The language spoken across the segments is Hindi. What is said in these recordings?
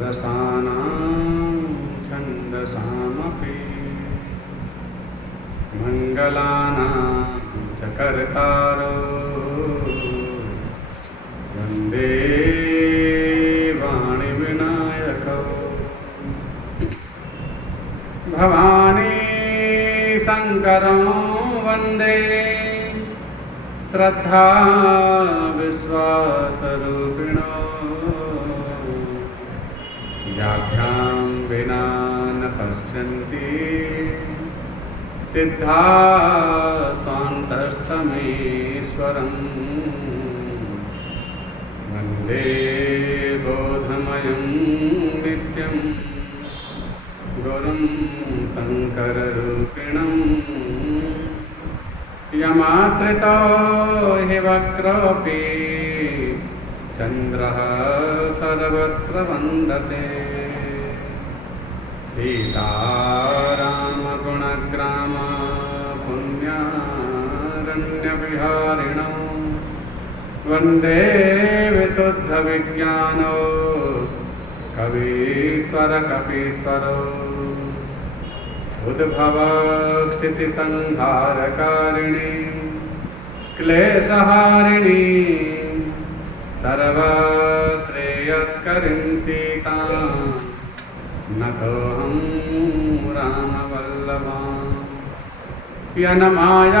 रसानां छन्दसामपि मङ्गलानां च कर्तारो वन्दे वाणिविनायकौ भवानी शङ्करं वन्दे श्रद्धा विश्वासरूपिणो याभ्यां विना न पश्यन्ति सिद्धान्तान्तस्थमीश्वरम् वन्दे बोधमयं नित्यं गुरुं शङ्कररूपिणम् यमाश्रितो हि वक्रोऽपि चन्द्रः सर्वत्र वन्दते सीतारामगुणग्राम पुण्यारण्यविहारिणौ वन्दे विशुद्धविज्ञानो कवीश्वरकपीश्वरो उद्भवस्थितिसंहारकारिणी क्लेशहारिणी सर्वश्रेयस्करीं सीतां नतोऽहं रामवल्लभां यन्मायावतवर्ते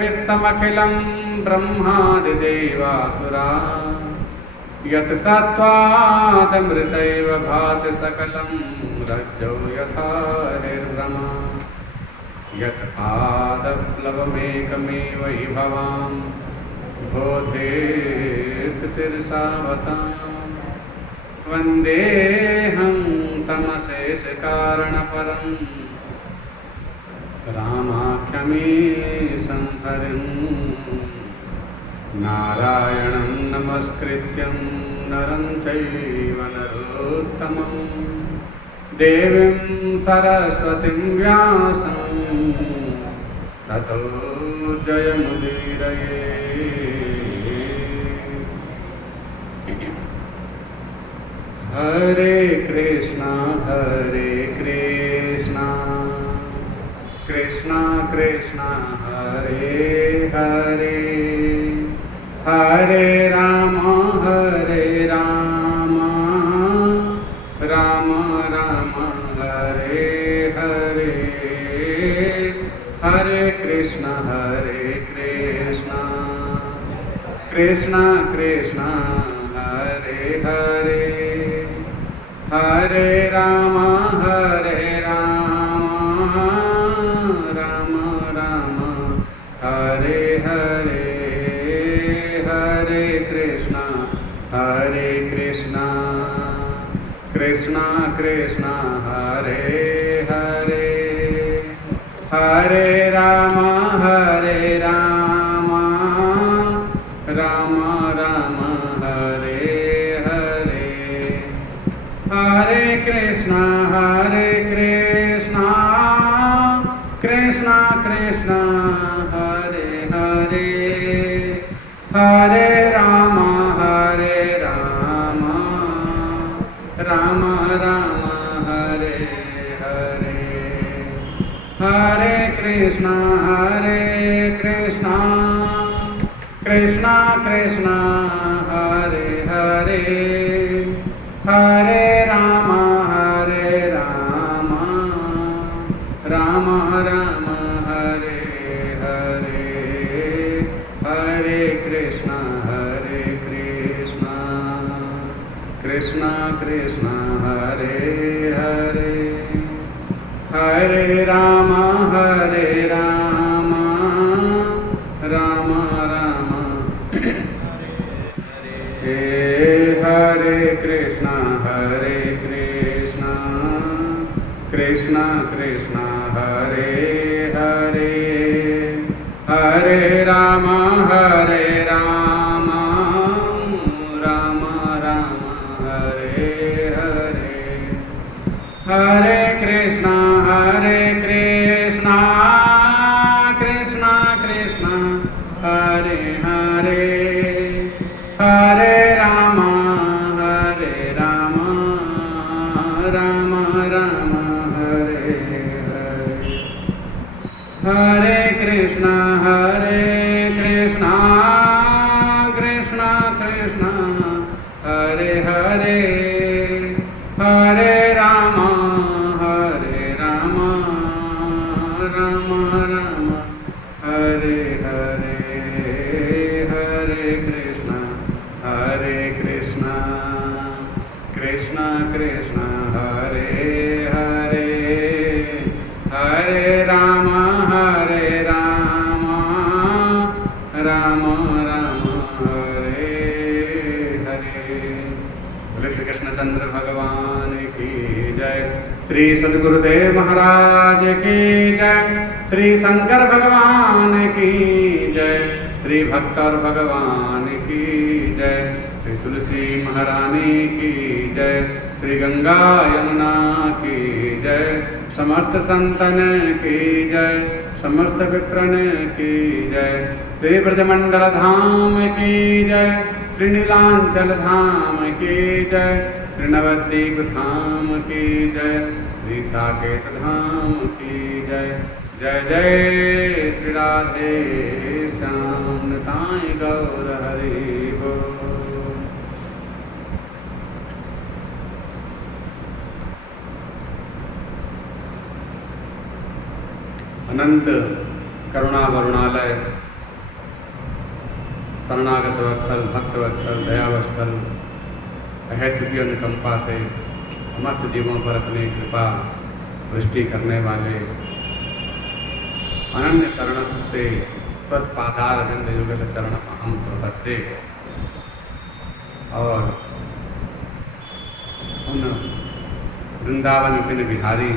वित्तमखिलं ब्रह्मादिदेवासुरा यत् सत्त्वादमृषैव भाति सकलं रज्जौ यथा निर्भ्रमा यत् आदप्लवमेकमेव हि भवां बोधे स्थितिर्सावतां वन्देऽहं तमशेषकारणपरं रामाख्यमीशं हरिं नारायणं नमस्कृत्यं नरं चैव नरोत्तमं देवीं सरस्वतीं व्यासं ततो जयमुदीरये। हरे कृष्णा कृष्णा कृष्णा हरे हरे हरे राम राम राम हरे हरे हरे कृष्णा कृष्णा कृष्णा हरे हरे हरे राम राम राम हरे हरे हरे कृष्णा कृष्णा कृष्णा हरे हरे हरे राम राम राम हरे हरे हरे कृष्णा कृष्णा कृष्णा हरे हरे हरे राम राम राम हरे हरे हरे कृष्णा कृष्णा कृष्णा हरे हरे हरे राम राम राम हरे हरे हरे कृष्णा कृष्णा कृष्णा हरे हरे हरे राम राम राम हरे कृष्णा कृष्णा कृष्णा हरे हरे हरे राम राम राम हरे हरे हरे कृष्णा कृष्णा कृष्णा हरे हरे हरे राम हरे हरे हरे रामा राम राम हरे हरे हरे कृष्णा कृष्णा कृष्णा हरे हरे हरे राम राम राम हरे हरे। बोले श्री कृष्णचंद्र भगवान की जय। श्री सद्गुरुदेव महाराज की जय। श्री शंकर भगवान की जय। श्री भक्तर भगवान की जय। श्री तुलसी महारानी की जय। श्री गंगा यमुना की जय। समस्त संतन की जय। समस्त विप्रन की जय। श्री ब्रजमंडल धाम की जय। श्री नीलांचल धाम की जय। श्री नवद्वीप धाम की जय। श्री साकेत धाम की जय। जय जय श्री राधे श्याम निताय गौर हरि बोल। अनंत करुणा वरुणालय शरणागत वत्सल भक्त वत्सल दयावत्सल अहेतुकी अनुकंपा से समस्त जीवों पर अपनी कृपा दृष्टि करने वाले अनन्य चरण से तत्पादार विंद युगल चरण अहम प्रपत्ते और उन वृंदावन विपिन बिहारी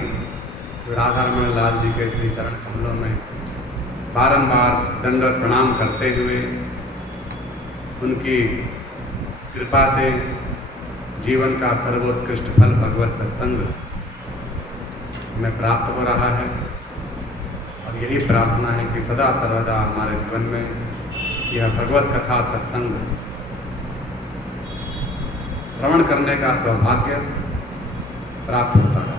राधा रमण लाल जी के श्री चरण कमलों में बारंबार दंडवत प्रणाम करते हुए उनकी कृपा से जीवन का सर्वोत्कृष्ट फल भगवत सत्संग में प्राप्त हो रहा है और यही प्रार्थना है कि सदा सर्वदा हमारे जीवन में यह भगवत कथा सत्संग श्रवण करने का सौभाग्य प्राप्त होता है।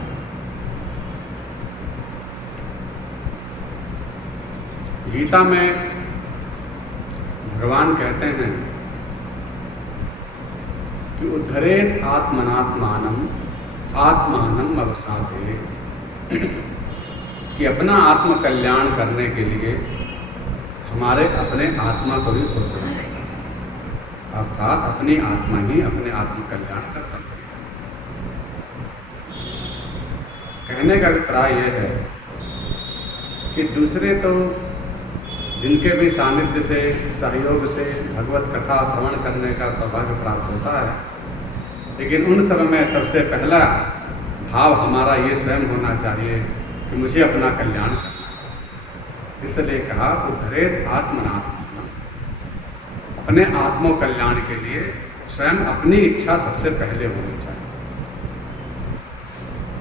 गीता में भगवान कहते हैं कि उद्धरेत आत्मनात्मानम आत्मानम अवसादे, कि अपना आत्म कल्याण करने के लिए हमारे अपने आत्मा को भी सोचना है, अर्थात अपनी आत्मा ही अपने आत्म कल्याण कर सकती है। कहने का अभिप्राय यह है कि दूसरे तो जिनके भी सानिध्य से सहयोग से भगवत कथा श्रवण करने का सौभाग्य प्राप्त होता है, लेकिन उन सब में सबसे पहला भाव हमारा ये स्वयं होना चाहिए कि मुझे अपना कल्याण करना है। इसलिए कहा उद्धरेत आत्मनात्मा, अपने आत्मो कल्याण के लिए स्वयं अपनी इच्छा सबसे पहले होनी चाहिए।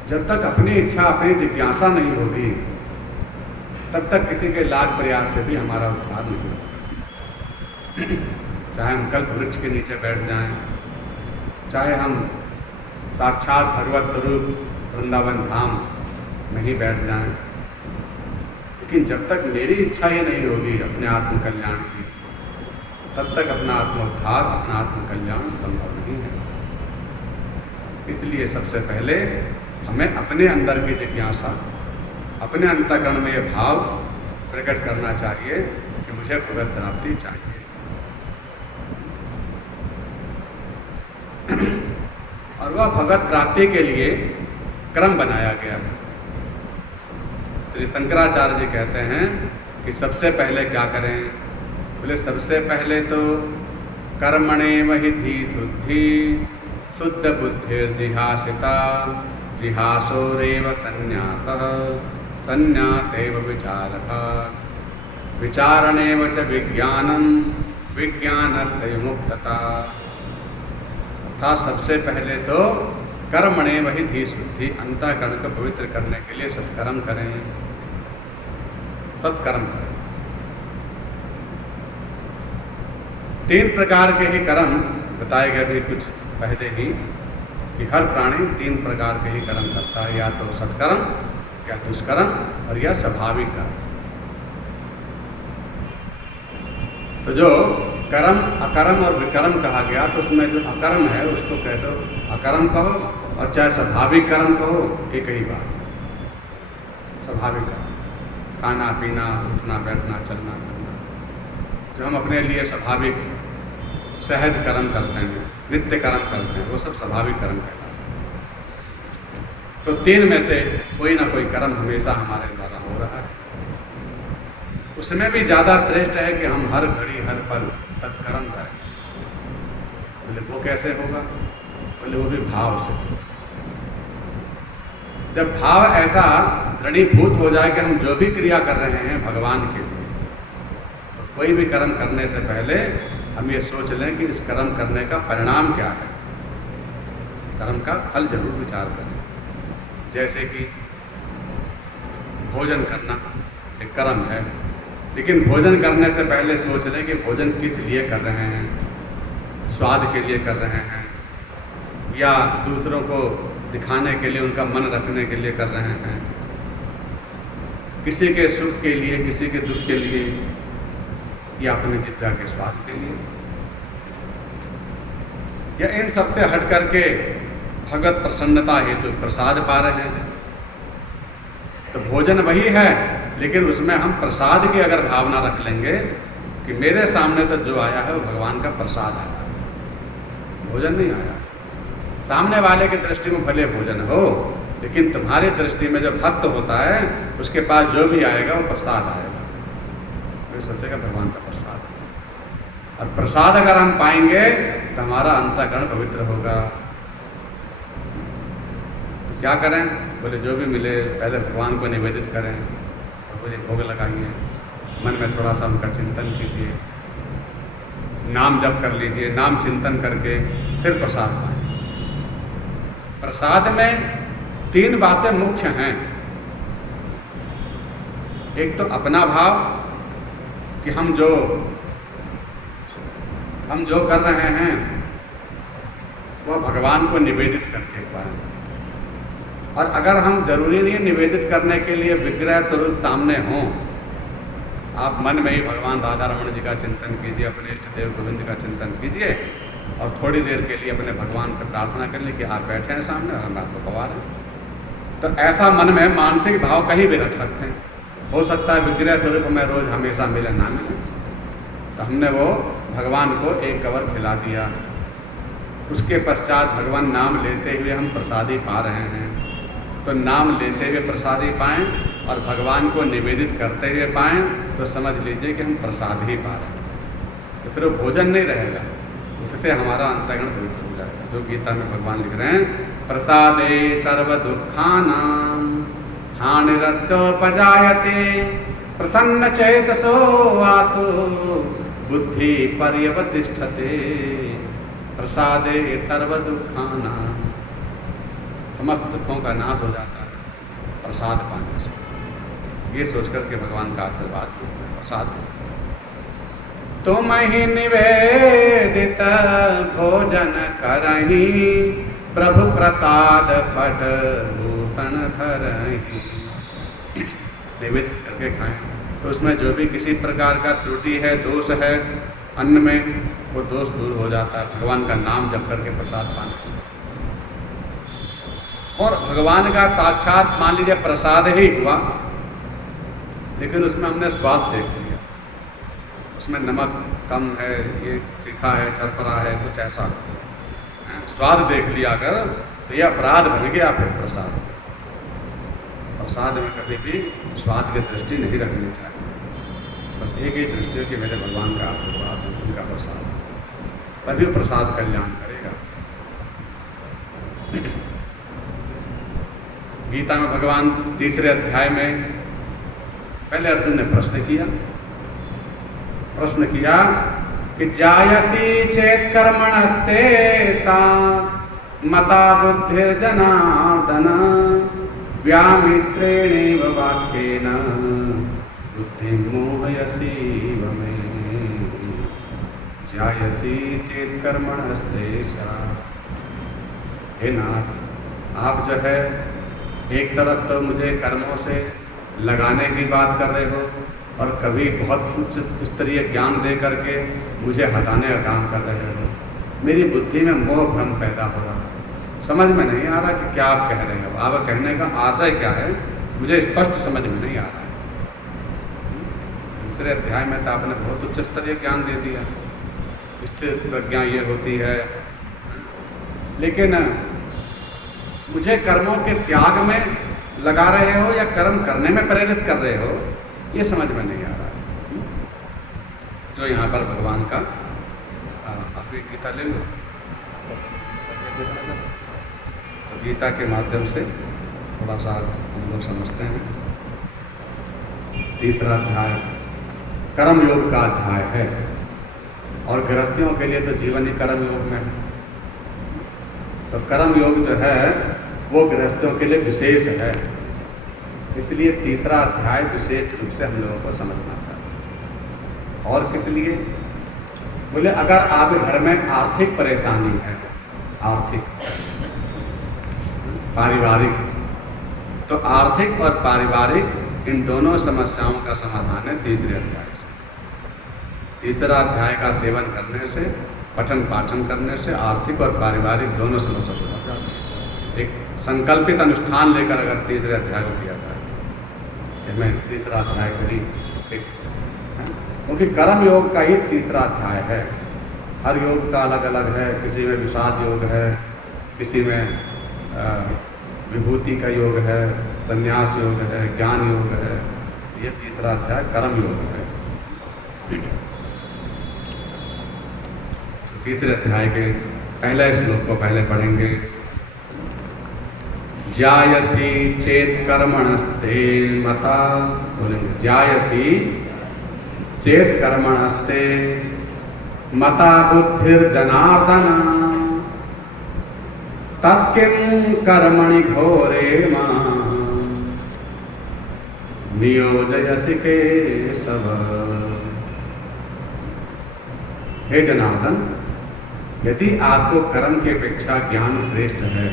जब तक अपनी इच्छा अपनी जिज्ञासा नहीं होगी तब तक किसी के लाख प्रयास से भी हमारा उद्धार नहीं होगा। चाहे हम कल्प वृक्ष के नीचे बैठ जाएं, चाहे हम साक्षात भगवत स्वरूप वृंदावन धाम में ही बैठ जाएं, लेकिन जब तक मेरी इच्छा ही नहीं होगी अपने आत्म कल्याण की, तब तक अपना आत्मोद्धार अपना आत्म कल्याण संभव नहीं है। इसलिए सबसे पहले हमें अपने अंदर की जिज्ञासा, अपने अंतःकरण में यह भाव प्रकट करना चाहिए कि मुझे भगवत प्राप्ति चाहिए। और वह भगवत प्राप्ति के लिए क्रम बनाया गया है। श्री शंकराचार्य जी कहते हैं कि सबसे पहले क्या करें? बोले सबसे पहले तो कर्मणेव हि धी शुद्धि शुद्ध बुद्धिर्जिहासिता जिहासोरेव संन्यासः संन्यासेव विचारः विचारणेव च विज्ञानम विज्ञानस्य मुक्तता। अर्थात सबसे पहले तो कर्मणेव हि धी शुद्धि, अंतःकरण को पवित्र करने के लिए सत्कर्म करें, सत्कर्म करें। 3 प्रकार के ही कर्म बताए गए भी कुछ पहले ही कि हर प्राणी 3 प्रकार के ही कर्म करता है, या तो सत्कर्म, या दुष्कर्म और या स्वाभाविक कर्म। तो जो कर्म, अकर्म और विकर्म कहा गया, तो उसमें जो अकर्म है उसको कह दो अकर्म कहो, और चाहे स्वाभाविक कर्म कहो, एक ही बात है। स्वाभाविक कर्म, खाना पीना, उठना बैठना, चलना फिरना, जो हम अपने लिए स्वाभाविक सहज कर्म करते हैं, नित्य कर्म करते हैं, वो सब स्वाभाविक कर्म कहलाते हैं। तो तीन में से कोई ना कोई कर्म हमेशा हमारे द्वारा हो रहा है। उसमें भी ज़्यादा श्रेष्ठ है कि हम हर घड़ी हर पल सत्कर्म करें। बोले वो कैसे होगा? बोले वो भी भाव से। जब भाव ऐसा दृढ़ीभूत हो जाए कि हम जो भी क्रिया कर रहे हैं भगवान के लिए, तो कोई भी कर्म करने से पहले हम ये सोच लें कि इस कर्म करने का परिणाम क्या है, कर्म का फल जरूर विचार करें। जैसे कि भोजन करना एक कर्म है, लेकिन भोजन करने से पहले सोच लें कि भोजन किस लिए कर रहे हैं, स्वाद के लिए कर रहे हैं या दूसरों को दिखाने के लिए, उनका मन रखने के लिए कर रहे हैं, किसी के सुख के लिए, किसी के दुख के लिए, या अपने जिद्दा के स्वाद के लिए, या इन सबसे हट करके भगवत प्रसन्नता हेतु प्रसाद पा रहे हैं। तो भोजन वही है, लेकिन उसमें हम प्रसाद की अगर भावना रख लेंगे कि मेरे सामने तो जो आया है वो भगवान का प्रसाद आया, भोजन नहीं आया। सामने वाले की दृष्टि में भले भोजन हो, लेकिन तुम्हारी दृष्टि में जो भक्त होता है उसके पास जो भी आएगा वो प्रसाद आएगा, वो सोचेगा भगवान का प्रसाद है। और प्रसाद अगर हम पाएंगे तो हमारा अंतःकरण पवित्र होगा। तो क्या करें? बोले जो भी मिले पहले भगवान को निवेदित करें, प्रभु जी भोग लगाइए, मन में थोड़ा सा उनका चिंतन कीजिए, नाम जप कर लीजिए, नाम चिंतन करके फिर प्रसाद पाएं। प्रसाद में तीन बातें मुख्य हैं। एक तो अपना भाव कि हम जो कर रहे हैं वह भगवान को निवेदित करके पाएं। और अगर हम जरूरी नहीं निवेदित करने के लिए विग्रह स्वरूप सामने हों, आप मन में ही भगवान राधा रमण जी का चिंतन कीजिए, अपने इष्ट देव गोविंद का चिंतन कीजिए, और थोड़ी देर के लिए अपने भगवान से प्रार्थना कर ली कि आप बैठे हैं सामने और हम आपको पवा रहे हैं। तो ऐसा मन में मानसिक भाव कहीं भी रख सकते हैं। हो सकता है विग्रह स्वरूप हमें रोज हमेशा मिले ना मिले, तो हमने वो भगवान को एक कवर खिला दिया, उसके पश्चात भगवान नाम लेते हुए हम प्रसादी पा रहे हैं। तो नाम लेते हुए प्रसादी पाएँ और भगवान को निवेदित करते हुए पाएँ, तो समझ लीजिए कि हम प्रसाद ही पा रहे हैं। तो फिर वो भोजन नहीं रहेगा, उससे हमारा अंतःकरण पवित्र हो जाएगा। जो गीता में भगवान लिख रहे हैं, प्रसादे सर्व दुखानां हानिरस्योपजायते प्रसन्न चेतसो वासो बुद्धि पर्यवतिष्ठते। प्रसादे सर्व दुखानां, समस्त दुखों का नाश हो जाता है प्रसाद पाने से। ये सोच कर के भगवान का आशीर्वाद प्रसाद तुम ही निवेदित भोजन करही, प्रभु प्रसाद पट भूषण धरही। निवेदित करके खाएं, तो उसमें जो भी किसी प्रकार का त्रुटि है, दोष है अन्न में, वो दोष दूर हो जाता है भगवान का नाम जप करके प्रसाद पाने से। और भगवान का साक्षात मान लीजिए प्रसाद ही हुआ, लेकिन उसमें हमने स्वाद देख लिया, उसमें नमक कम है, ये तीखा है, चरपरा है, कुछ ऐसा स्वाद देख लिया अगर, तो यह अपराध बन गया फिर प्रसाद। प्रसाद में कभी भी स्वाद की दृष्टि नहीं रखनी चाहिए, बस एक ही दृष्टि है कि मेरे भगवान का आशीर्वाद है, उनका प्रसाद, तभी प्रसाद कल्याण करेगा। गीता में भगवान तीसरे अध्याय में पहले अर्जुन ने प्रश्न किया कि जायसी चेत कर्मणस्ते मता बुद्धिर्जनार्दन व्यामित्रेणैव वाक्येन बुद्धिं मोहयसीव मे। जायसी चेत कर्मणस्ते। हे नाथ, आप जो है एक तरफ तो मुझे कर्मों से लगाने की बात कर रहे हो, और कभी बहुत उच्च स्तरीय ज्ञान दे करके मुझे हटाने का काम कर रहे हो। मेरी बुद्धि में मोह भ्रम पैदा हो रहा है, समझ में नहीं आ रहा कि क्या आप कह रहे हो, आप कहने का आशय क्या है, मुझे स्पष्ट समझ में नहीं आ रहा है। दूसरे अध्याय में तो आपने बहुत उच्च स्तरीय ज्ञान दे दिया, स्थिर प्रज्ञा ये होती है, लेकिन मुझे कर्मों के त्याग में लगा रहे हो या कर्म करने में प्रेरित कर रहे हो, ये समझ में नहीं आ रहा है। जो यहाँ पर भगवान का आप एक गीता ले लो, तो गीता के माध्यम से थोड़ा सा हम लोग समझते हैं। तीसरा अध्याय कर्म योग का अध्याय है, और गृहस्थियों के लिए तो जीवन ही कर्म योग में है। तो कर्म योग जो है वो गृहस्थियों के लिए विशेष है, इसलिए तीसरा अध्याय विशेष रूप से हम लोगों को समझना चाहिए। और किस लिए? बोले अगर आप घर में आर्थिक परेशानी है, आर्थिक पारिवारिक, तो आर्थिक और पारिवारिक इन दोनों समस्याओं का समाधान है तीसरे अध्याय से। तीसरा अध्याय का सेवन करने से, पठन पाठन करने से आर्थिक और पारिवारिक दोनों समस्या सुलझ जाती है। एक संकल्पित अनुष्ठान लेकर अगर तीसरे अध्याय को किया जाए कि मैं तीसरा अध्याय करी, क्योंकि कर्म योग का ही तीसरा अध्याय है। हर योग का अलग अलग है, किसी में विषाद योग है, किसी में विभूति का योग है, संन्यास योग है, ज्ञान योग है। ये तीसरा अध्याय कर्म योग है। तीसरे अध्याय के पहले श्लोक को पहले पढ़ेंगे। जायसी चेत कर्मणस्ते मता, बोलेंगे जायसी चेत कर्मणस्ते मता बुद्धिर्जनार्दन तत्किं कर्मणि घोरे मां नियोजयसि केशव। हे जनार्दन, यदि आपको कर्म की अपेक्षा ज्ञान श्रेष्ठ है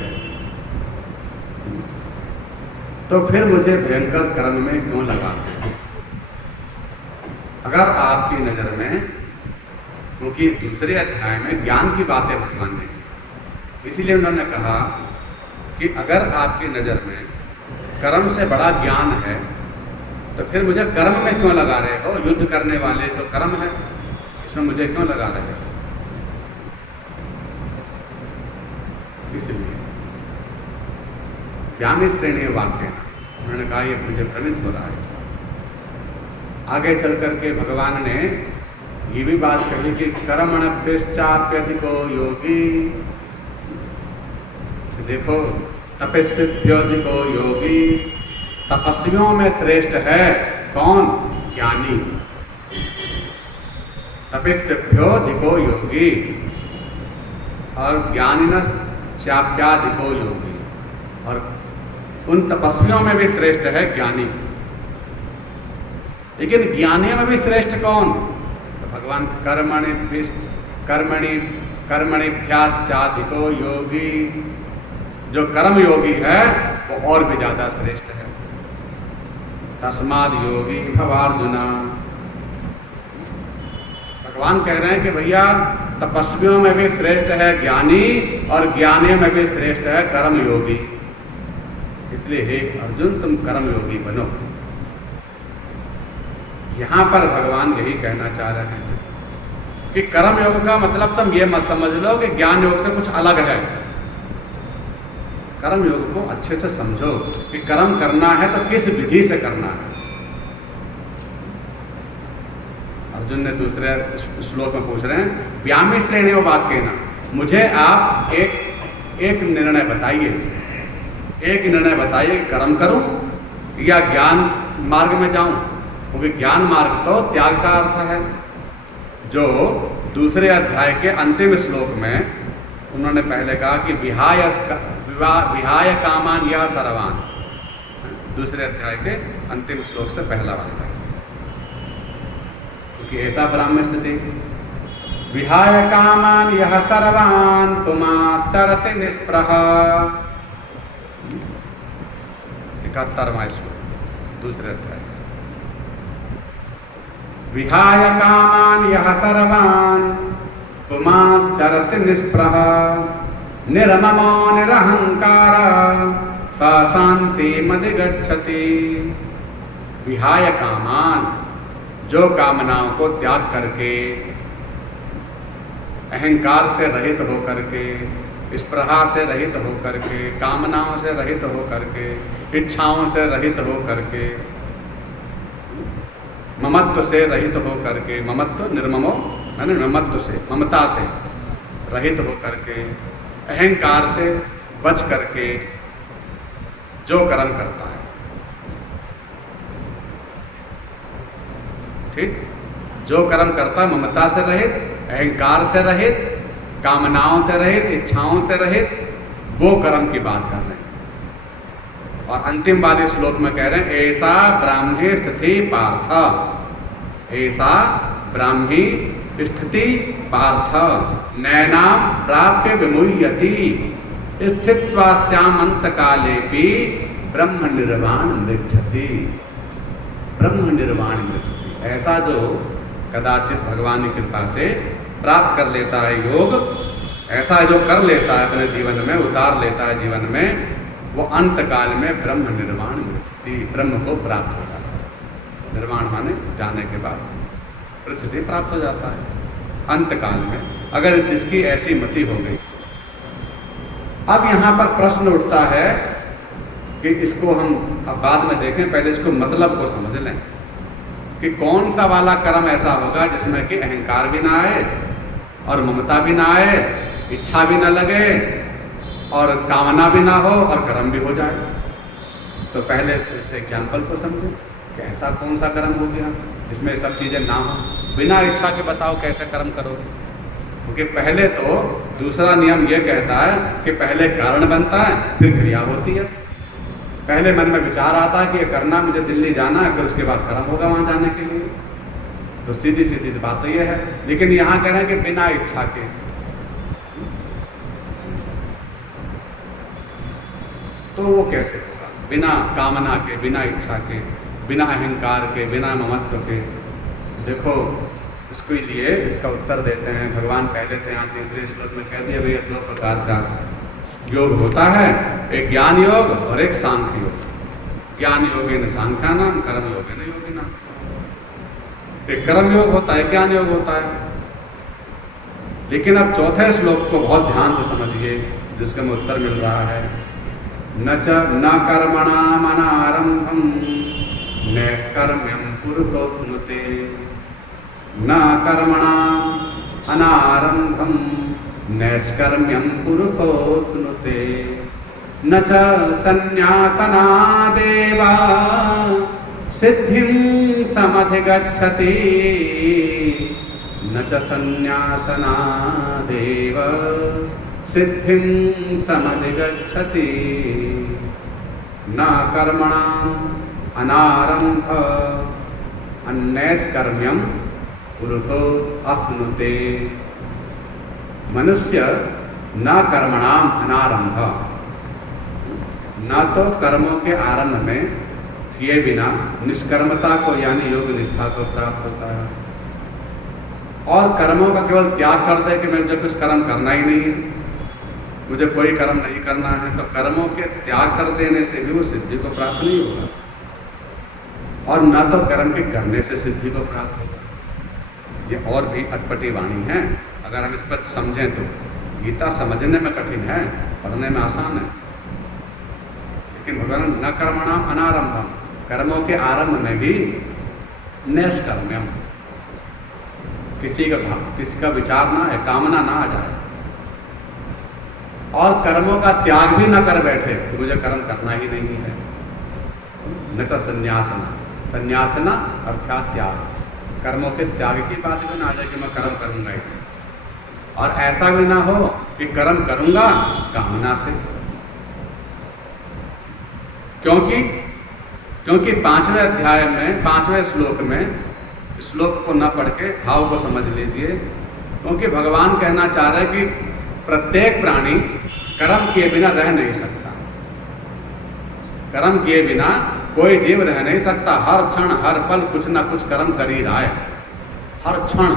तो फिर मुझे भयंकर कर्म में क्यों लगाते हैं? अगर आपकी नज़र में, क्योंकि दूसरे अध्याय में ज्ञान की बातें भगवान ने की, इसीलिए उन्होंने कहा कि अगर आपकी नज़र में कर्म से बड़ा ज्ञान है तो फिर मुझे कर्म में क्यों लगा रहे हो? युद्ध करने वाले तो कर्म है, इसमें मुझे क्यों लगा रहे हो? इसलिए व्यामित श्रेणी वाक्य उन्होंने कहा ये मुझे भ्रमित हो रहा है। आगे चल करके भगवान ने ये भी बात कही कि कर्मण्यप्यश्चाप्यधिको योगी, देखो तपस्विभ्योऽधिको योगी, तपस्वियों में श्रेष्ठ है कौन? ज्ञानी। तपस्विभ्योऽधिको योगी और ज्ञानिनश्चाप्याधिको योगी, और उन तपस्वियों में भी श्रेष्ठ है ज्ञानी। लेकिन ज्ञानियों में भी श्रेष्ठ कौन? तो भगवान कर्मणिभ्याश्चाधिको योगी, जो कर्म योगी है वो और भी ज्यादा श्रेष्ठ है। तस्माद् योगी भवार्जुना, भगवान कह रहे हैं कि भैया तपस्वियों में भी श्रेष्ठ है ज्ञानी और ज्ञानियों में भी श्रेष्ठ है कर्म योगी। इसलिए हे अर्जुन, तुम कर्म योगी बनो। यहां पर भगवान यही कहना चाह रहे हैं कि कर्म योग का मतलब तुम ये मत समझ लो कि ज्ञान योग से कुछ अलग है। कर्म योग को अच्छे से समझो कि कर्म करना है तो किस विधि से करना है। अर्जुन ने दूसरे श्लोक में पूछ रहे हैं, व्यामित श्रेणी वाक्य ना, मुझे आप एक निर्णय बताइए, एक निर्णय बताइए, कर्म करूं या ज्ञान मार्ग में जाऊं? क्योंकि ज्ञान मार्ग तो त्याग का अर्थ है, जो दूसरे अध्याय के अंतिम श्लोक में उन्होंने पहले कहा कि विहाय कामान यह सर्वान, दूसरे अध्याय के अंतिम श्लोक से पहला वाला, क्योंकि ऐसा ब्राह्मण स्थिति विहाय कामान यह सर्वान पुमाचरति निष्प्रह, 71वां श्लोक दूसरे अध्याय। विहाय कामान यह सर्वान् पुमाश्चरति निष्प्रह निर्ममो निरहंकार सा शान्तिमधिगच्छति। विहाय कामान, जो कामनाओं को त्याग करके, अहंकार से रहित होकर के, स्पृहा से रहित होकर के, कामनाओं से रहित होकर के, इच्छाओं से रहित होकर के, ममत्व से रहित होकर के, ममत्व निर्ममो है ना, ममत्व से, ममता से रहित होकर के, अहंकार से बच करके जो कर्म करता है, ठीक, जो कर्म करता है ममता से रहित, अहंकार से रहित, कामनाओं से रहित, इच्छाओं से रहित, वो कर्म की बात कर रहे हैं। और अंतिम वाले श्लोक में कह रहे हैं ऐसा ब्राह्मी स्थिति पार्थ, ऐसा ब्राह्मी स्थिति पार्थ नैनाम प्राप्य विमुह्यति स्थित्वा श्यामंत काले भी ब्रह्म निर्वाण मृच्छति। ब्रह्म निर्वाण मृच्छति, ऐसा जो कदाचित भगवान की कृपा से प्राप्त कर लेता है योग, ऐसा जो कर लेता है अपने जीवन में, उतार लेता है जीवन में, वो अंत काल में ब्रह्म निर्वाण मृच्छति, ब्रह्म को प्राप्त हो जाता है। निर्वाण माने जाने के बाद मृच्छति प्राप्त हो जाता है अंत काल में, अगर जिसकी ऐसी मति हो गई। अब यहाँ पर प्रश्न उठता है कि इसको हम अब बाद में देखें, पहले इसको मतलब को समझ लें कि कौन सा वाला कर्म ऐसा होगा जिसमें कि अहंकार भी ना आए और ममता भी ना आए, इच्छा भी ना लगे और कामना भी ना हो और कर्म भी हो जाए। तो पहले इस एग्जाम्पल को समझें कि ऐसा कौन सा कर्म हो गया जिसमें सब चीज़ें ना हो, बिना इच्छा के बताओ कैसे कर्म करोगे। क्योंकि पहले तो दूसरा नियम ये कहता है कि पहले कारण बनता है फिर क्रिया होती है। पहले मन में विचार आता है कि ये करना, मुझे दिल्ली जाना है, फिर उसके बाद कर्म होगा वहाँ जाने के लिए। तो सीधी सीधी बात तो ये है। लेकिन यहाँ कह रहे हैं कि बिना इच्छा के, तो वो कैसे होगा? बिना कामना के, बिना इच्छा के, बिना अहंकार के, बिना ममत्व के। देखो उसके लिए इसका उत्तर देते हैं भगवान पहले थे यहाँ तीसरे श्लोक में कह दिया भैया 2 प्रकार का योग होता है, एक ज्ञान योग और एक सांख्य योग। ज्ञान योगेन सांख्यानाम कर्म योगेन योगिनाम। एक कर्म योग होता है, ज्ञान योग होता है। लेकिन अब चौथे श्लोक को बहुत ध्यान से समझिए जिसका में उत्तर मिल रहा है। न कर्मणाम अनारंभम नैष्कर्म्यम पुरुषोऽश्नुते, न कर्मणाम अनारंभम नैष्कर्म्यम पुरुषोऽश्नुते, न च संन्यासनादेव सिद्धिं समधिगच्छति, न च संन्यासनादेव सिद्धिं समधिगच्छति। न कर्मणाम् अनारंभ अन्नैष्कर्म्यम पुरुषो अश्नुते। मनुष्य न कर्मणाम अनारंभ, न तो कर्मों के आरंभ में किए बिना निष्कर्मता को यानी योग निष्ठा को प्राप्त होता है, और कर्मों का केवल त्याग कर दे कि मुझे कुछ कर्म करना ही नहीं है, मुझे कोई कर्म नहीं करना है, तो कर्मों के त्याग कर देने से भी वो सिद्धि को प्राप्त नहीं होगा, और न तो कर्म के करने से सिद्धि को प्राप्त होगा। ये और भी अटपटी वाणी है, अगर हम इस पर समझें तो। गीता समझने में कठिन है, पढ़ने में आसान है। लेकिन भगवान न कर्मणाम अनारंभम, कर्मों के आरंभ में भी नैष्कर्म्यम, किसी का विचार ना है, कामना ना आ जाए, और कर्मों का त्याग भी न कर बैठे कि मुझे कर्म करना ही नहीं है। न तो संन्यासना, संन्यासना अर्थात त्याग, कर्मों के त्याग की बात भी ना आ जाए कि मैं कर्म करूंगा ही, और ऐसा भी ना हो कि कर्म करूंगा कामना से। क्योंकि 5वें अध्याय में 5वें श्लोक में, श्लोक को न पढ़ के भाव को समझ लीजिए। क्योंकि भगवान कहना चाह रहे कि प्रत्येक प्राणी कर्म किए बिना रह नहीं सकता, कर्म किए बिना कोई जीव रह नहीं सकता। हर क्षण हर पल कुछ ना कुछ कर्म कर ही रहा है, हर क्षण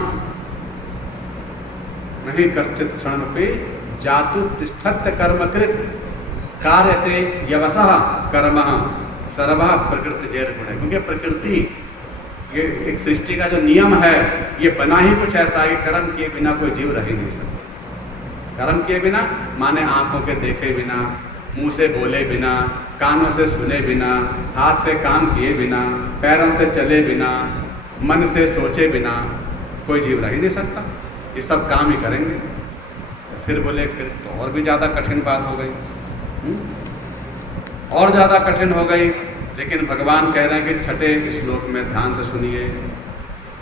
नहीं कश्चित क्षण पे जातु तिष्ठत्य कर्मकृत कार्यते यवसः कर्म सर्व प्रकृति जैर गुण है। क्योंकि प्रकृति ये एक सृष्टि का जो नियम है ये बना ही कुछ ऐसा है कि कर्म किए बिना कोई जीव रह ही नहीं सकता। कर्म किए बिना माने आंखों के देखे बिना, मुंह से बोले बिना, कानों से सुने बिना, हाथ से काम किए बिना, पैरों से चले बिना, मन से सोचे बिना कोई जीव रह ही नहीं सकता। ये सब काम ही करेंगे। फिर बोले फिर तो और भी ज़्यादा कठिन बात हो गई, और ज़्यादा कठिन हो गई। लेकिन भगवान कह रहे हैं कि छठे श्लोक में ध्यान से सुनिए,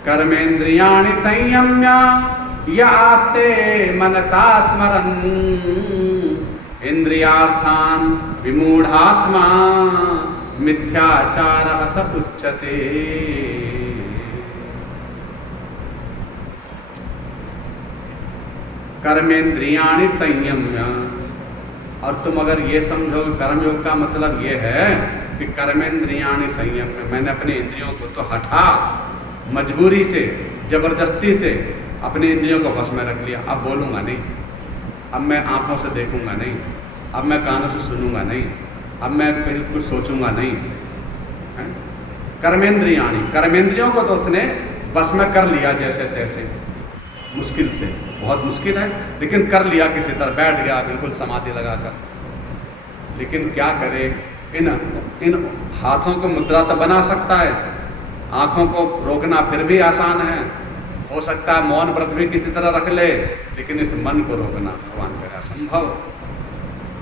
कर्मेंद्रियाणि संयम्य यास्ते मनसा स्मरन् इंद्रियार्थान विमूढ़ात्मा मिथ्याचारः स उच्यते। कर्मेंद्रियाणि संयम्य, और तुम अगर ये समझो कर्मयोग का मतलब ये है कि कर्मेंद्रियाणि संयम्य, मैंने अपने इंद्रियों को तो हटा मजबूरी से, जबरदस्ती से अपने इंद्रियों को वश में रख लिया। अब बोलूँगा नहीं, अब मैं आँखों से देखूँगा नहीं, अब मैं कानों से सुनूँगा नहीं, अब मैं बिल्कुल सोचूँगा नहीं। कर्मेंद्रियाणि, कर्मेंद्रियों को तो उसने वश में कर लिया जैसे तैसे, मुश्किल से, बहुत मुश्किल है लेकिन कर लिया, किसी तरह बैठ गया बिल्कुल समाधि लगाकर। लेकिन क्या करे, इन हाथों को मुद्रा तो बना सकता है, आँखों को रोकना फिर भी आसान है, हो सकता है मौन व्रत भी किसी तरह रख ले, लेकिन इस मन को रोकना भगवान करे असंभव।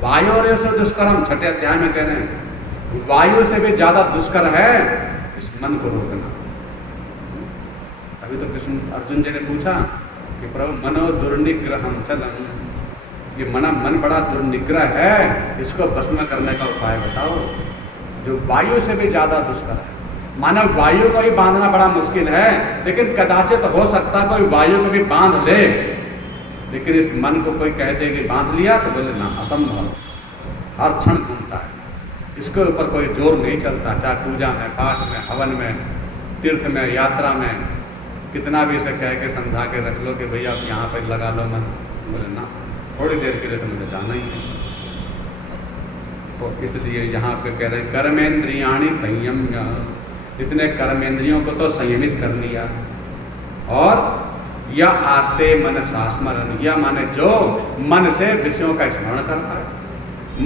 वायु और से दुष्कर्म, छठे अध्याय में कह रहे हैं, वायु से भी ज्यादा दुष्कर है इस मन को रोकना। अभी तो कृष्ण अर्जुन जी ने पूछा कि प्रभु मनो दुर्निग्रहम चलम, ये मन बड़ा दुर्निग्रह है, इसको भस्म करने का उपाय बताओ, जो वायु से भी ज्यादा दुष्कर है। मानव वायु को भी बांधना बड़ा मुश्किल है, लेकिन कदाचित हो सकता कोई वायु को भी बांध ले, लेकिन इस मन को कोई कह दे कि बांध लिया, तो बोले ना, असंभव, हर क्षण घूमता है, इसके ऊपर कोई जोर नहीं चलता। चाहे पूजा में, पाठ में, हवन में, तीर्थ में, यात्रा में, कितना भी इसे कह के समझा के रख लो कि भैया आप यहाँ पर लगा लो मन, बोले ना, थोड़ी देर के लिए तो मुझे जाना ही है। तो इसलिए यहाँ पे कह रहे कर्मेंद्रियाणि संयम्य, इसने कर्मेंद्रियों को तो संयमित कर लिया। और या आते मन स्मरण, या माने जो मन से विषयों का स्मरण करता है,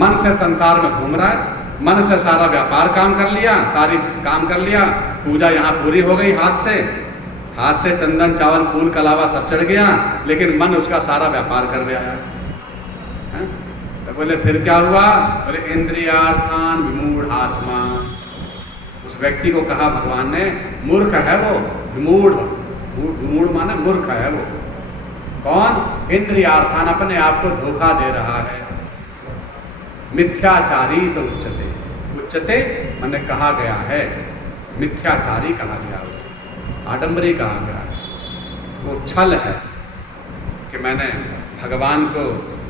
मन से संसार में घूम रहा है, मन से सारा व्यापार काम कर लिया, सारी काम कर लिया, पूजा यहाँ पूरी हो गई, हाथ से चंदन चावल फूल का अलावा सब चढ़ गया, लेकिन मन उसका सारा व्यापार कर रहा है। तो बोले फिर क्या हुआ, बोले इंद्रियार्थान विमूढ़ात्मा, उस व्यक्ति को कहा भगवान ने मूर्ख है वो, विमूढ़ माने मूर्ख है वो। कौन? इंद्रियार्थान, अपने आप को धोखा दे रहा है। मिथ्याचारी से उच्चते मैंने कहा गया है, मिथ्याचारी कहा गया, उसे आडंबरी कहा गया है। वो छल है कि मैंने भगवान को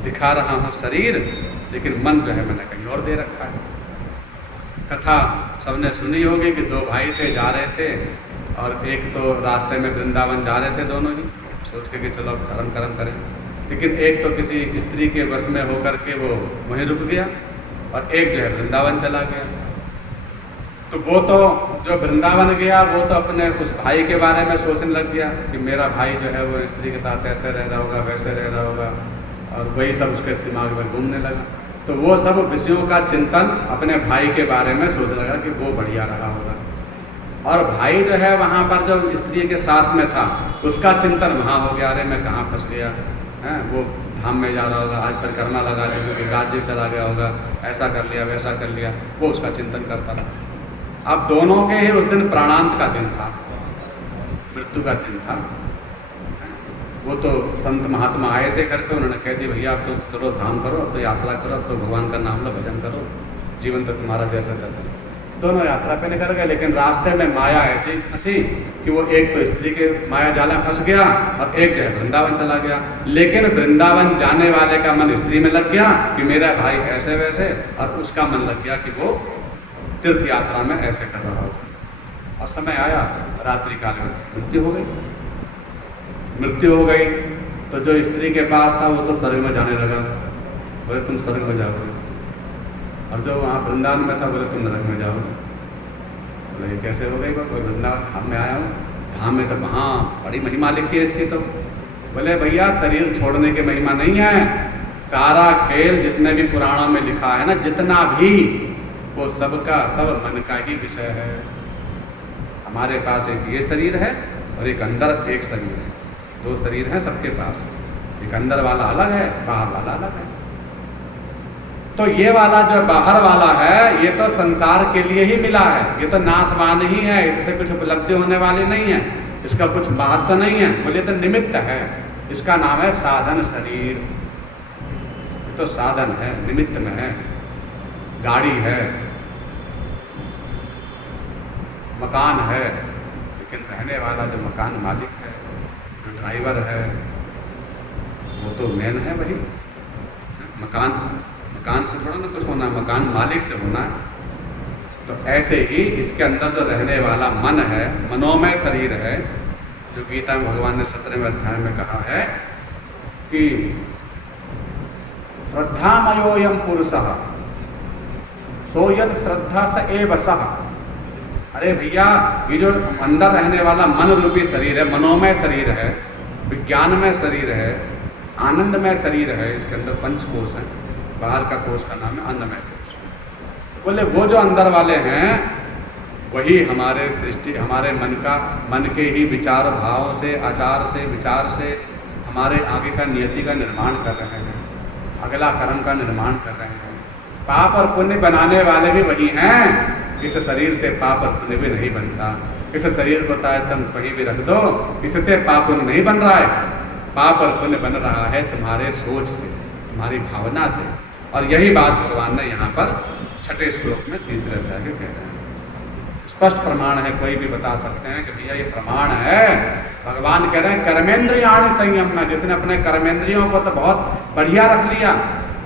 दिखा रहा हूँ शरीर, लेकिन मन जो है मैंने कहीं और दे रखा है। कथा सबने सुनी होगी कि दो भाई थे, जा रहे थे, और एक तो रास्ते में वृंदावन जा रहे थे, दोनों ही सोच के कि चलो धर्म कर्म करें, लेकिन एक तो किसी स्त्री के वश में होकर के वो वहीं रुक गया, और एक जो है वृंदावन चला गया। तो वो तो जो वृंदावन गया वो तो अपने उस भाई के बारे में सोचने लग गया कि मेरा भाई जो है वो स्त्री के साथ ऐसे रह रहा होगा, वैसे रह रहा होगा, और वही सब उसके दिमाग में घूमने लगा। तो वो सब विषयों का चिंतन अपने भाई के बारे में सोचने लगा कि वो बढ़िया रहा होगा, और भाई जो है वहाँ पर जो स्त्री के साथ में था उसका चिंतन वहाँ हो गया, अरे मैं कहाँ फंस गया है, वो धाम में जा रहा होगा, आज परिक्रमा लगा ली, क्योंकि राज्य चला गया होगा, ऐसा कर लिया, वैसा कर लिया, वो उसका चिंतन करता था। अब दोनों के ही उस दिन प्राणांत का दिन था, मृत्यु का दिन था। वो तो संत महात्मा आए थे घर पे, उन्होंने कह दिया भैया अब तो चलो धाम करो, अब तो यात्रा करो, अब तो भगवान का नाम लो, भजन करो, जीवन तो तुम्हारा जैसा तैसा। दोनों यात्रा पे निकल गए, लेकिन रास्ते में माया ऐसी फंसी कि वो एक तो स्त्री के माया जाल में फंस गया, और एक जो है वृंदावन चला गया। लेकिन वृंदावन जाने वाले का मन स्त्री में लग गया कि मेरा भाई ऐसे वैसे, और उसका मन लग गया कि वो तीर्थ यात्रा में ऐसे कर रहा हो। और समय आया, रात्रि काल में मृत्यु हो गई। मृत्यु हो गई तो जो स्त्री के पास था वो तो स्वर्ग में जाने लगा, बोले तुम स्वर्ग में जाओगे, और जो वहाँ वृंदावन में था बोले तुम नरक में जाओगे। बोले ये कैसे हो गई? बोले वृंदावन धाम में आया हूँ, धाम में तो वहाँ बड़ी महिमा लिखी है इसकी। तो बोले भैया शरीर छोड़ने की महिमा नहीं है, सारा खेल जितने भी पुराणों में लिखा है ना, जितना भी, वो सबका सब मन का ही विषय है। हमारे पास एक ये शरीर है और एक अंदर एक शरीर है, दो शरीर हैं सबके पास, एक अंदर वाला अलग है, बाहर वाला अलग है। तो ये वाला जो बाहर वाला है ये तो संसार के लिए ही मिला है, ये तो नाशवान ही है, इससे कुछ उपलब्धि होने वाली नहीं है, इसका कुछ महत्व नहीं है, बोले तो निमित्त है। इसका नाम है साधन शरीर। ये तो साधन है, निमित्त में है, गाड़ी है, मकान है, लेकिन रहने वाला जो मकान मालिक है, जो ड्राइवर है, वो तो मेन है वही। मकान से थोड़ा ना कुछ होना, मकान मालिक से होना। तो ऐसे ही इसके अंदर जो रहने वाला मन है, मनोमय शरीर है, जो गीता में भगवान ने 17वें अध्याय में कहा है कि श्रद्धामयोयम पुरुषः सो यद श्रद्धा स एव सः। अरे भैया, ये जो अंदर रहने वाला मन रूपी शरीर है, मनोमय शरीर है, विज्ञानमय शरीर है, आनंदमय शरीर है, इसके अंदर पंचकोश है, बाहर का कोश का नाम है अन्नमय कोश। बोले वो जो अंदर वाले हैं वही हमारे सृष्टि, हमारे मन के ही विचार भाव से, आचार से, विचार से हमारे आगे का नियति का निर्माण कर रहे हैं, अगला कर्म का निर्माण कर रहे हैं। पाप और पुण्य बनाने वाले भी वही हैं। इस शरीर से पाप और पुण्य भी नहीं बनता। इस शरीर को तुम कहीं भी रख दो, इससे पाप पुण्य नहीं बन रहा है। पाप और पुण्य बन रहा है तुम्हारे सोच से, तुम्हारी भावना से। और यही बात भगवान ने यहाँ पर 6ठे श्लोक में 3रे अध्याय के कह रहे हैं। स्पष्ट प्रमाण है, कोई भी बता सकते हैं कि भैया ये प्रमाण है। भगवान कह रहे हैं कर्मेंद्रियाणि संयम में, जिसने अपने कर्मेंद्रियों को तो बहुत बढ़िया रख लिया,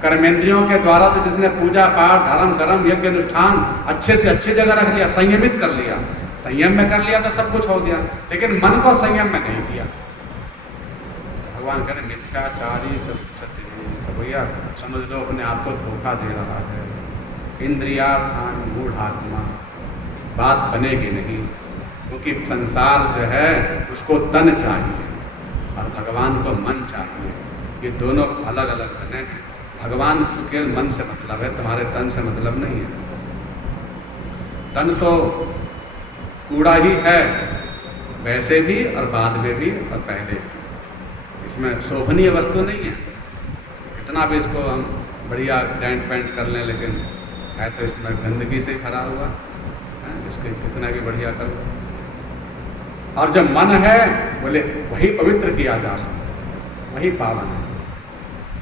कर्मेंद्रियों के द्वारा तो जिसने पूजा पाठ, धर्म कर्म, यज्ञ अनुष्ठान अच्छे से अच्छी जगह रख लिया, संयमित कर लिया। संयम में कर लिया तो सब कुछ हो गया, लेकिन मन को संयम में नहीं किया। भगवान कह रहे मिथ्याचारी सब तो भैया समझ लो अपने आप को धोखा दे रहा है। इंद्रियार्थान मूढ़ात्मा, बात बनेगी नहीं, क्योंकि संसार जो है उसको तन चाहिए और भगवान को मन चाहिए। ये दोनों अलग अलग बने हैं। भगवान को केवल मन से मतलब है, तुम्हारे तन से मतलब नहीं है। तन तो कूड़ा ही है, वैसे भी और बाद में भी और पहले भी। इसमें शोभनीय वस्तु नहीं है। कितना भी इसको हम बढ़िया डेंट पेंट कर लें, लेकिन है तो इसमें गंदगी से भरा हुआ है, इसको कितना भी बढ़िया करो। और जब मन है बोले वही पवित्र किया जा सकता, वही पावन है,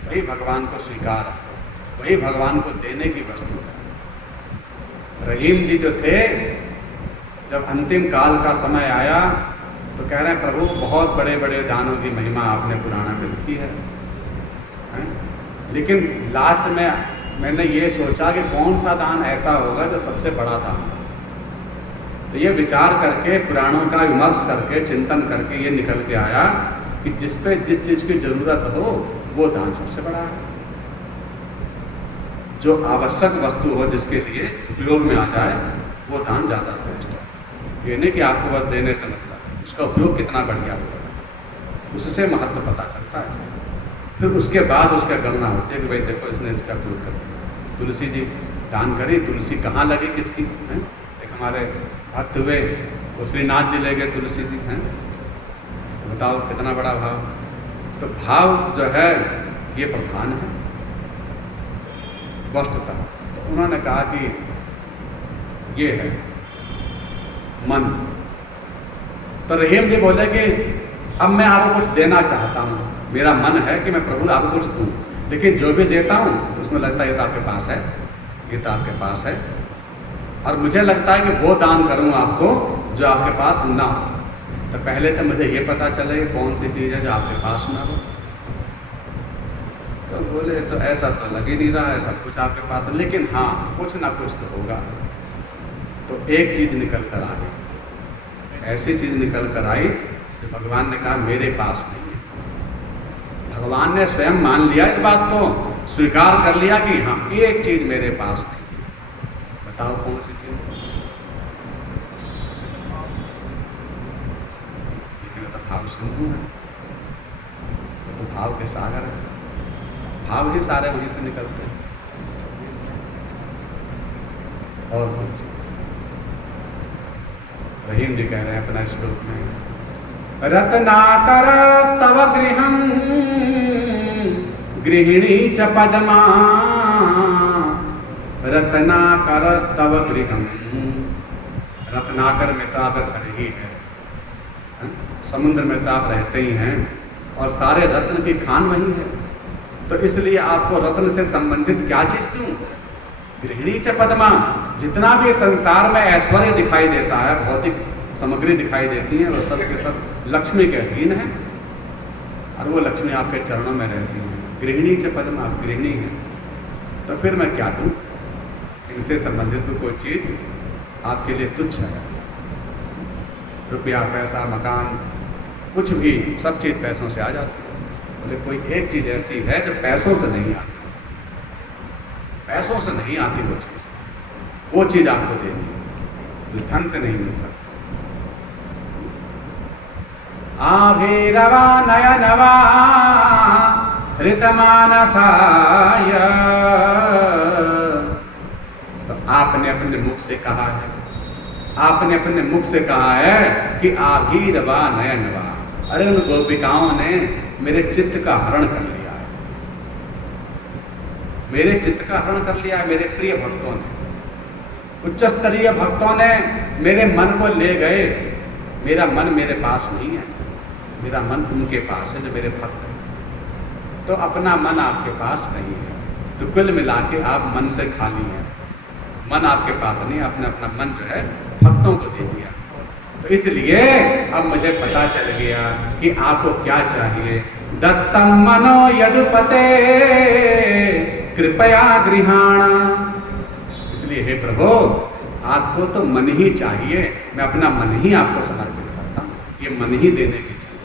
वही भगवान को स्वीकार है, वही भगवान को देने की वस्तु है। रहीम जी जो थे, जब अंतिम काल का समय आया तो कह रहे हैं प्रभु बहुत बड़े बड़े दानों की महिमा आपने पुराना में लिखी है, लेकिन लास्ट में मैंने ये सोचा कि कौन सा दान ऐसा होगा जो सबसे बड़ा दान। तो ये विचार करके, पुराणों का विमर्श करके, चिंतन करके ये निकल के आया कि जिस पे जिस चीज़ की जरूरत हो वो दान सबसे बड़ा है। जो आवश्यक वस्तु हो, जिसके लिए उपयोग में आ जाए, वो दान ज़्यादा श्रेष्ठ है। ये नहीं कि आपको बस देने से मतलब, उसका उपयोग कितना बढ़िया होगा, उससे महत्व पता चलता है। फिर उसके बाद उसका गणना होती है कि भाई देखो इसने इसका उपयोग कर दिया। तुलसी जी दान करी, तुलसी कहाँ लगी किसकी है? एक हमारे भक्त हुए, वो श्रीनाथ जी ले गए तुलसी जी हैं, बताओ कितना बड़ा भाव। तो भाव जो है ये प्रधान है वस्तुतः। तो उन्होंने कहा कि ये है मन। तो रहीम जी बोले कि अब मैं आपको कुछ देना चाहता हूँ, मेरा मन है कि मैं प्रभु आपको कुछ दूँ, लेकिन जो भी देता हूँ उसमें लगता है ये तो आपके पास है, ये तो आपके पास है, और मुझे लगता है कि वो दान करूँ आपको जो आपके पास ना हो। तो पहले तो मुझे ये पता चले कि कौन सी चीज़ है जो आपके पास ना हो। तो बोले तो ऐसा तो लग ही नहीं रहा है, सब कुछ आपके पास है, लेकिन हाँ कुछ ना कुछ तो होगा। तो एक चीज़ निकल कर आ गई, ऐसी चीज़ निकल कर आई कि भगवान ने कहा मेरे पास नहीं, भगवान ने स्वयं मान लिया इस बात को, स्वीकार कर लिया कि हाँ एक चीज मेरे पास थी। बताओ कौन सी चीज? तो भाव सिंधु है, तो भाव के सागर है, भाव ही सारे वहीं से निकलते हैं। और कुछ चीज रहीम जी कह रहे हैं अपना श्लोक में, रत्नाकर तव गृहं गृहिणी च पद्मा, रत्नाकर तव गृहं। रत्नाकर में तो आप घर ही है, समुद्र में तो आप रहते ही हैं, और सारे रत्न की खान वही है। तो इसलिए आपको रत्न से संबंधित क्या चीज दूं? गृहिणी च पद्मा। जितना भी संसार में ऐश्वर्य दिखाई देता है, भौतिक सामग्री दिखाई देती है, वो सब के सब लक्ष्मी के अधीन है, और वो लक्ष्मी आपके चरणों में रहती है। गृहिणी च पद्मा, आप गृहिणी है, तो फिर मैं क्या दूं? इनसे संबंधित तो कोई चीज आपके लिए तुच्छ है। रुपया, पैसा, मकान, कुछ भी, सब चीज पैसों से आ जाती है। बोले कोई एक चीज ऐसी है जो पैसों से नहीं आती, पैसों से नहीं आती वो चीज आपको देनी है, धन से नहीं मिल सकती। आभीरवा नयनवा ऋतमानसाय, तो आपने अपने मुख से कहा है, आपने अपने मुख से कहा है कि आभीरवा नयनवा। अरे उन गोपिकाओं ने मेरे चित्त का हरण कर लिया है, मेरे चित्त का हरण कर लिया है। मेरे प्रिय भक्तों ने, उच्च स्तरीय भक्तों ने मेरे मन को ले गए। मेरा मन मेरे पास नहीं है, मेरा मन उनके पास है जो मेरे भक्त हैं। तो अपना मन आपके पास नहीं है, तो कुल मिला के आप मन से खाली हैं। मन आपके पास नहीं, आपने अपना मन जो है भक्तों को दे दिया। तो इसलिए अब मुझे पता चल गया कि आपको क्या चाहिए। दत्तम मनो यदुपते कृपया गृहाणा। इसलिए हे प्रभु, आपको तो मन ही चाहिए, मैं अपना मन ही आपको समर्पित करता हूँ, ये मन ही देने की चाहिए।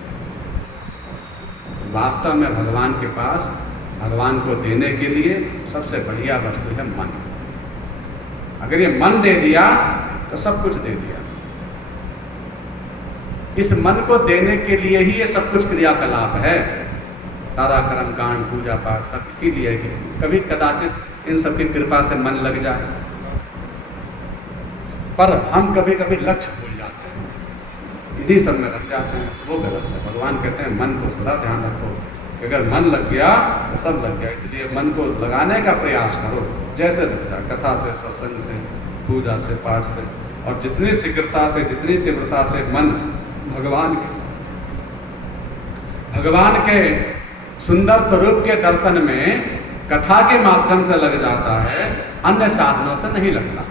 वास्तव में भगवान के पास, भगवान को देने के लिए सबसे बढ़िया वस्तु है मन। अगर ये मन दे दिया तो सब कुछ दे दिया। इस मन को देने के लिए ही ये सब कुछ क्रियाकलाप है, सारा कर्म कांड, पूजा पाठ, सब इसीलिए कि कभी कदाचित इन सब की कृपा से मन लग जाए। पर हम कभी कभी लक्ष्य भूल जाते हैं, इन्हीं सब में लग जाते हैं, वो गलत है। भगवान कहते हैं मन को सदा ध्यान रखो, अगर मन लग गया तो सब लग गया। इसलिए मन को लगाने का प्रयास करो, जैसे लग जाए, कथा से, सत्संग से, पूजा से, पाठ से, और जितनी शीघ्रता से, जितनी तीव्रता से मन भगवान के सुंदर स्वरूप के दर्शन में कथा के माध्यम से लग जाता है, अन्य साधनों से नहीं लगता।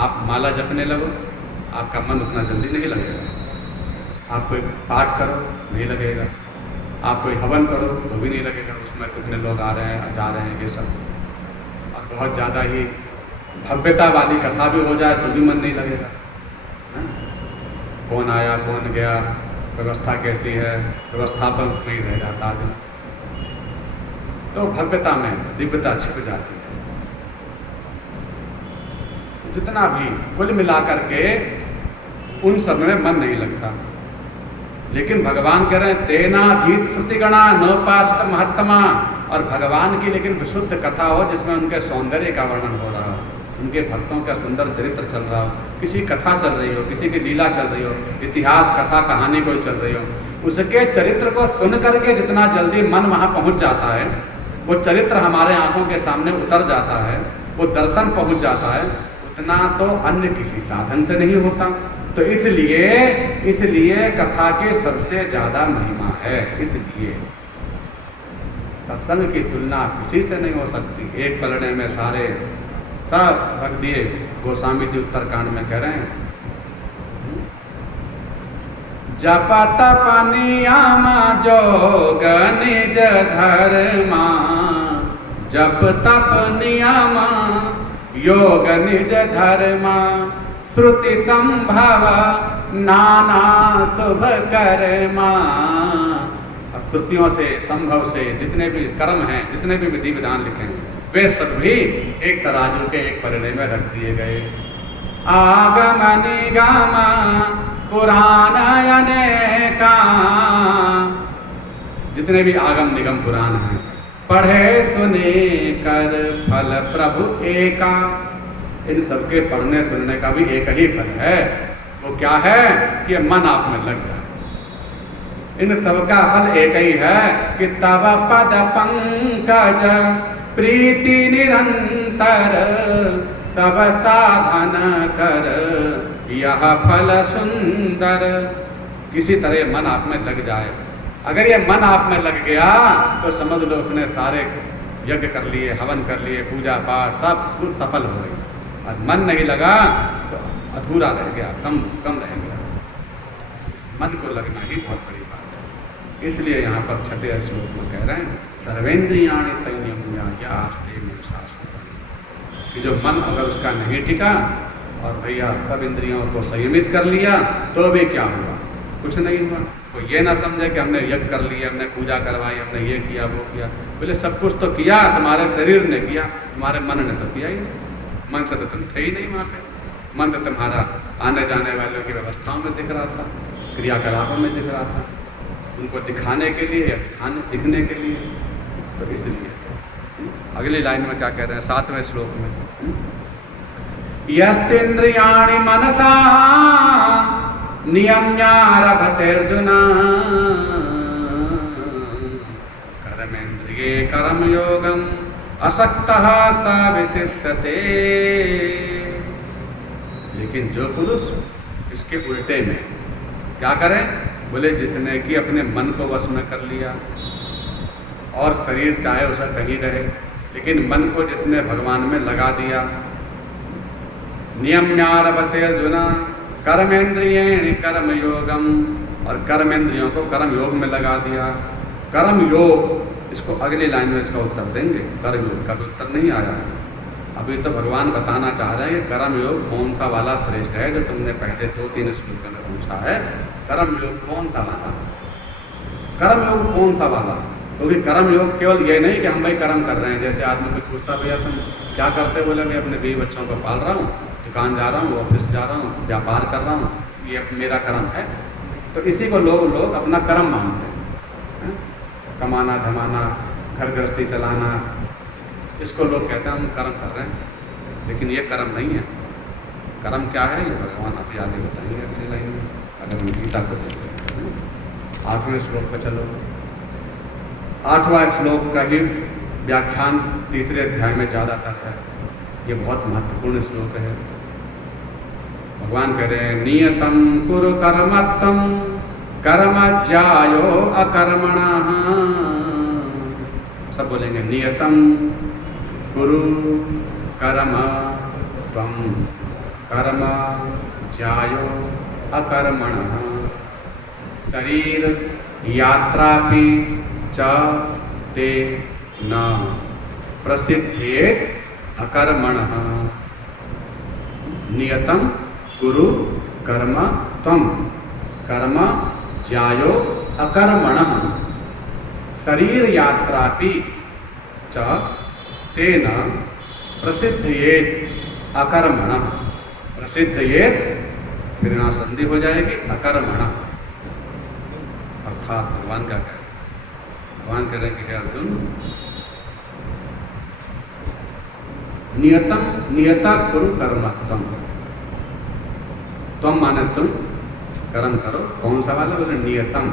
आप माला जपने लगो, आपका मन उतना जल्दी नहीं लगेगा। आप कोई पाठ करो, नहीं लगेगा। आप कोई हवन करो तो भी नहीं लगेगा, उसमें कितने लोग आ रहे हैं, जा रहे हैं, ये सब। और बहुत ज़्यादा ही भव्यता वाली कथा भी हो जाए तो भी मन नहीं लगेगा। कौन आया, कौन गया, व्यवस्था कैसी है, व्यवस्थापक नहीं रह जाता आदमी, तो भव्यता में दिव्यता छिप जाती है। तो जितना भी कुल मिलाकर के उन सब में मन नहीं लगता। लेकिन भगवान कह रहे हैं तेनाधीत श्रुतिगणा नोपास्त महत्तमा। और भगवान की लेकिन विशुद्ध कथा हो, जिसमें उनके सौंदर्य का वर्णन हो रहा हो, उनके भक्तों का सुंदर चरित्र चल रहा हो, किसी कथा चल रही हो, किसी की लीला चल रही हो, इतिहास कथा कहानी कोई चल रही हो, उसके चरित्र को सुन करके जितना जल्दी मन वहाँ पहुँच जाता है, वो चरित्र हमारे आंखों के सामने उतर जाता है, वो दर्शन पहुँच जाता है, उतना तो अन्य किसी साधन से नहीं होता। तो इसलिए कथा के सबसे ज़्यादा महिमा है। इसलिए सत्संग की तुलना किसी से नहीं हो सकती। एक पलड़े में सारे सब रख दिए। गोस्वामी जी उत्तरकांड में कह रहे हैं, जप तप नियम जोग निज धर्मा, जप तप नियम योग निज धर्मा, श्रुति संभव नाना शुभ कर्मा। श्रुतियों से, संभव से जितने भी कर्म हैं, जितने भी विधि विधान लिखे हैं, वे सब भी एक तराजू के एक पलड़े में रख दिए गए। आगम निगम पुराण अनेका, जितने भी आगम निगम पुराण हैं, पढ़े सुने कर फल प्रभु एका, इन सबके पढ़ने सुनने का भी एक ही फल है। वो क्या है कि मन आप में लग जाए। इन सबका फल एक ही है कि तव पद पंकज प्रीति निरंतर, सब साधन कर यह फल सुंदर। किसी तरह मन आप में लग जाए। अगर ये मन आप में लग गया तो समझ लो उसने सारे यज्ञ कर लिए, हवन कर लिए, पूजा पाठ सब कुछ सफल हो गई। और मन नहीं लगा तो अधूरा रह गया, कम रह गया। मन को लगना ही बहुत बड़ी बात है। इसलिए यहाँ पर छठे श्लोक में कह रहे हैं सर्वेन्द्रियाणि संयम्यास्ते मन शास्त्रम, कि जो मन अगर उसका नहीं टिका और भैया सब इंद्रियों को संयमित कर लिया तो भी क्या हुआ? कुछ नहीं हुआ। तो ये ना समझे कि हमने यज्ञ कर लिया, हमने पूजा करवाई, हमने ये किया वो किया। बोले सब कुछ तो किया, तुम्हारे शरीर ने किया, तुम्हारे मन ने तो किया ही नहीं। मन से तो तुम थे ही नहीं वहाँ पे। मन तो तुम्हारा आने जाने वालों की व्यवस्थाओं में दिख रहा था, क्रियाकलापों में दिख रहा था, उनको दिखाने के लिए या दिखने के लिए। तो इसलिए अगली लाइन में क्या कह रहे हैं 7वें श्लोक में, यस्तेन्द्रियाणि मनसा नियम्यारभतेर्जुन, कर्मेन्द्रिये कर्मयोगम असक्तः स विशिष्यते। लेकिन जो पुरुष इसके उल्टे में क्या करें? बोले जिसने कि अपने मन को वश में कर लिया और शरीर चाहे उसे कहीं रहे, लेकिन मन को जिसने भगवान में लगा दिया। नियम्यारभते अर्जुन कर्मेन्द्रियेण कर्मयोगम, और कर्मेंद्रियों को कर्म योग में लगा दिया। कर्म योग, इसको अगली लाइन में इसका उत्तर देंगे। कर्म योग का भी उत्तर नहीं आया है अभी। तो भगवान बताना चाह रहे हैं कि कर्म योग कौन सा वाला श्रेष्ठ है, जो तुमने पहले 2-3 श्लोक में पूछा है। कर्म योग कौन सा वाला? कर्म योग कौन सा वाला? क्योंकि कर्म योग केवल ये नहीं कि हम भाई कर्म कर रहे हैं। जैसे आदमी को पूछता भैया तुम क्या करते? बोले मैं अपने 20 बच्चों को पाल रहा हूँ, दुकान जा रहा हूँ, ऑफिस जा रहा हूँ, व्यापार कर रहा हूँ, ये मेरा कर्म है। तो इसी को लोग अपना कर्म मानते हैं। कमाना धमाना, घर गृहस्थी चलाना, इसको लोग कहते हैं हम कर्म कर रहे हैं। लेकिन ये कर्म नहीं है। कर्म क्या है ये भगवान अभी आगे बताएंगे अपनी लाइन में, अगर हम गीता को देखते हैं। 8वें श्लोक पर चलो। 8वां श्लोक का ही व्याख्यान 3रे अध्याय में ज़्यादातर है। ये बहुत महत्वपूर्ण श्लोक है। भगवान कह रहे हैं नियतम कुरु कर्मत्वं कर्म ज्यायो अकर्मणः। सब बोलेंगे नियतम कुरु कर्म त्वं कर्म ज्यायो अकर्मणः शरीर यात्रापि च ते न प्रसिद्धेत अकर्मणः। नियतम कुरु कर्म त्वं कर्म ज्यायो अकर्मणः शरीर यात्रापि च तेन प्रसिद्धयेत अकर्मणः। प्रसिद्धयेत फिर यहाँ संधि हो जाएगी अकर्मणः। अर्थात भगवान क्या कह रहे हैं? भगवान कह रहे हैं कि अर्जुन नियतम नियता कुरु कर्मत्वम। तुम माने तुम कर्म करो। कौन सा वाला? बोले नियतम,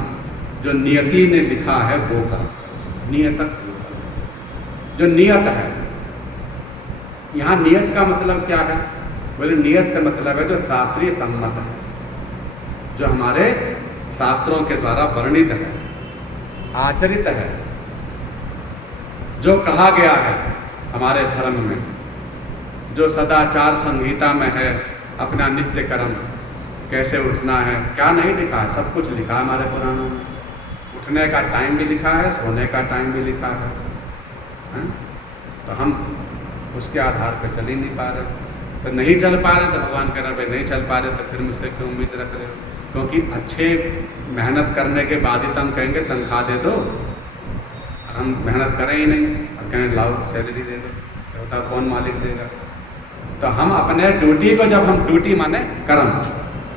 जो नियति ने लिखा है वो कर्म। नियतक जो नियत है। यहाँ नियत का मतलब क्या है? बोले नियत से मतलब है जो शास्त्रीय सम्मत है, जो हमारे शास्त्रों के द्वारा वर्णित है, आचरित है, जो कहा गया है हमारे धर्म में, जो सदाचार संहिता में है। अपना नित्य कर्म कैसे उठना है, क्या नहीं लिखा है? सब कुछ लिखा है हमारे पुराणों में। उठने का टाइम भी लिखा है, सोने का टाइम भी लिखा है। तो हम उसके आधार पर चल ही नहीं पा रहे। तो नहीं चल पा रहे तो भगवान कह रहे भाई नहीं चल पा रहे तो फिर मुझसे क्यों उम्मीद रख रहे हो? क्योंकि अच्छे मेहनत करने के बाद ही तो हम कहेंगे तनख्वाह दे दो, और हम मेहनत करें ही नहीं और कहें लाओ सैलरी दे दो, तो होता कौन मालिक देगा। तो हम अपने ड्यूटी को, जब हम ड्यूटी माने कर्म,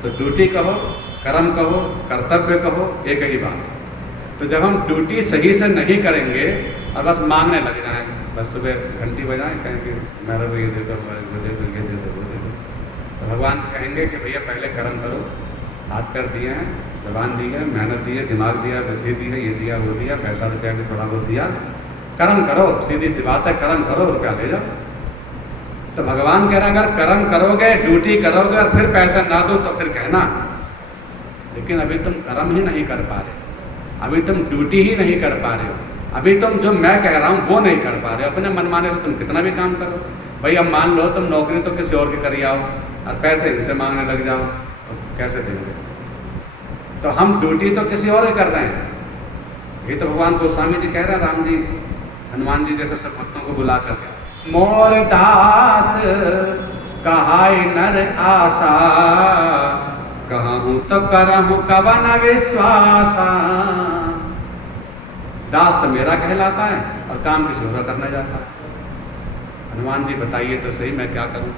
तो ड्यूटी कहो, कर्म कहो, कर्तव्य कहो, एक ही बात है। तो जब हम ड्यूटी सही से नहीं करेंगे और बस मांगने लग जाएँ, बस सुबह घंटी बजाएँ कहें कि मेरे को ये दे दो, वो दे दो, ये दे दो, वो दे दो, तो भगवान कहेंगे कि भैया पहले कर्म करो, हाथ कर दिए हैं, जबान दी है, मेहनत दी है, दिमाग दिया, बुद्धि दी है, ये दिया, वो दिया, पैसा रुपया भी थोड़ा बहुत दिया, कर्म करो, सीधी सी बात है, कर्म करो, रुपया ले जाओ। तो भगवान कह रहे हैं अगर कर्म करोगे, ड्यूटी करोगे और फिर पैसा ना दो तो फिर कहना, लेकिन अभी तुम कर्म ही नहीं कर पा रहे, अभी तुम ड्यूटी ही नहीं कर पा रहे हो, अभी तुम जो मैं कह रहा हूँ वो नहीं कर पा रहे हो। अपने मनमाने से तुम कितना भी काम करो, भाई अब मान लो तुम नौकरी तो किसी और की करी आओ और पैसे इनसे मांगने लग जाओ, तो कैसे देंगे। तो हम ड्यूटी तो किसी और ही कर रहे हैं। ये तो भगवान गोस्वामी जी कह रहे हैं, राम जी हनुमान जी जैसे सब भक्तों को बुला करके, मोर दास कहाई नर आशा, कहूँ तो करहूँ कवन विश्वासा। दास तो मेरा कहलाता है और काम किसी और करने जाता है। हनुमान जी बताइए तो सही मैं क्या करूँ,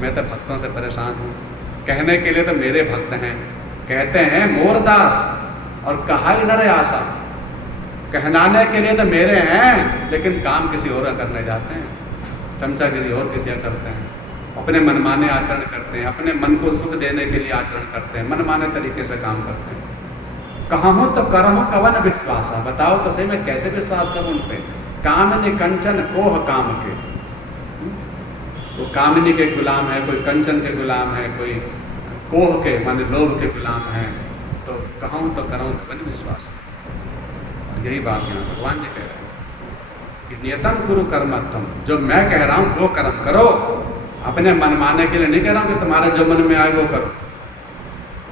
मैं तो भक्तों से परेशान हूँ। कहने के लिए तो मेरे भक्त हैं, कहते हैं मोर दास और कहाई नर आशा, कहलाने के लिए तो मेरे हैं लेकिन काम किसी और करने जाते हैं, चमचागिरी और किसी और करते हैं, अपने मनमाने आचरण करते हैं, अपने मन को सुख देने के लिए आचरण करते हैं, मनमाने तरीके से काम करते हैं। कहूँ तो करहूँ कवन विश्वासा, बताओ तो सही मैं कैसे विश्वास करूँ उन पे। कामिनी कंचन कोह काम के, वो कामिनी के गुलाम है, कोई कंचन के गुलाम है, कोई कोह के मान लोभ के गुलाम है, तो कहूँ तो करहूँ कवन विश्वास। यही बात यहाँ भगवान जी कह रहे हैं कि नियतम कुरु कर्मत्तम, जो मैं कह रहा हूँ वो कर्म करो, अपने मन माने के लिए नहीं कह रहा हूँ कि तुम्हारे जो मन में आए वो करो।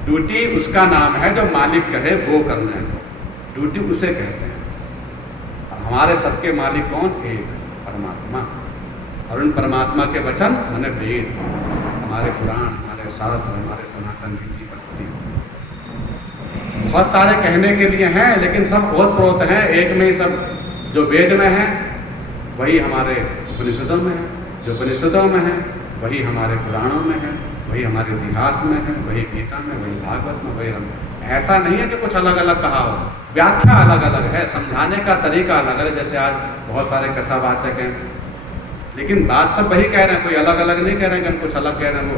ड्यूटी उसका नाम है जो मालिक कहे वो करना है, ड्यूटी उसे कहते हैं। और हमारे सबके मालिक कौन? एक परमात्मा। और उन परमात्मा के वचन माने वेद, हमारे पुराण, हमारे शास्त्र, हमारे सनातन रीति पद्धति, बहुत सारे कहने के लिए हैं लेकिन सब बहुत प्रोत हैं, एक में ही सब। जो वेद में है वही हमारे उपनिषदों में है, जो उपनिषदों में है वही हमारे पुराणों में है, वही हमारे इतिहास में है, वही गीता में, वही भागवत में, वही हम। ऐसा नहीं है कि कुछ अलग अलग कहा हो, व्याख्या अलग अलग है, समझाने का तरीका अलग अलग। जैसे आज बहुत सारे कथावाचक हैं लेकिन बात सब वही कह रहे हैं, कोई अलग अलग नहीं कह रहे हैं कि हम कुछ अलग कह रहे हैं, वो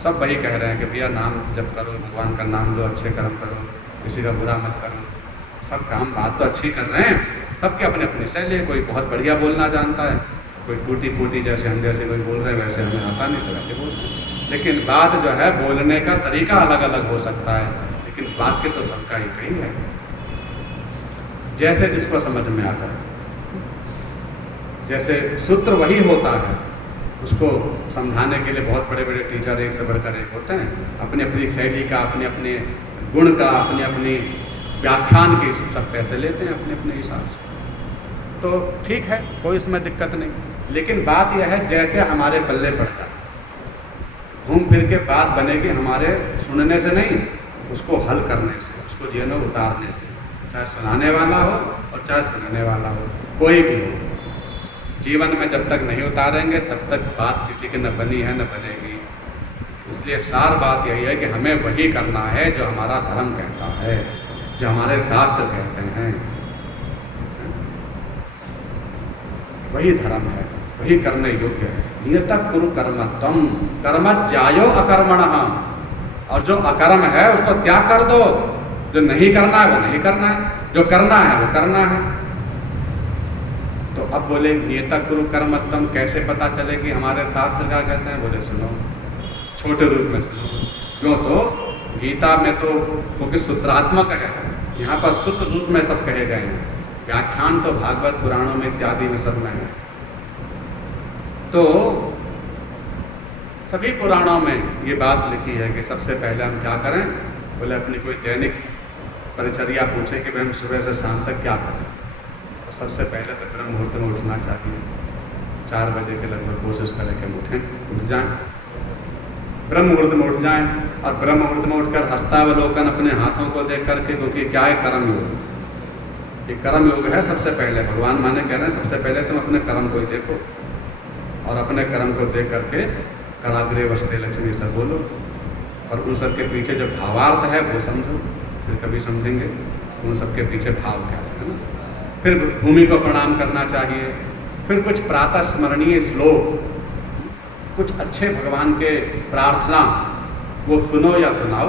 सब वही कह रहे हैं कि भैया नाम जप करो, भगवान का नाम लो, अच्छे कर्म करो, किसी का बुरा मत करो। सब काम बात तो अच्छी कर रहे हैं, सबके अपने अपने शैली है। कोई बहुत बढ़िया बोलना जानता है, कोई टूटी फूटी जैसे हम जैसे कोई बोल रहे हैं वैसे हमें आता नहीं तो वैसे बोल रहे हैं। लेकिन बात जो है बोलने का तरीका अलग अलग हो सकता है, लेकिन वाक्य तो सबका ही कहीं है, जैसे जिसको समझ में आता है। जैसे सूत्र वही होता है, उसको समझाने के लिए बहुत बड़े बड़े टीचर एक से बढ़कर एक होते हैं, अपनी अपनी शैली का, अपने अपने गुण का, अपनी अपनी व्याख्यान के सब पैसे लेते हैं अपने अपने हिसाब से। तो ठीक है, कोई इसमें दिक्कत नहीं, लेकिन बात यह है जैसे हमारे पल्ले पड़ जाए, घूम फिर के बात बनेगी हमारे सुनने से नहीं, उसको हल करने से, उसको जीवन में उतारने से, चाहे सुनाने वाला हो और चाहे सुनने वाला हो, कोई भी हो। जीवन में जब तक नहीं उतारेंगे तब तक बात किसी की न बनी है न बनेगी। इसलिए सार बात यही है कि हमें वही करना है जो हमारा धर्म कहता है, जो हमारे शास्त्र कहते हैं, वही धर्म है, वही करने योग्य है। नियतः कुरु कर्मत्वम कर्मज्यायो अकर्मणः, और जो अकर्म है उसको त्याग कर दो, जो नहीं करना है वो नहीं करना है, जो करना है वो करना है। तो अब बोले नियतः कुरु कर्मत्वम कैसे पता चले कि हमारे शास्त्र क्या कहते हैं? बोले सुनो, छोटे रूप में सुनो। क्यों? तो गीता में तो क्योंकि सूत्रात्मक है, यहाँ पर सूत्र रूप में सब कहे गए हैं, व्याख्यान तो भागवत पुराणों में इत्यादि में सब में है। तो सभी पुराणों में ये बात लिखी है कि सबसे पहले हम क्या करें? बोले अपनी कोई दैनिक परिचर्या पूछें कि भाई हम सुबह से शाम तक क्या करें। तो सबसे पहले तो ब्रह्म मुहूर्त में उठना चाहिए, 4 बजे के लगभग कोशिश करें कि हम उठ जाएं। ब्रह्म मुहूर्त में उठ जाएं और ब्रह्म मुहूर्त में उठकर हस्तावलोकन अपने हाथों को देख करके, क्योंकि क्या है कर्म योग, ये कर्म योग है। सबसे पहले भगवान माने कह रहे हैं सबसे पहले तुम अपने कर्म को ही देखो और अपने कर्म को देख करके कराग्रे वस्ते लक्ष्मी सब बोलो और उन सब के पीछे जो भावार्थ है वो समझो, फिर कभी समझेंगे उन सब के पीछे भाव क्या है ना। फिर भूमि को प्रणाम करना चाहिए, फिर कुछ प्रातः स्मरणीय श्लोक, कुछ अच्छे भगवान के प्रार्थना वो सुनो या सुनाओ।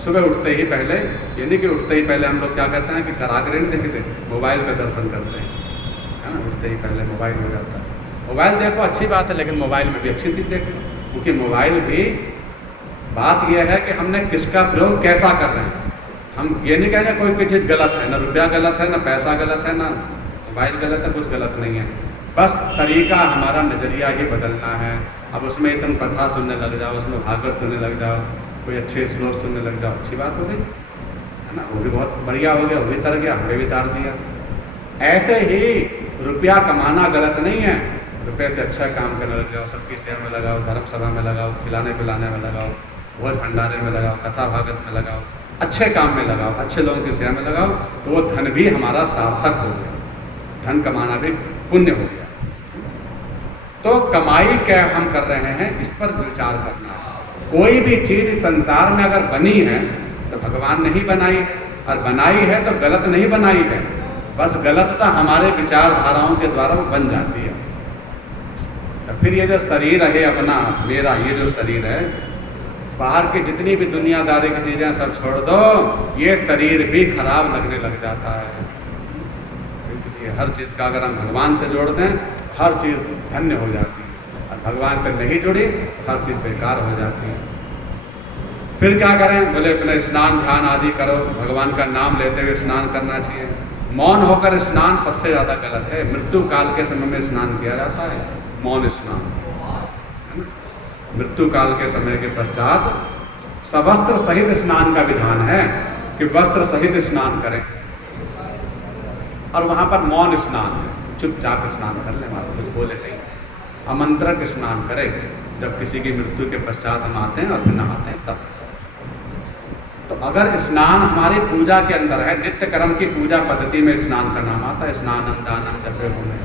सुबह उठते ही पहले, ये नहीं कि उठते ही पहले हम लोग क्या कहते हैं कि कराग्रे नहीं देखते, मोबाइल पे दर्शन करते हैं, है ना। उठते ही पहले मोबाइल हो जाता है। मोबाइल देखो अच्छी बात है, लेकिन मोबाइल में भी अच्छी चीज़ देखो, क्योंकि मोबाइल भी बात यह है कि हमने किसका प्रयोग कैसा कर रहे हैं। हम ये नहीं कहेंगे कोई चीज़ गलत है, ना रुपया गलत है, ना पैसा गलत है, ना मोबाइल गलत है, कुछ गलत नहीं है, बस तरीका हमारा नज़रिया ही बदलना है। अब उसमें तुम कथा सुनने लग जाओ, उसमें भागवत सुनने लग जाओ, कोई अच्छे श्लोक सुनने लग जाओ, अच्छी बात हो गई, है ना, वो भी बहुत बढ़िया हो गया, वो भी तर गया, हमें भी तार दिया। ऐसे ही रुपया कमाना गलत नहीं है, रुपये से अच्छा काम करने लग जाओ, सबकी सेवा में लगाओ, धर्म सभा में लगाओ, खिलाने पिलाने में लगाओ, भोज भंडारे में लगाओ, कथा भागवत में लगाओ, अच्छे काम में लगाओ, अच्छे लोगों की सेवा में लगाओ, तो वो धन भी हमारा सार्थक हो गया, धन कमाना भी पुण्य हो गया। तो कमाई क्या हम कर रहे हैं, इस पर विचार करना है। कोई भी चीज़ संसार में अगर बनी है तो भगवान ने ही बनाई है, और बनाई है तो गलत नहीं बनाई है, बस गलतता हमारे विचारधाराओं के द्वारा वो बन जाती है। तो फिर ये जो शरीर है अपना मेरा, ये जो शरीर है, बाहर की जितनी भी दुनियादारी की चीज़ें सब छोड़ दो, ये शरीर भी खराब लगने लग जाता है। इसलिए हर चीज़ का अगर हम भगवान से जोड़ दें, हर चीज़ धन्य हो जाती है, और भगवान से नहीं जुड़ी हर चीज़ बेकार हो जाती है। फिर क्या करें, बोले अपने स्नान ध्यान आदि करो, भगवान का नाम लेते हुए स्नान करना चाहिए। मौन होकर स्नान सबसे ज़्यादा गलत है। मृत्यु काल के समय में स्नान किया जाता है, मौन स्नान, है ना। मृत्यु काल के समय के पश्चात सवस्त्र सहित स्नान का विधान है कि वस्त्र सहित स्नान करें, और वहाँ पर मौन स्नान है, चुपचाप स्नान कर ले, वहाँ कुछ बोले नहीं, आमंत्रक स्नान करें। जब किसी की मृत्यु के पश्चात हम आते हैं और फिर नहाते हैं तब। तो अगर स्नान हमारी पूजा के अंदर है, नित्य कर्म की पूजा पद्धति में स्नान का नाम आता है, स्नानम दानम जपे होने,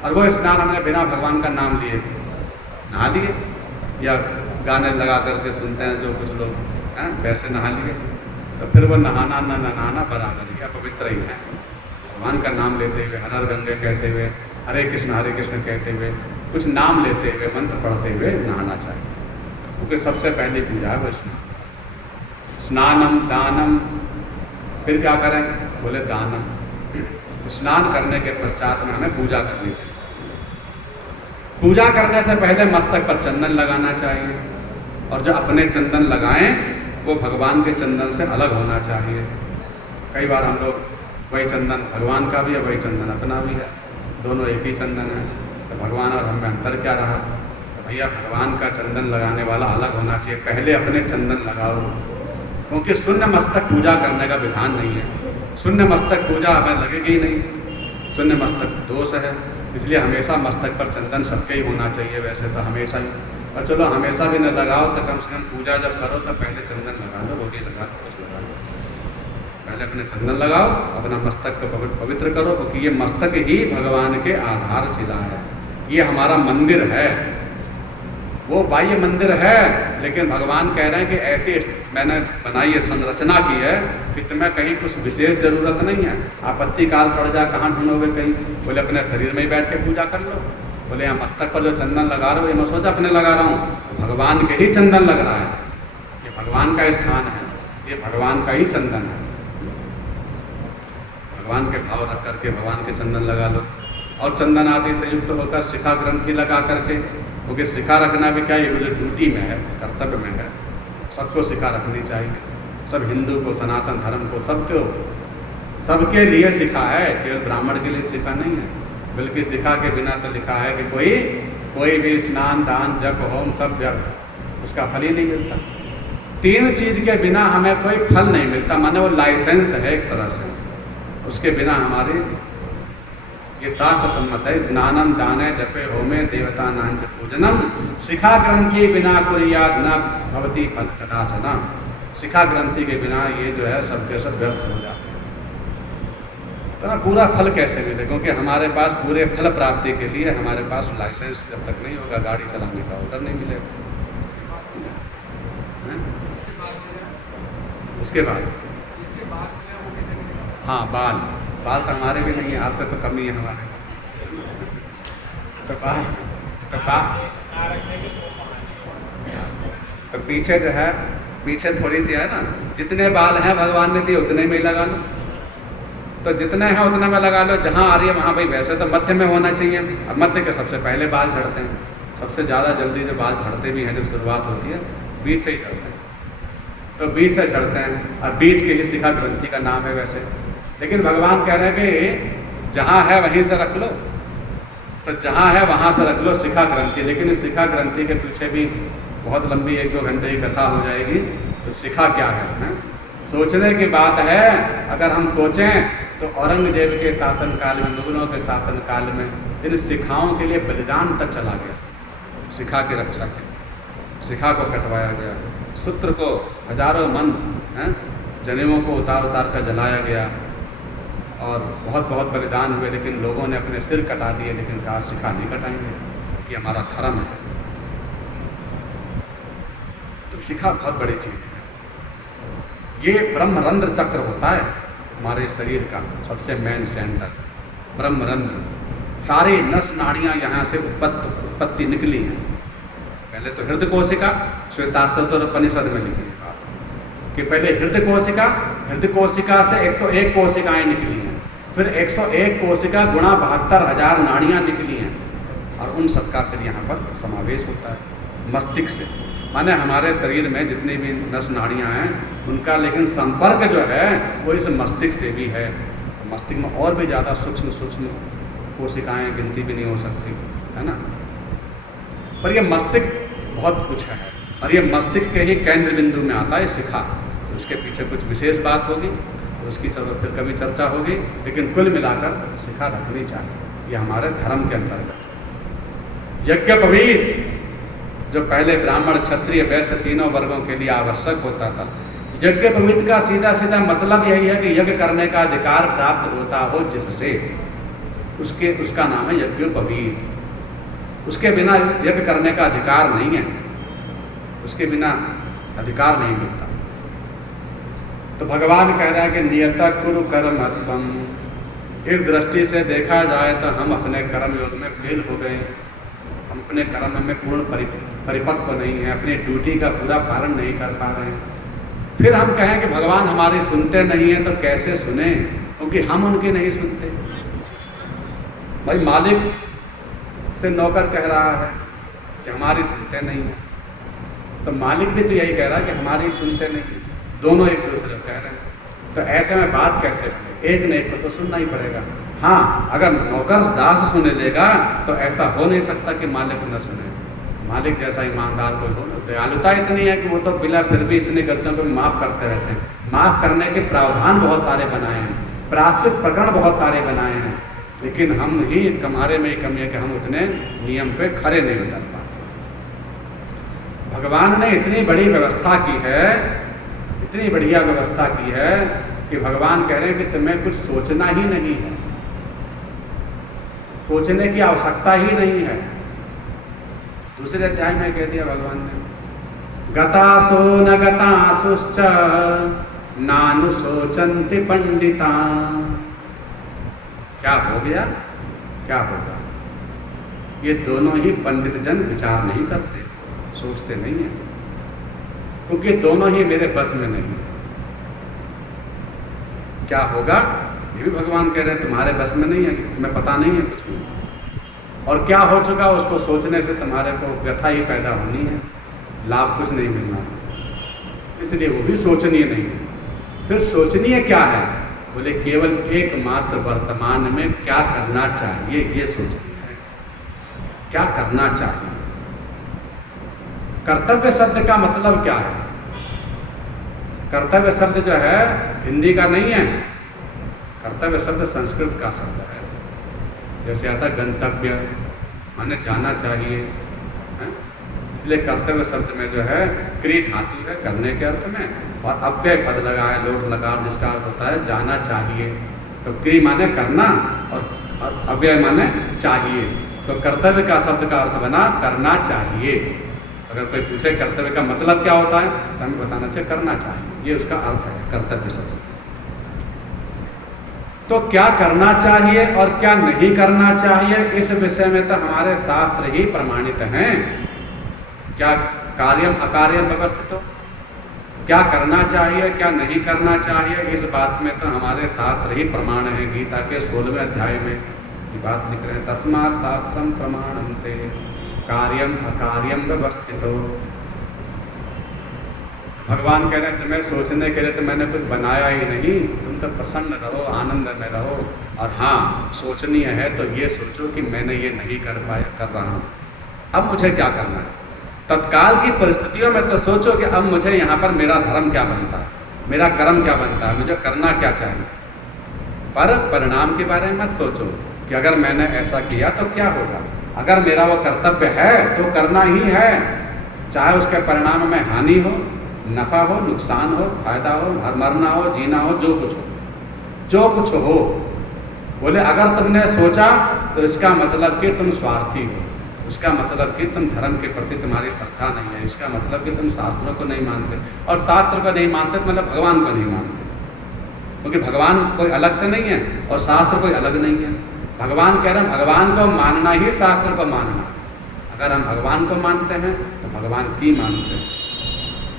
और वो स्नान हमने बिना भगवान का नाम लिए नहा लिए, या गाने लगा करके सुनते हैं जो कुछ लोग हैं वैसे नहा लिए, तो फिर वो नहाना न नहाना बराबर ही अपवित्र ही है। भगवान का नाम लेते हुए, हर हर गंगे कहते हुए, हरे कृष्ण कहते हुए, कुछ नाम लेते हुए, मंत्र पढ़ते हुए नहाना चाहिए, क्योंकि सबसे पहली पूजा है वो स्नान। स्नानम दानम, फिर क्या करें, बोले दानम। स्नान करने के पश्चात में हमें पूजा करनी चाहिए। पूजा करने से पहले मस्तक पर चंदन लगाना चाहिए, और जो अपने चंदन लगाएं वो भगवान के चंदन से अलग होना चाहिए। कई बार हम लोग वही चंदन भगवान का भी है, वही चंदन अपना भी है, दोनों एक ही चंदन है, तो भगवान और हम में अंतर क्या रहा। तो भैया भगवान का चंदन लगाने वाला अलग होना चाहिए, पहले अपने चंदन लगाओ, क्योंकि शून्य मस्तक पूजा करने का विधान नहीं है। शून्य मस्तक पूजा हमें लगेगी ही नहीं, शून्य मस्तक दोष है, इसलिए हमेशा मस्तक पर चंदन सबके ही होना चाहिए वैसे तो हमेशा ही। और चलो हमेशा भी न लगाओ तो कम से कम पूजा जब करो तो पहले चंदन लगा लो, रोटी लगा लो, कुछ लगा लो, पहले अपने चंदन लगाओ, अपना मस्तक को पवित्र करो, क्योंकि ये मस्तक ही भगवान के आधारशिला है, ये हमारा मंदिर है। वो बाह्य मंदिर है, लेकिन भगवान कह रहे हैं कि ऐसी मैंने बनाई है, संरचना की है कि तुम्हें कहीं कुछ विशेष जरूरत नहीं है। आपत्ति काल पड़ जाए कहाँ ढूंढोगे कहीं, बोले अपने शरीर में ही बैठ के पूजा कर लो। बोले यहाँ मस्तक पर जो चंदन लगा रहे हो, ये मैं सोचा अपने लगा रहा हूँ, भगवान के ही चंदन लग रहा है, ये भगवान का स्थान है, ये भगवान का ही चंदन है। भगवान के भाव रख करके भगवान के चंदन लगा लो, और चंदन आदि से युक्त होकर शिखा ग्रंथि लगा करके, क्योंकि शिखा रखना भी क्या ये ड्यूटी में है, कर्तव्य में है, सबको शिखा रखनी चाहिए, सब हिंदू को, सनातन धर्म को, सबको, सबके लिए शिखा है, केवल ब्राह्मण के लिए शिखा नहीं है। बल्कि शिखा के बिना तो लिखा है कि कोई भी स्नान दान जप होम सब व्यर्थ, उसका फल ही नहीं मिलता। तीन चीज़ के बिना हमें कोई फल नहीं मिलता, माने वो लाइसेंस है एक तरह से, उसके बिना हमारी ये शास्त्र सम्मत है। स्नानम दाने जपे होमे देवता नांच पूजनम शिखा ग्रंथि बिना कुर्याद न भवती फल कदाचना। शिखा ग्रंथि के बिना ये जो है सब के सब व्यर्थ हो जाते हैं। तो ना पूरा फल कैसे मिले, क्योंकि हमारे पास पूरे फल प्राप्ति के लिए हमारे पास लाइसेंस जब तक नहीं होगा गाड़ी चलाने का ऑर्डर नहीं मिलेगा। उसके बाद हाँ बाल तो हमारे भी नहीं है, आपसे तो कम ही है हमारे। तो पीछे जो है, पीछे थोड़ी सी है ना, जितने बाल हैं भगवान ने दिए उतने में ही लगा लो। तो जितने हैं उतने में लगा लो, जहाँ आ रही है वहाँ भाई। वैसे तो मध्य में होना चाहिए। अब मध्य के सबसे पहले बाल झड़ते हैं, सबसे ज़्यादा जल्दी जो बाल झड़ते भी हैं जब शुरुआत होती है बीच से ही झड़ते हैं। तो बीच से झड़ते हैं और बीच के ही शिखा ग्रंथि का नाम है वैसे। लेकिन भगवान कह रहे हैं कि जहाँ है वहीं से रख लो। तो जहाँ है वहाँ से रख लो शिखा ग्रंथि। लेकिन इस शिखा ग्रंथि के पीछे भी बहुत लंबी 1-2 घंटे की कथा हो जाएगी। तो शिखा क्या है? सोचने की बात है। अगर हम सोचें तो औरंगजेब के शासनकाल में, मुगलों के शासनकाल में इन शिखाओं के लिए बलिदान तक चला गया। शिखा की रक्षा के, शिखा को कटवाया गया, सूत्र को हजारों मन जनेऊ को उतार कर जलाया गया और बहुत बहुत बलिदान हुए। लेकिन लोगों ने अपने सिर कटा दिए, लेकिन कहा शिखा नहीं कटाएंगे, ये हमारा धर्म है। तो शिखा बहुत बड़ी चीज़ है। ये ब्रह्मरंध्र चक्र होता है हमारे शरीर का सबसे मेन सेंटर, ब्रह्मरंध्र। सारी नस नाड़ियाँ यहाँ से उत्पत्ति निकली हैं। पहले तो हृदय कोशिका, श्वेताश्वतर उपनिषद में लिखी है कि पहले हृदय कोशिका से 101 कोशिकाएं निकली हैं। फिर 101 कोशिका गुणा 72,000 नाड़ियाँ निकली हैं। और उन सबका फिर यहाँ पर समावेश होता है मस्तिष्क से। माने हमारे शरीर में जितनी भी नस नाड़ियाँ हैं उनका लेकिन संपर्क जो है वो इस मस्तिष्क से भी है। मस्तिष्क में और भी ज़्यादा सूक्ष्म कोशिकाएं गिनती भी नहीं हो सकती, है ना। पर ये मस्तिष्क बहुत कुछ है और ये मस्तिष्क के ही केंद्र बिंदु में आता है शिखा। तो इसके पीछे कुछ विशेष बात होगी, तो उसकी चलो फिर कभी चर्चा होगी। लेकिन कुल मिलाकर शिखा रखनी चाहिए, ये हमारे धर्म के अंतर्गत। यज्ञोपवीत जो पहले ब्राह्मण क्षत्रिय वैश्य तीनों वर्गों के लिए आवश्यक होता था, यज्ञोपवीत का सीधा सीधा मतलब यही है कि यज्ञ करने का अधिकार प्राप्त होता हो जिससे, उसका नाम है यज्ञोपवीत। उसके बिना यज्ञ करने का अधिकार नहीं है, उसके बिना अधिकार नहीं मिलता। तो भगवान कह रहा है कि नियता कुरु कर्मत्वम। इस दृष्टि से देखा जाए तो हम अपने कर्म योग में फेल हो गए। हम अपने कर्म में पूर्ण परिपक्व नहीं है, अपनी ड्यूटी का पूरा पालन नहीं कर पा रहे हैं। फिर हम कहें कि भगवान हमारी सुनते नहीं हैं, तो कैसे सुने? क्योंकि हम उनकी नहीं सुनते। भाई मालिक से नौकर कह रहा है कि हमारी सुनते नहीं है, तो मालिक भी तो यही कह रहा है कि हमारी सुनते नहीं है। दोनों एक दूसरे को कह रहे हैं। तो ऐसे में बात कैसे? एक ने एक को तो सुनना ही पड़ेगा। हाँ, अगर नौकर दास सुने लेगा तो ऐसा हो नहीं सकता कि मालिक न सुने। मालिक जैसा ईमानदार कोई हो। दयालुता इतनी है कि वो तो बिना फिर भी इतनी गलतियों को माफ़ करते रहते हैं। माफ़ करने के प्रावधान बहुत सारे बनाए हैं, प्रायश्चित प्रकरण बहुत सारे बनाए हैं, लेकिन हम ही हमारे में ही कमी है कि हम उतने नियम पे खरे नहीं उतर पाते। भगवान ने इतनी बड़ी व्यवस्था की है, इतनी बढ़िया व्यवस्था की है कि भगवान कह रहे हैं कि तुम्हें कुछ सोचना ही नहीं है, सोचने की आवश्यकता ही नहीं है। दूसरे अध्याय में कह दिया भगवान ने, गतासो न गतासुश्च नानुशोचन्ति पंडिता। क्या हो गया, क्या होगा, ये दोनों ही पंडित जन विचार नहीं करते, सोचते नहीं है, क्योंकि दोनों ही मेरे बस में नहीं है। क्या होगा ये भी भगवान कह रहे हैं तुम्हारे बस में नहीं है, तुम्हें पता नहीं है कुछ नहीं। और क्या हो चुका उसको सोचने से तुम्हारे को व्यथा ही पैदा होनी है, लाभ कुछ नहीं मिलना, इसलिए वो भी सोचनीय नहीं है। फिर सोचनीय क्या है? बोले केवल एकमात्र वर्तमान में क्या करना चाहिए, ये सोचनीय है। क्या करना चाहिए? कर्तव्य शब्द का मतलब क्या है? कर्तव्य शब्द जो है हिंदी का नहीं है, कर्तव्य शब्द संस्कृत का शब्द है। जैसे आता गंतव्य माने जाना चाहिए, है? इसलिए कर्तव्य शब्द में जो है क्रिय धातु है करने के अर्थ में, और अव्यय पद लगा है, लोट लकार, जिसका अर्थ होता है जाना चाहिए। तो क्रिय माने करना और अव्यय माने चाहिए, तो कर्तव्य का शब्द का अर्थ बना करना चाहिए। अगर कोई पूछे कर्तव्य का मतलब क्या होता है तो हमें बताना चाहिए करना चाहिए, ये उसका अर्थ है कर्तव्य शब्द। तो क्या करना चाहिए और क्या नहीं करना चाहिए, इस विषय में तो हमारे शास्त्र ही प्रमाणित हैं। क्या कार्यम अकार्यम व्यवस्थित हो, क्या करना चाहिए क्या नहीं करना चाहिए, इस बात में तो हमारे शास्त्र ही प्रमाण है। गीता के 16वें अध्याय में ये बात लिख रहे हैं, तस्मात् शास्त्रम प्रमाणन्ते कार्यम अकार्यम व्यवस्थित हो। भगवान कह रहे हैं तुम्हें सोचने के लिए तो मैंने कुछ बनाया ही नहीं, तुम तो प्रसन्न रहो, आनंद में रहो, और हाँ सोचनीय है तो ये सोचो कि मैंने ये नहीं कर रहा हूँ, अब मुझे क्या करना है। तत्काल की परिस्थितियों में तो सोचो कि अब मुझे यहाँ पर मेरा धर्म क्या बनता है, मेरा कर्म क्या बनता है, मुझे करना क्या चाहिए। पर परिणाम के बारे में मत सोचो कि अगर मैंने ऐसा किया तो क्या होगा। अगर मेरा वो कर्तव्य है तो करना ही है, चाहे उसके परिणाम में हानि हो, नफा हो, नुकसान हो, फायदा हो, मरना हो, जीना हो, जो कुछ हो, जो कुछ हो। बोले अगर तुमने सोचा तो इसका मतलब कि तुम स्वार्थी हो, उसका मतलब कि तुम धर्म के प्रति तुम्हारी श्रद्धा नहीं है, इसका मतलब कि तुम शास्त्रों को नहीं मानते, और शास्त्र को नहीं मानते मतलब भगवान को नहीं मानते, क्योंकि भगवान कोई अलग से नहीं है और शास्त्र कोई अलग नहीं है। भगवान कह रहे हैं भगवान को मानना ही शास्त्र को मानना। अगर हम भगवान को मानते हैं तो भगवान की मानते हैं,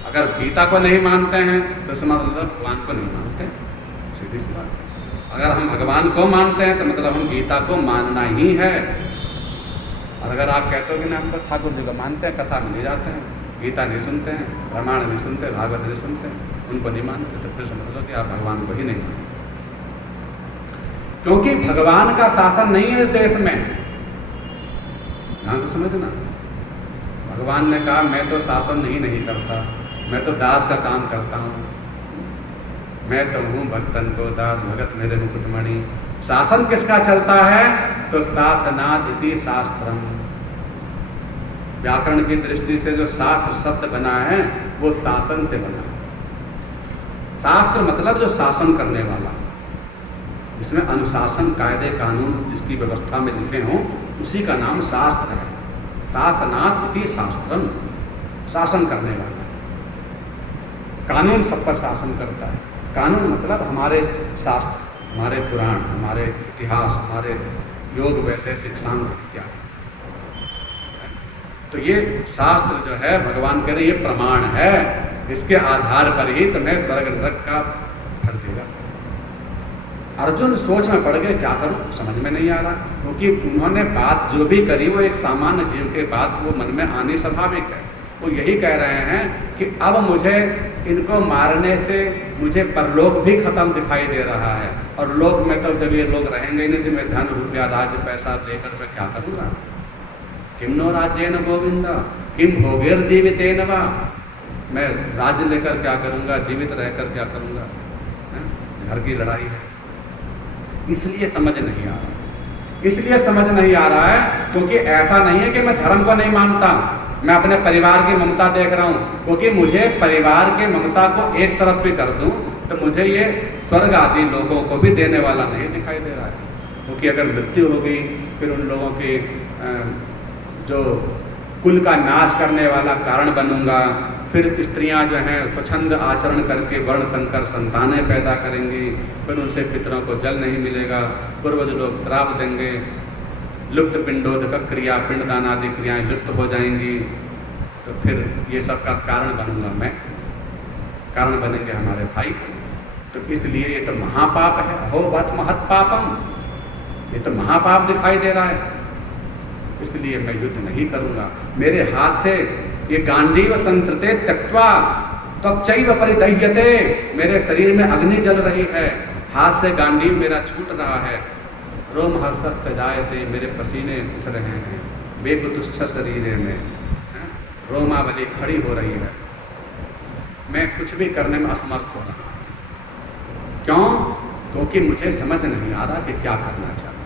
अगर गीता को नहीं मानते हैं तो इसका मतलब भगवान को नहीं मानते, सीधी सी बात है। अगर हम भगवान को मानते हैं तो मतलब हम गीता को मानना ही है। और अगर आप कहते हो कि ना हम तो ठाकुर जी को मानते हैं, कथा में नहीं जाते हैं, गीता नहीं सुनते हैं, रामायण नहीं सुनते, भागवत नहीं सुनते, उनको नहीं मानते, तो फिर समझ लो कि आप भगवान को ही नहीं मानते, क्योंकि भगवान का शासन नहीं है इस देश में। ध्यान से समझना, भगवान ने कहा मैं तो शासन नहीं करता, मैं तो दास का काम करता हूँ, मैं तो हूँ भक्तन को दास, भगत मेरे मुकुटमणि। शासन किसका चलता है तो शासनाद इति शास्त्रम, व्याकरण की दृष्टि से जो शास्त्र शब्द बना है वो शासन से बना है। शास्त्र मतलब जो शासन करने वाला, इसमें अनुशासन, कायदे कानून जिसकी व्यवस्था में लिखे हों उसी का नाम शास्त्र है। शासनाद इति शास्त्रम, शासन करने वाला, कानून सब पर शासन करता है। कानून मतलब हमारे शास्त्र, हमारे पुराण, हमारे इतिहास, हमारे योग वैशेषिक सांख्य इत्यादि। तो ये शास्त्र जो है भगवान कह रहे ये प्रमाण है, इसके आधार पर ही तुम्हें स्वर्ग नरक का फल देगा। अर्जुन सोच में पड़ गए क्या करूं, समझ में नहीं आ रहा, क्योंकि उन्होंने बात जो भी करी वो एक सामान्य जीव के बात वो मन में आनी स्वाभाविक है। वो यही कह रहे हैं कि अब मुझे इनको मारने से मुझे परलोक भी खत्म दिखाई दे रहा है, और लोक में तो जब ये लोग रहेंगे नहीं तो मैं धन रुपया राज्य पैसा लेकर मैं क्या करूँगा। किम नो राज्येन गोविंद किम भोगेर जीवितेन वा, मैं राज्य लेकर क्या करूँगा, जीवित रहकर क्या करूँगा, घर की लड़ाई है। इसलिए समझ नहीं आ रहा, इसलिए समझ नहीं आ रहा है क्योंकि ऐसा नहीं है कि मैं धर्म को नहीं मानता, मैं अपने परिवार की ममता देख रहा हूँ, क्योंकि मुझे परिवार के ममता को एक तरफ भी कर दूँ तो मुझे ये स्वर्ग आदि लोगों को भी देने वाला नहीं दिखाई दे रहा है। क्योंकि अगर मृत्यु हो गई फिर उन लोगों के जो कुल का नाश करने वाला कारण बनूंगा, फिर स्त्रियां जो हैं स्वच्छंद आचरण करके वर्ण संकर संतानें पैदा करेंगी, फिर उनसे पितरों को जल नहीं मिलेगा, पूर्वज लोग श्राप देंगे, लुप्त पिंडोदक क्रिया, पिंडदान आदि क्रियाएं लुप्त हो जाएंगी, तो फिर ये सब का कारण बनूंगा मैं, कारण बनेंगे हमारे भाई। तो इसलिए ये तो महापाप है, अहोवत महत पापम, ये तो महापाप दिखाई दे रहा है, इसलिए मैं युद्ध नहीं करूंगा। मेरे हाथ से ये गांडीव संसृते त्यक्त्वा त्वचैव परिदह्यते, मेरे शरीर में अग्नि जल रही है, हाथ से गांडीव मेरा छूट रहा है, रोम हर्षस्थ जायते, मेरे पसीने उठ रहे हैं, वेपतुच्छ शरीर में रोमावली खड़ी हो रही है, मैं कुछ भी करने में असमर्थ हो रहा हूँ। क्यों? क्योंकि मुझे समझ नहीं आ रहा कि क्या करना चाहिए।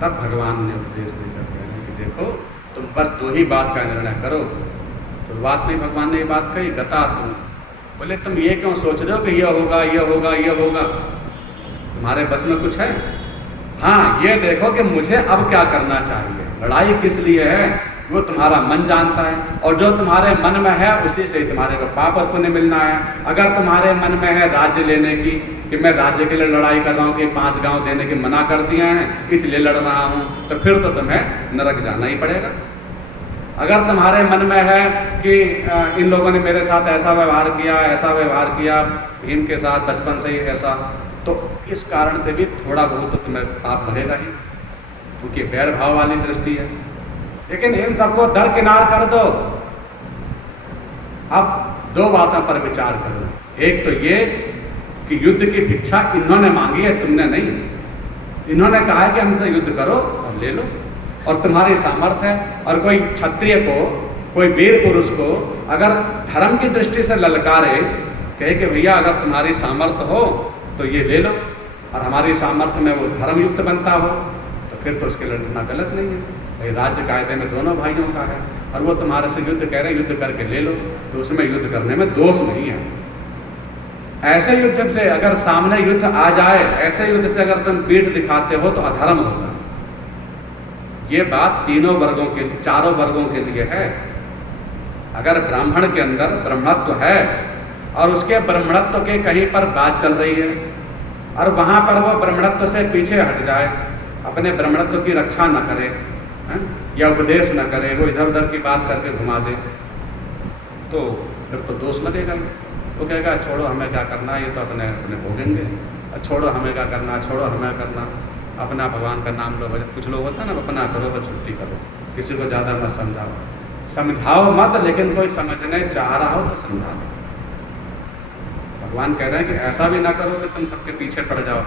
तब भगवान ने उपदेश देकर कहा कि देखो तुम बस 2 ही बात का निर्णय करो। शुरुआत में भगवान ने ये बात कही, गता सुन। बोले तुम ये क्यों सोच रहे हो कि ये होगा ये होगा ये होगा, तुम्हारे बस में कुछ है? हाँ, ये देखो कि मुझे अब क्या करना चाहिए। लड़ाई किस लिए है वो तुम्हारा मन जानता है, और जो तुम्हारे मन में है उसी से तुम्हारे को पाप और पुण्य मिलना है। अगर तुम्हारे मन में है राज्य लेने की, कि मैं राज्य के लिए लड़ाई कर रहा हूँ कि 5 गांव देने की मना कर दिए हैं इसलिए लड़ रहा हूँ, तो फिर तो तुम्हें नरक जाना ही पड़ेगा। अगर तुम्हारे मन में है कि इन लोगों ने मेरे साथ ऐसा व्यवहार किया इनके साथ बचपन से ही ऐसा, तो इस कारण से भी थोड़ा बहुत तो तुम्हें पाप लगेगा ही, क्योंकि बैर भाव वाली दृष्टि है। लेकिन इन सबको दरकिनार कर दो। अब 2 बातों पर विचार करो। एक तो ये कि युद्ध की भिक्षा इन्होंने मांगी है, तुमने नहीं। इन्होंने कहा है कि हमसे युद्ध करो, अब ले लो, और तुम्हारी सामर्थ्य है। और कोई क्षत्रिय को, कोई वीर पुरुष को अगर धर्म की दृष्टि से ललकारे, कहे कि भैया अगर तुम्हारी सामर्थ्य हो तो ये ले लो, और हमारी सामर्थ्य में वो धर्म युक्त बनता हो, तो फिर तो उसके लड़ना गलत नहीं है। भाई राज्य कायदे में दोनों भाइयों का है, और वो तुम्हारे से युद्ध कह रहे हैं, युद्ध करके ले लो, तो उसमें युद्ध करने में दोष नहीं है। ऐसे युद्ध से अगर सामने युद्ध आ जाए, ऐसे युद्ध से अगर तुम पीठ दिखाते हो तो अधर्म होगा। ये बात 3 वर्गों के, 4 वर्गों के लिए है। अगर ब्राह्मण के अंदर ब्रह्मत्व है और उसके ब्रह्मणत्व के कहीं पर बात चल रही है, और वहां पर वो ब्रह्मणत्व से पीछे हट जाए, अपने ब्रह्मणत्व की रक्षा न करे, या उपदेश न करे, वो इधर उधर की बात करके घुमा दे, तो फिर तो दोष लगेगा ही। वो कहेगा छोड़ो हमें क्या करना, ये तो अपने अपने भोगेंगे, और छोड़ो हमें क्या करना, छोड़ो हमें करना, अपना भगवान का नाम लो। कुछ लोग होता है ना, अपना करो बस छुट्टी करो, किसी को ज़्यादा मत समझाओ। समझाओ मत, लेकिन कोई समझने चाह रहा हो तो समझा दो। भगवान कह रहे हैं कि ऐसा भी ना करो कि तुम सबके पीछे पड़ जाओ,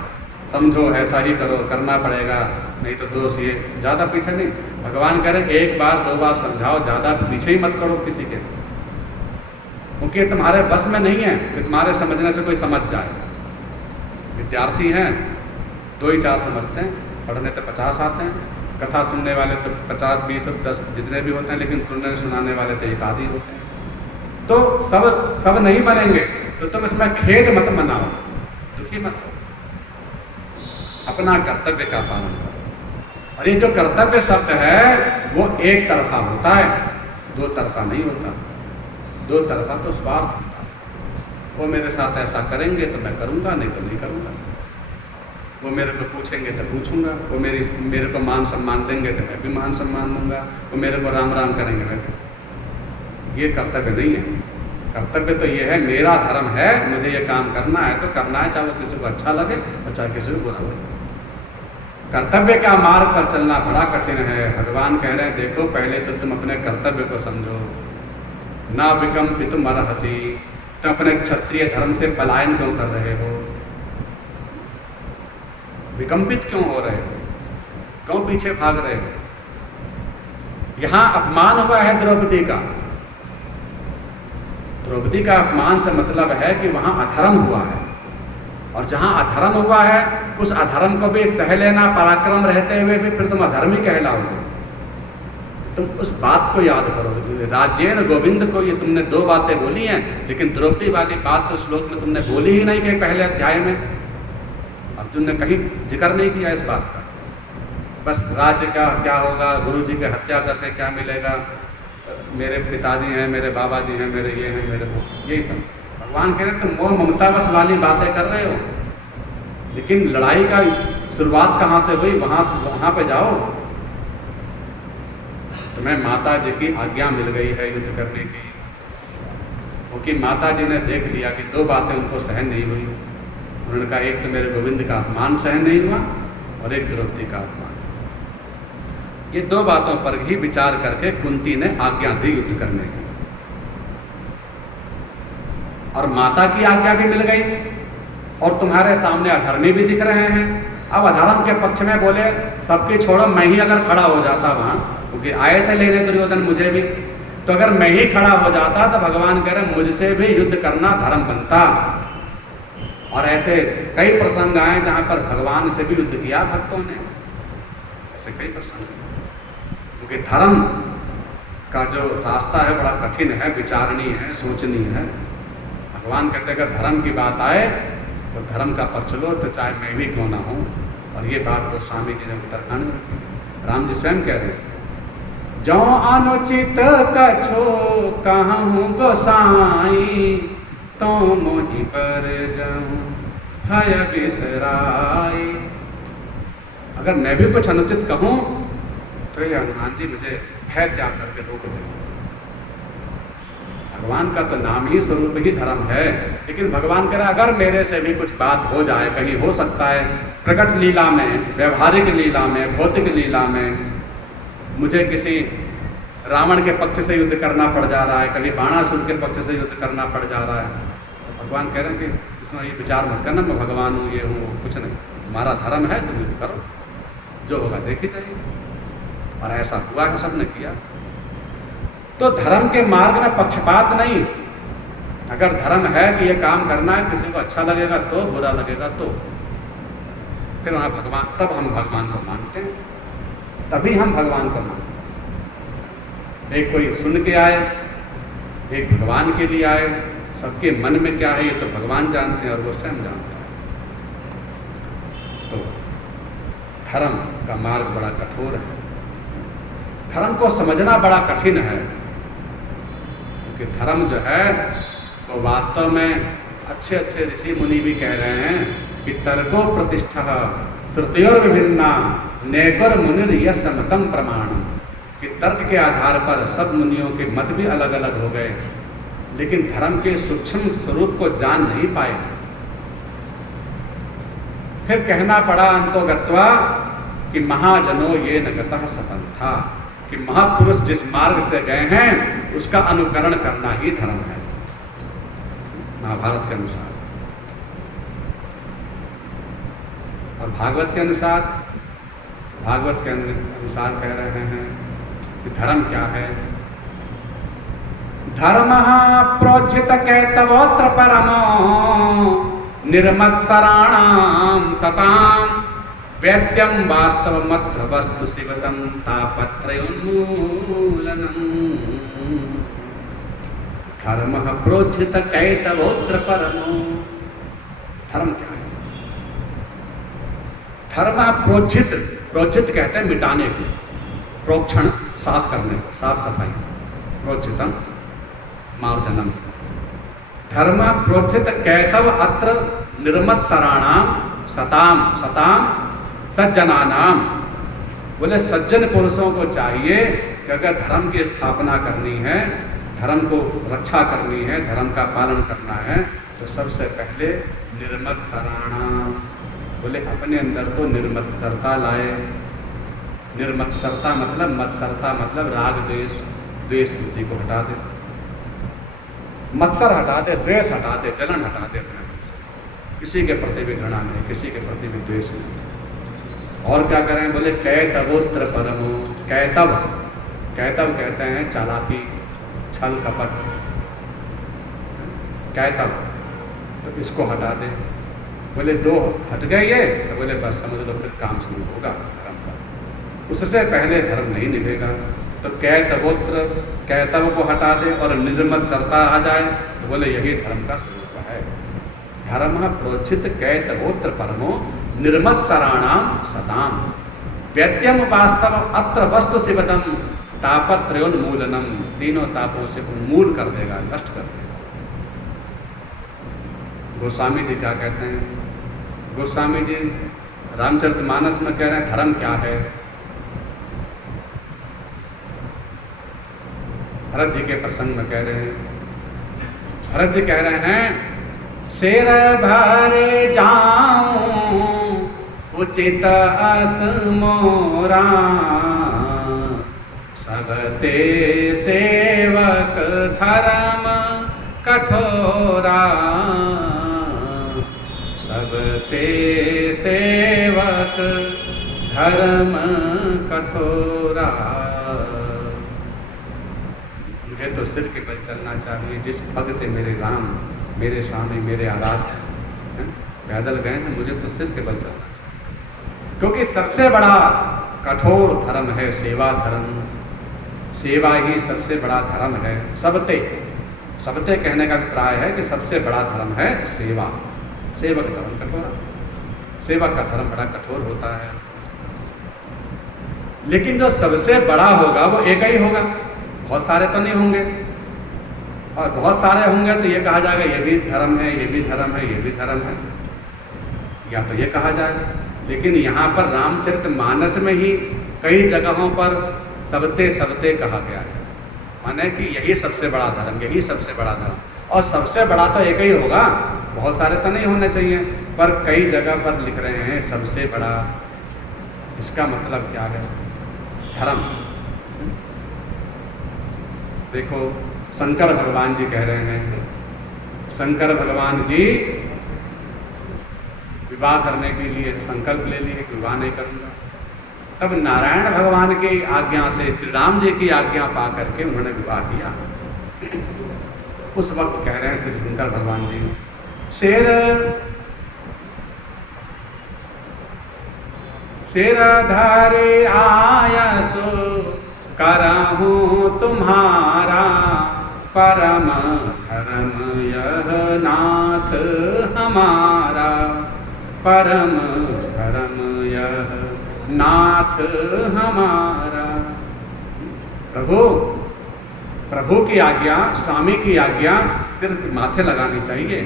समझो ऐसा ही करो, करना पड़ेगा, नहीं तो दोष ये। ज़्यादा पीछे नहीं, भगवान कह रहे हैं 1 बार 2 बार समझाओ, ज़्यादा पीछे ही मत करो किसी के, क्योंकि तुम्हारे बस में नहीं है कि तुम्हारे समझने से कोई समझ जाए। विद्यार्थी हैं 2 ही 4 समझते हैं, पढ़ने तो 50 आते हैं, कथा सुनने वाले तो 50, 20, 10 जितने भी होते हैं, लेकिन सुनने सुनाने वाले तो 1 आदि होते हैं। तो सब नहीं बनेंगे, तो तुम इसमें खेद मत मनाओ, दुखी मत हो, अपना कर्तव्य का पालन करो। और ये जो कर्तव्य शब्द है वो एक तरफा होता है, 2 तरफा नहीं होता। 2 तरफा तो स्वार्थ होता है। वो मेरे साथ ऐसा करेंगे तो मैं करूँगा, नहीं तो नहीं करूँगा। वो मेरे को पूछेंगे तो पूछूंगा, वो मेरे को मान सम्मान देंगे तो मैं भी मान सम्मान दूंगा, वो मेरे को राम राम करेंगे मैं भी। ये कर्तव्य नहीं है। कर्तव्य तो ये है, मेरा धर्म है, मुझे ये काम करना है तो करना है, चाहे वो किसी को अच्छा लगे और चाहे किसी को बुरा लगे। कर्तव्य का मार्ग पर चलना बड़ा कठिन है। भगवान कह रहे हैं देखो पहले तो तुम अपने कर्तव्य को समझो। ना विकम्पितुम अर्हसि, तुम अपने क्षत्रिय धर्म से पलायन क्यों कर रहे हो, विकम्पित क्यों हो रहे हो, क्यों पीछे भाग रहे हो। यहां अपमान हुआ है द्रौपदी का। द्रौपदी का अपमान से मतलब है कि वहां अधर्म हुआ है, और जहां अधर्म हुआ है उस अधर्म को भी सह लेना पराक्रम रहते हुए भी फिर तुम अधर्मी कहलाओगे। तुम उस बात को याद करो। राजेन गोविंद को ये तुमने 2 बातें बोली हैं, लेकिन द्रौपदी वाली बात तो श्लोक में तुमने बोली ही नहीं कि पहले अध्याय में अर्जुन ने कहीं जिक्र नहीं किया इस बात का। बस राज्य का क्या होगा, गुरु जी की हत्या करके क्या मिलेगा, मेरे पिताजी हैं, मेरे बाबा जी हैं, मेरे ये हैं, मेरे वो, यही सब। भगवान कह रहे तुम मोह ममता बस वाली बातें कर रहे हो, लेकिन लड़ाई का शुरुआत कहाँ से हुई, वहाँ पे जाओ। तुम्हें माता जी की आज्ञा मिल गई है युद्ध करने की, क्योंकि माता जी ने देख लिया कि 2 बातें उनको सहन नहीं हुई। उन्होंने कहा एक तो मेरे गोविंद का अपमान सहन नहीं हुआ, और एक द्रौपदी का अपमान। ये 2 बातों पर ही विचार करके कुंती ने आज्ञा दी युद्ध करने की, और माता की आज्ञा भी मिल गई, और तुम्हारे सामने अधर्मी भी दिख रहे हैं। अब अधर्म के पक्ष में बोले सबके छोड़ो, मैं ही अगर खड़ा हो जाता वहां, क्योंकि आए थे लेने दुर्योधन मुझे भी, तो अगर मैं ही खड़ा हो जाता तो भगवान कह रहे मुझसे भी युद्ध करना धर्म बनता। और ऐसे कई प्रसंग आए जहां पर भगवान से भी युद्ध किया भक्तों ने। ऐसे कई प्रसंग हैं। क्योंकि धर्म का जो रास्ता है बड़ा कठिन है, विचारणीय है, सोचनीय है। भगवान कहते हैं अगर धर्म की बात आए तो धर्म का पक्ष लो, तो चाहे मैं भी क्यों ना हूँ। और ये बात गोस्वामी जी ने उत्तराखंड में रखी। राम जी स्वयं कह रहे हैं, जो अनुचित कछो कहूँ गोसाई, तो मोहि पर जाऊँ भय बिसराई। अगर मैं भी कुछ अनुचित कहूँ तो ये हनुमान जी मुझे भय त्याग करके रोक दें। भगवान का तो नाम ही स्वरूप ही धर्म है, लेकिन भगवान कह रहा अगर मेरे से भी कुछ बात हो जाए, कहीं हो सकता है प्रकट लीला में, व्यवहारिक लीला में, भौतिक लीला में मुझे किसी रावण के पक्ष से युद्ध करना पड़ जा रहा है, कभी बाणासुर के पक्ष से युद्ध करना पड़ जा रहा है, तो भगवान कह रहे हैं कि इसमें ये विचार मत करना मैं भगवान हूँ, ये हूँ, कुछ नहीं, तुम्हारा धर्म है तुम युद्ध करो, जो होगा देखी जाएगी। और ऐसा हुआ कि सबने किया। तो धर्म के मार्ग में पक्षपात नहीं। अगर धर्म है कि ये काम करना है, किसी को अच्छा लगेगा तो, बुरा लगेगा तो, फिर वहाँ भगवान, तब हम भगवान को मानते हैं, तभी हम भगवान को मानते हैं। एक कोई सुन के आए, एक भगवान के लिए आए, सबके मन में क्या है ये तो भगवान जानते हैं और वो स्वयं जानते हैं। तो धर्म का मार्ग बड़ा कठोर है, धर्म को समझना बड़ा कठिन है, क्योंकि धर्म जो है वो वास्तव में अच्छे अच्छे ऋषि मुनि भी कह रहे हैं कि तर्को प्रतिष्ठा श्रुतियोर विभिन्ना नैकर मुनिर यमतम प्रमाण, कि तर्क के आधार पर सब मुनियों के मत भी अलग अलग हो गए, लेकिन धर्म के सूक्ष्म स्वरूप को जान नहीं पाए। फिर कहना पड़ा अंतोगत्वा कि महाजनो ये न गतः सपंथा, कि महापुरुष जिस मार्ग से गए हैं उसका अनुकरण करना ही धर्म है, महाभारत के अनुसार। और भागवत के अनुसार, भागवत के अनुसार कह रहे हैं कि धर्म क्या है। धर्म प्रोज्झित कैतवोत्र परमो निर्मत्सराणाम सताम वैद्यम वास्तव मत्र वस्तु शिवतम तापत्रयोन्मूलनम। धर्म प्रोज्झित कैतवोत्र परमो, धर्म क्या है? धर्म प्रोज्झित, प्रोज्झित कहते हैं मिटाने को, प्रोक्षण साफ करने को, साफ सफाई, प्रोज्झितम मार्जनम। धर्म प्रोज्झित कैतव अत्र निर्मत्सराणाम सताम, सताम सज्जनानाम, बोले सज्जन पुरुषों को चाहिए कि अगर धर्म की स्थापना करनी है, धर्म को रक्षा करनी है, धर्म का पालन करना है, तो सबसे पहले निर्मत्सराणाम, बोले अपने अंदर तो निर्मत्सरता लाए। निर्मत्सरता मतलब, मत्सरता मतलब राग द्वेष, द्वेष बुद्धि को हटा दे, मत्सर हटा दे, द्वेष हटा दे, जलन हटा दे अपने मन से, किसी के प्रति भी घृणा नहीं, किसी के प्रति भी द्वेष नहीं। और क्या करें? बोले कैतवोत्र परमो, कैतव, कैतव कहते हैं चालाकी, छल कपट, कैतव, तो इसको हटा दे। बोले दो हट गए ये, तो बोले बस समझ लो फिर काम शुरू होगा धर्म का, उससे पहले धर्म नहीं निभेगा। तो कैतवोत्र, कैतव को हटा दे और निर्मत्सरता आ जाए, तो बोले यही धर्म का स्वरूप है। धर्म प्रोज्झित कैतवोत्र परमो निर्मत्सराणाम सताम वैद्यम वास्तव अत्र वस्तु शिवतम तापत्रयोन्मूलनम, तीनों तापों से उन्मूल कर देगा, नष्ट कर देगा। गोस्वामी जी क्या कहते हैं? गोस्वामी जी रामचरितमानस में कह रहे हैं धर्म क्या है। भरत जी के प्रसंग में कह रहे हैं, भरत जी कह रहे हैं सिर भरे जाऊं उचित अस मोरा, सबते सेवक धर्म कठोरा, सबते सेवक धर्म कठोरा। मुझे तो सिर के बल चलना चाहिए, जिस पग से मेरे राम, मेरे स्वामी, मेरे आराध्य पैदल गए हैं, मुझे तो सिर के बल चलना चाहिए, क्योंकि सबसे बड़ा कठोर धर्म है सेवा धर्म। सेवा ही सबसे बड़ा धर्म है। सबते सबते कहने का अभिप्राय है कि सबसे बड़ा धर्म है सेवा। सेवक धर्म कठोर, सेवक का धर्म बड़ा कठोर होता है। लेकिन जो सबसे बड़ा होगा वो एक ही होगा, बहुत सारे तो नहीं होंगे। और बहुत सारे होंगे तो ये कहा जाएगा ये भी धर्म है, ये भी धर्म है, ये भी धर्म है, या तो ये कहा जाएगा। लेकिन यहाँ पर रामचरितमानस में ही कई जगहों पर सबते सबते कहा गया है, माने कि यही सबसे बड़ा धर्म, यही सबसे बड़ा धर्म। और सबसे बड़ा तो एक ही होगा, बहुत सारे तो नहीं होने चाहिए, पर कई जगह पर लिख रहे हैं सबसे बड़ा। इसका मतलब क्या है? धर्म। देखो शंकर भगवान जी कह रहे हैं, शंकर भगवान जी विवाह करने के लिए संकल्प ले लिए कि विवाह नहीं करूंगा। तब नारायण भगवान की आज्ञा से, श्री राम जी की आज्ञा पा करके उन्होंने विवाह किया। उस वक्त कह रहे हैं श्री शंकर भगवान जी, सिर धारे आयसो करहूं तुम्हारा, परम धर्म यह नाथ हमारा, परम धर्म यह नाथ हमारा। प्रभु की आज्ञा, स्वामी की आज्ञा सिर्फ माथे लगानी चाहिए,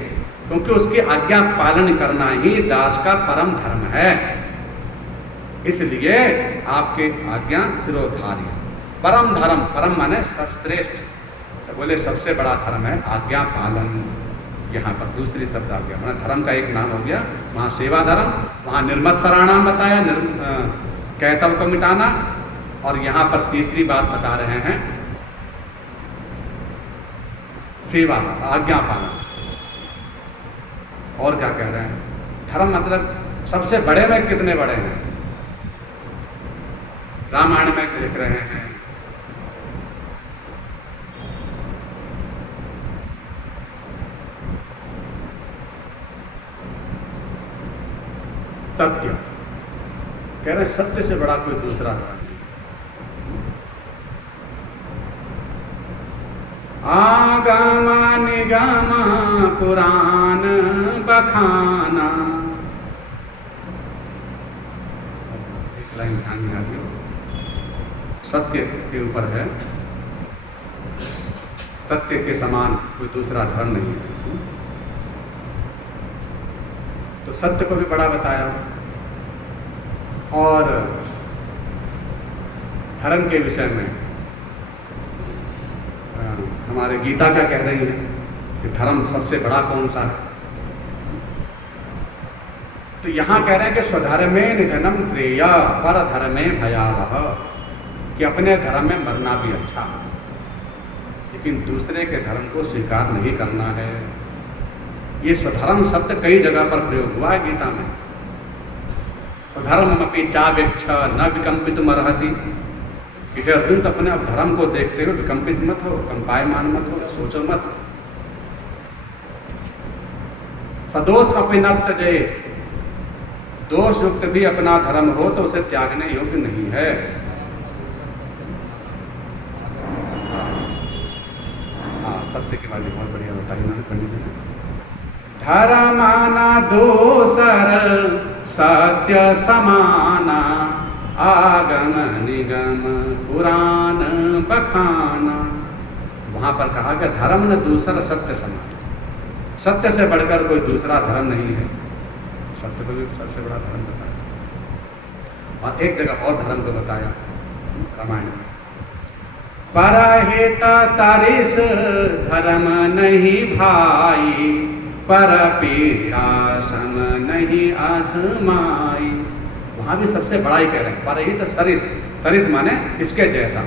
क्योंकि उसकी आज्ञा पालन करना ही दास का परम धर्म है। इसलिए आपके आज्ञा सिरोधार्य। परम धर्म, परम माने सर्वश्रेष्ठ, तो बोले सबसे बड़ा धर्म है आज्ञा पालन। यहाँ पर दूसरी शब्द आ गया, मतलब धर्म का एक नाम हो गया, वहाँ सेवा धर्म, वहाँ निर्मत्सराणाम बताया, कैतव को मिटाना, और यहाँ पर तीसरी बात बता रहे हैं सेवा, आज्ञा पालन। और क्या कह रहे हैं? धर्म मतलब सबसे बड़े में कितने बड़े हैं? रामायण में लिख रहे हैं सत्य, कह रहे सत्य से बड़ा कोई दूसरा धर्म नहीं। आगम निगम पुराण बखाना, एक लाइन ध्यान में आ गई, सत्य के ऊपर है, सत्य के समान कोई दूसरा धर्म नहीं है। तो सत्य को भी बड़ा बताया। और धर्म के विषय में हमारे गीता क्या कह रही है कि धर्म सबसे बड़ा कौन सा है? तो यहाँ कह रहे हैं कि स्वधर्मे निधनम श्रेय पर धर्मे भयावह, कि अपने धर्म में मरना भी अच्छा, लेकिन दूसरे के धर्म को स्वीकार नहीं करना है। ये स्वधर्म शब्द कई जगह पर प्रयोग हुआ है गीता में। स्वधर्ममपि चावेक्ष न विकम्पितुमर्हति, कि हे अर्जुन, तो अपने धर्म को देखते हुए विकम्पित मत हो, कंपायमान मत हो, सोचो मत। सदोष अपि न त्यजे, दोष युक्त भी अपना धर्म हो तो उसे त्यागने योग्य नहीं है। हाँ, सत्य की बात बहुत बढ़िया बताई उन्होंने पंडित जी ने। धर्माना दोसर सत्य समाना, आगम निगम पुराण बखाना। वहाँ पर कहा कि धर्म न दूसरा सत्य समान, सत्य से बढ़कर कोई दूसरा धर्म नहीं है। सत्य को भी सबसे बड़ा धर्म बताया। और एक जगह और धर्म को बताया रामायण में, परहित सरिस धर्म नहीं भाई, पर पीड़ा सम नहीं अधमाई। वहाँ भी सबसे बड़ा ही कह रहे हैं, परहित सरिस, सरिस माने इसके जैसा,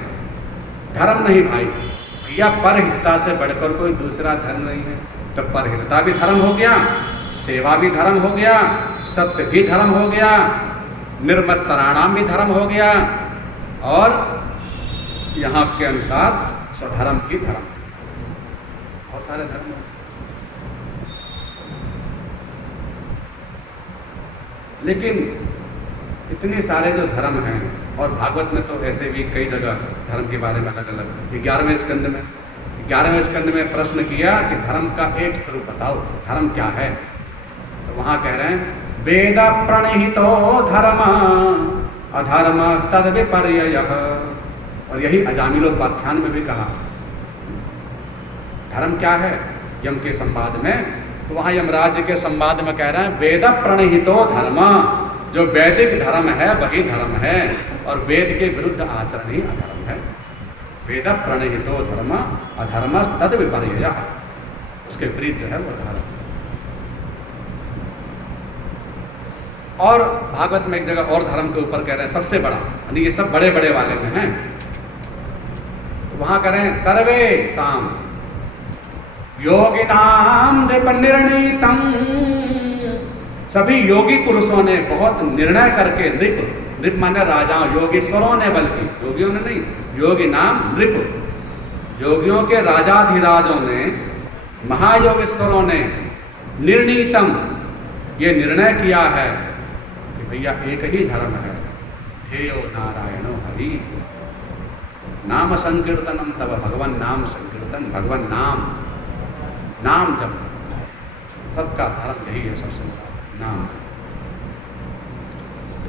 धर्म नहीं भाई। भैया परहितता से बढ़कर कोई दूसरा धर्म नहीं है। तो परहितता भी धर्म हो गया, सेवा भी धर्म हो गया, सत्य भी धर्म हो गया, निर्मत्सराणाम भी धर्म हो गया, और यहाँ के अनुसार स्वधर्म भी धर्म। बहुत सारे धर्म हैं। लेकिन इतने सारे जो धर्म हैं और भागवत में तो ऐसे भी कई जगह धर्म के बारे में अलग अलग 11वें स्कंद में 11वें स्कंद में प्रश्न किया कि धर्म का एक स्वरूप बताओ, धर्म क्या है। तो वहाँ कह रहे हैं वेद प्रणहितो धर्म अधर्म तद विपर्ययः। और यही अजामिलोपाख्यान में भी कहा धर्म क्या है यम के संवाद में। तो वहाँ यमराज के संवाद में कह रहे हैं वेद प्रणहितो धर्म, जो वैदिक धर्म है वही धर्म है और वेद के विरुद्ध आचरण ही अधर्म है। वेद प्रणहितो धर्म अधर्म तद विपर्ययः, उसके विपरीत जो है वो धर्म। और भागवत में एक जगह और धर्म के ऊपर कह रहे हैं सबसे बड़ा, यानी ये सब बड़े बड़े वाले में हैं। तो वहाँ कह रहे हैं सर्वे काम योगिनाम निर्णीतम, सभी योगी पुरुषों ने बहुत निर्णय करके, नृप माने राजाओं, योगीश्वरों ने, बल्कि योगियों ने नहीं, योगी नाम नृप, योगियों के राजाधिराजों ने, महायोगेश्वरों ने निर्णीतम, ये निर्णय किया है कि भैया एक ही धर्म है, ध्येयो नारायणो हरि, नाम संकीर्तनम तब, भगवान नाम संकीर्तन, भगवान नाम जप, सबका धर्म यही है, सबसे नाम।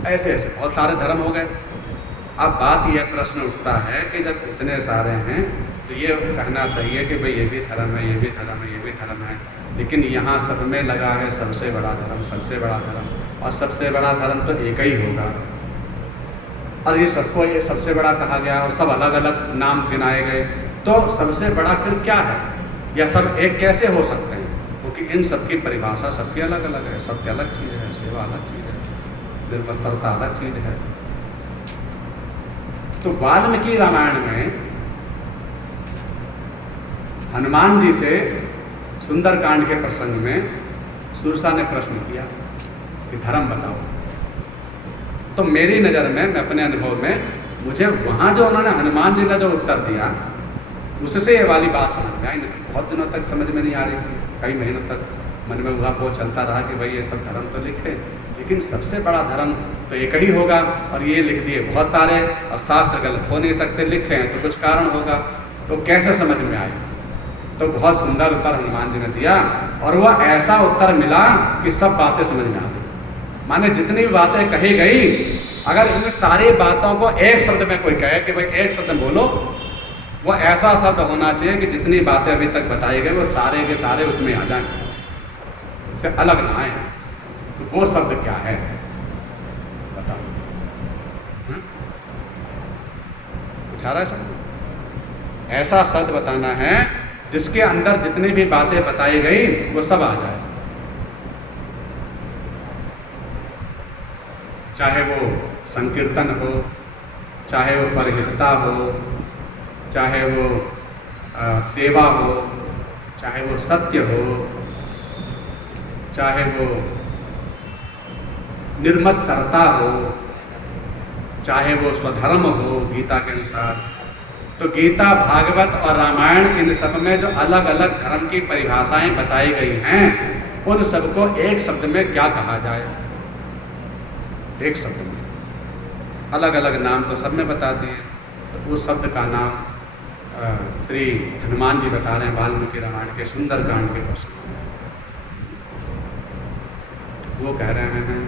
ऐसे ऐसे बहुत सारे धर्म हो गए। अब बात यह प्रश्न उठता है कि जब इतने सारे हैं तो ये कहना चाहिए कि भाई ये भी धर्म है, ये भी धर्म है, ये भी धर्म है, लेकिन यहाँ सब में लगा है सबसे बड़ा धर्म, सबसे बड़ा धर्म, और सबसे बड़ा धर्म तो एक ही होगा। और ये सबको ये सबसे बड़ा कहा गया और सब अलग अलग नाम गिनाए गए, तो सबसे बड़ा फिर क्या है, या सब एक कैसे हो सकते हैं? क्योंकि इन सबकी परिभाषा सबकी अलग अलग है, सत्य अलग चीज़ है, सेवा अलग चीज़ है, निर्भरता अलग चीज़ है। तो वाल्मीकि रामायण में हनुमान जी से सुंदरकांड के प्रसंग में सुरसा ने प्रश्न किया कि धर्म बताओ। तो मेरी नज़र में, मैं अपने अनुभव में, मुझे वहाँ जो उन्होंने हनुमान जी ने जो उत्तर दिया उससे ये वाली बात समझ में आई। नहीं, बहुत दिनों तक समझ में नहीं आ रही थी, कई महीनों तक मन में वहाँ वो चलता रहा कि भाई ये सब धर्म तो लिखे, लेकिन सबसे बड़ा धर्म तो एक ही होगा, और ये लिख दिए बहुत सारे, और शास्त्र गलत हो नहीं सकते, लिखे हैं तो कुछ कारण होगा, तो कैसे समझ में आए? तो बहुत सुंदर उत्तर हनुमान जी ने दिया, और वह ऐसा उत्तर मिला कि सब बातें समझ में आ गई। माने जितनी भी बातें कही गई, अगर इन सारी बातों को एक शब्द में कोई कहे कि भाई एक शब्द बोलो, वो ऐसा शब्द होना चाहिए कि जितनी बातें अभी तक बताई गई वो सारे के सारे उसमें आ जाएं, उसके अलग ना आए। तो वो शब्द क्या है बताओ? कुछ आ रहा है शब्द? ऐसा शब्द बताना है जिसके अंदर जितनी भी बातें बताई गई वो सब आ जाए, चाहे वो संकीर्तन हो, चाहे वो परहितता हो, चाहे वो सेवा हो, चाहे वो सत्य हो, चाहे वो निर्मत्सरता हो, चाहे वो स्वधर्म हो गीता के अनुसार। तो गीता, भागवत और रामायण, इन सब में जो अलग अलग धर्म की परिभाषाएं बताई गई हैं, उन सबको एक शब्द में क्या कहा जाए? एक शब्द में अलग अलग नाम तो सब में बता दिए, तो उस शब्द का नाम श्री हनुमान जी बता रहे हैं वाल्मीकि रामायण के सुंदरकांड के प्रसंग में। वो कह रहे हैं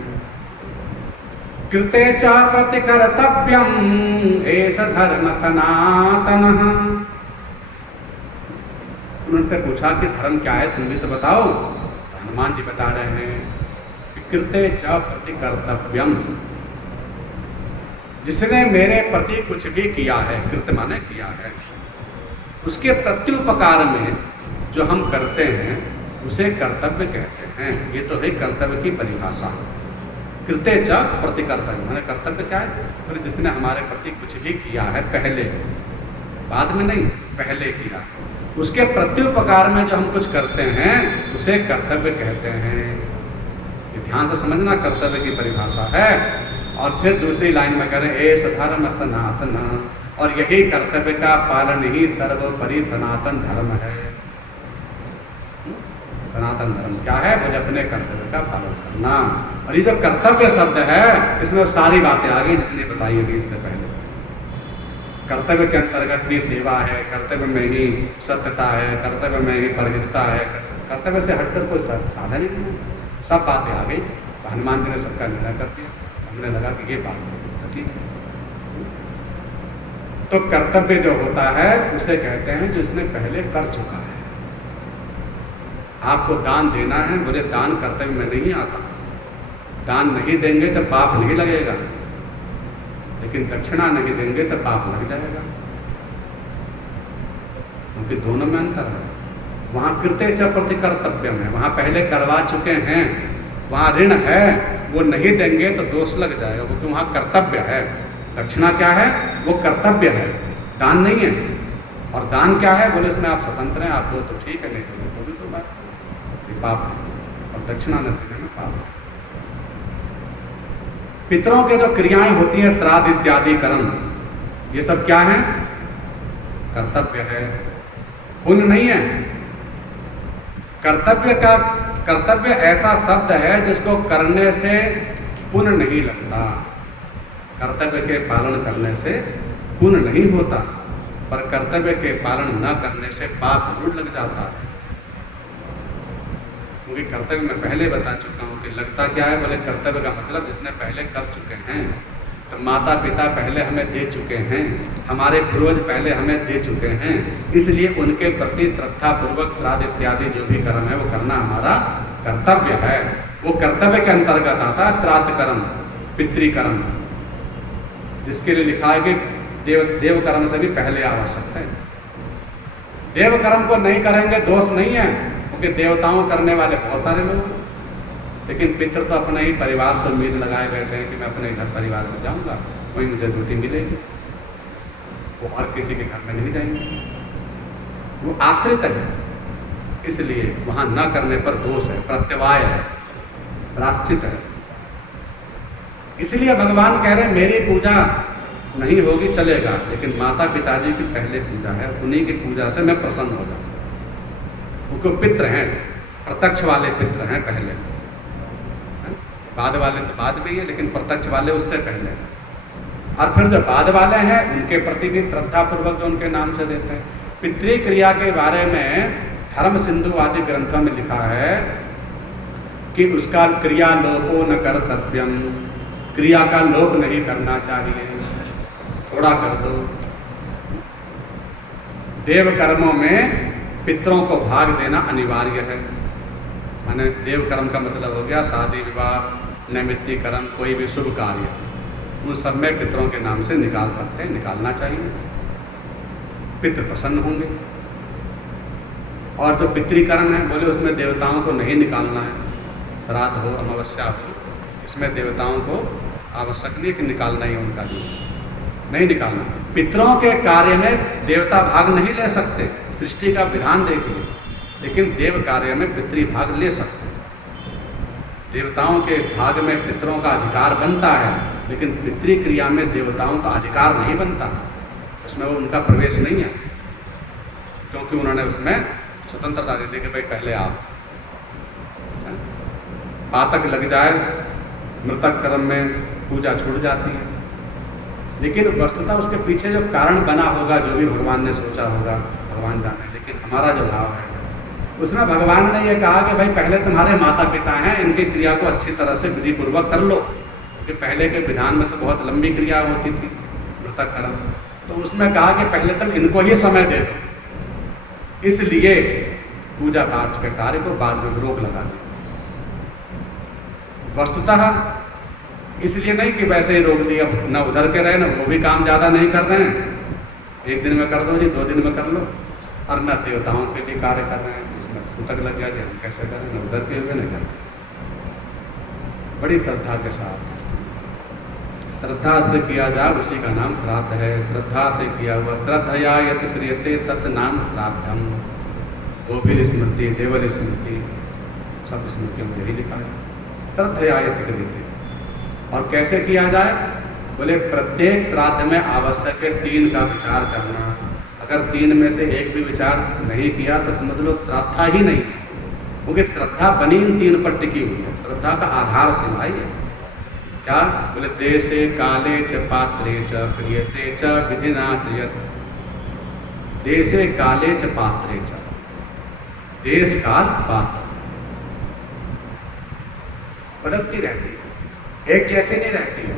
कृते च प्रतिकर्तव्यम एष धर्म सनातनः। उनसे पूछा कि धर्म क्या है, तुम भी तो बताओ। तो हनुमान जी बता रहे हैं कि कृते च प्रतिकर्तव्यम, जिसने मेरे प्रति कुछ भी किया है, कृत्य माने किया है, उसके प्रत्युपकार में जो हम करते हैं उसे कर्तव्य कहते हैं। ये तो है कर्तव्य की परिभाषा। कृत्य च प्रतिकर्तव्य माने कर्तव्य क्या है? फिर जिसने हमारे प्रति कुछ भी किया है पहले, बाद में नहीं, पहले किया, उसके प्रत्युपकार में जो हम कुछ करते हैं उसे कर्तव्य कहते हैं। ये ध्यान से समझना, कर्तव्य की परिभाषा है। और फिर दूसरी लाइन में करें एष धर्म सनातन, और यही कर्तव्य का पालन ही सर्वोपरि सनातन धर्म है। सनातन धर्म क्या है? मुझे अपने कर्तव्य का पालन करना। और ये जो कर्तव्य शब्द है इसमें सारी बातें आ गई जितनी बताई अभी इससे पहले। कर्तव्य के अंतर्गत ही सेवा है, कर्तव्य में ही सत्यता है, कर्तव्य में ही परहितता है, कर्तव्य से हटकर कोई साधन ही नहीं है। सब बातें आ गई, हनुमान जी ने सबका निर्णय कर दिया। हमने लगा कि ये बात ठीक है। तो कर्तव्य जो होता है उसे कहते हैं जो इसने पहले कर चुका है। आपको दान देना है, बोले दान कर्तव्य में नहीं आता। दान नहीं देंगे तो पाप नहीं लगेगा, लेकिन दक्षिणा नहीं देंगे तो पाप लग जाएगा, क्योंकि दोनों में अंतर है। वहां फिरते च प्रति कर्तव्य में, वहां पहले करवा चुके हैं, वहां ऋण है, वो नहीं देंगे तो दोष लग जाएगा, क्योंकि वहां कर्तव्य है। दक्षिणा क्या है? वो कर्तव्य है, दान नहीं है। और दान क्या है? बोले इसमें आप स्वतंत्र हैं, आप दो तो ठीक है, नहीं तो भी तो बात पाप। और दक्षिणा न देने में पाप। पितरों के जो क्रियाएं होती हैं, श्राद्ध इत्यादि कर्म, ये सब क्या है? कर्तव्य है, पुण्य नहीं है। कर्तव्य ऐसा शब्द है जिसको करने से पुण्य नहीं लगता। कर्तव्य के पालन करने से पुण्य नहीं होता, पर कर्तव्य के पालन न करने से पाप जरूर लग जाता है। क्योंकि कर्तव्य मैं पहले बता चुका हूँ कि लगता क्या है? बोले कर्तव्य का मतलब जिसने पहले कर चुके हैं। तो माता पिता पहले हमें दे चुके हैं, हमारे पूर्वज पहले हमें दे चुके हैं, इसलिए उनके प्रति श्रद्धा पूर्वक श्राद्ध इत्यादि जो भी कर्म है वो करना हमारा कर्तव्य है। वो कर्तव्य के अंतर्गत आता है श्राद्ध कर्म, पितृकर्म, जिसके लिए लिखा है कि देव कर्म से भी पहले आवश्यक है। देव कर्म को नहीं करेंगे दोष नहीं है, क्योंकि देवताओं करने वाले बहुत सारे लोग, लेकिन पितृ तो अपने ही परिवार से उम्मीद लगाए बैठे हैं कि मैं अपने घर परिवार में जाऊंगा, वहीं मुझे रोटी मिलेगी, वो और किसी के घर में नहीं जाएंगे, वो आश्रित है। इसलिए वहां न करने पर दोष है, प्रत्यवाय है, प्राश्चित है। इसलिए भगवान कह रहे हैं मेरी पूजा नहीं होगी चलेगा, लेकिन माता पिताजी की पहले पूजा है, उन्हीं की पूजा से मैं प्रसन्न हो जाऊँ। उनको पितृ हैं, प्रत्यक्ष वाले पितृ हैं पहले, बाद वाले तो बाद में ही है, लेकिन प्रत्यक्ष वाले उससे पहले। और फिर जो बाद वाले हैं उनके प्रति भी श्रद्धा पूर्वक जो उनके नाम से देते हैं। पितृ क्रिया के बारे में धर्म सिंधु आदि ग्रंथों में लिखा है कि उसका क्रिया लोपो न कर्तव्यम, क्रिया का लोप नहीं करना चाहिए, थोड़ा कर दो। देव कर्मों में पितरों को भाग देना अनिवार्य है। माने देव कर्म का मतलब हो गया शादी विवाह, नैमित्तीकरण, कोई भी शुभ कार्य, उन सब में पितरों के नाम से निकाल सकते हैं, निकालना चाहिए, पितृ प्रसन्न होंगे। और जो पितृकर्म है बोले उसमें देवताओं को नहीं निकालना है, श्राद्ध हो अमावस्या हो, इसमें देवताओं को आवश्यक नहीं कि निकालना ही उनका भी नहीं निकालना। पितरों के कार्य में देवता भाग नहीं ले सकते, सृष्टि का विधान देखिए, लेकिन देव कार्य में पितृ भाग ले सकते हैं। देवताओं के भाग में पितरों का अधिकार बनता है, लेकिन पितृ क्रिया में देवताओं का अधिकार नहीं बनता, उसमें वो उनका प्रवेश नहीं है, क्योंकि उन्होंने उसमें स्वतंत्रता दे दी कि भाई पहले आप। पातक लग जाए मृतक कर्म में पूजा छूट जाती है, लेकिन वस्तुतः उसके पीछे जो कारण बना होगा, जो भी भगवान ने सोचा होगा, भगवान जाने। लेकिन हमारा जो भाव है उसमें भगवान ने ये कहा कि भाई पहले तुम्हारे माता पिता हैं, इनकी क्रिया को अच्छी तरह से विधि पूर्वक कर लो, क्योंकि पहले के विधान में तो बहुत लंबी क्रिया होती थी मृतक कर्म, तो उसमें कहा कि पहले तुम इनको ही समय दे दो, इसलिए पूजा पाठ के कार्य को बाद में रोक लगा दी। वस्तुतः इसलिए नहीं कि वैसे ही रोक दिया, न उधर के रहे, न वो भी काम ज़्यादा नहीं कर रहे हैं, एक दिन में कर दो जी, 2 दिन में कर लो, और न देवताओं के लिए कार्य कर रहे हैं, उसमें सूतक लग गया कि हम कैसे करें, न उधर के हुए नहीं करते। बड़ी श्रद्धा के साथ, श्रद्धा से किया जाए उसी का नाम श्राद्ध है। श्रद्धा से किया हुआ, श्रद्धया यत् क्रियते तत् नाम श्राद्धम। गोपिल स्मृति, देवल स्मृति, सब स्मृतियों में यही लिखा है, श्रद्धया यत् क्रियते। और कैसे किया जाए? बोले प्रत्येक श्राद्ध में आवश्यक है 3 का विचार करना। अगर 3 में से एक भी विचार नहीं किया तो समझ लो श्रद्धा ही नहीं, क्योंकि श्रद्धा बनी इन 3 पर टिकी हुई है। श्रद्धा का आधार सिंहाई है। क्या बोले? देशे काले च पात्रे च क्रियते च विधिना च यत्। देशे काले च पात्रे च, देश काल पात्र बदलती रहती है, एक जैसी नहीं रहती है।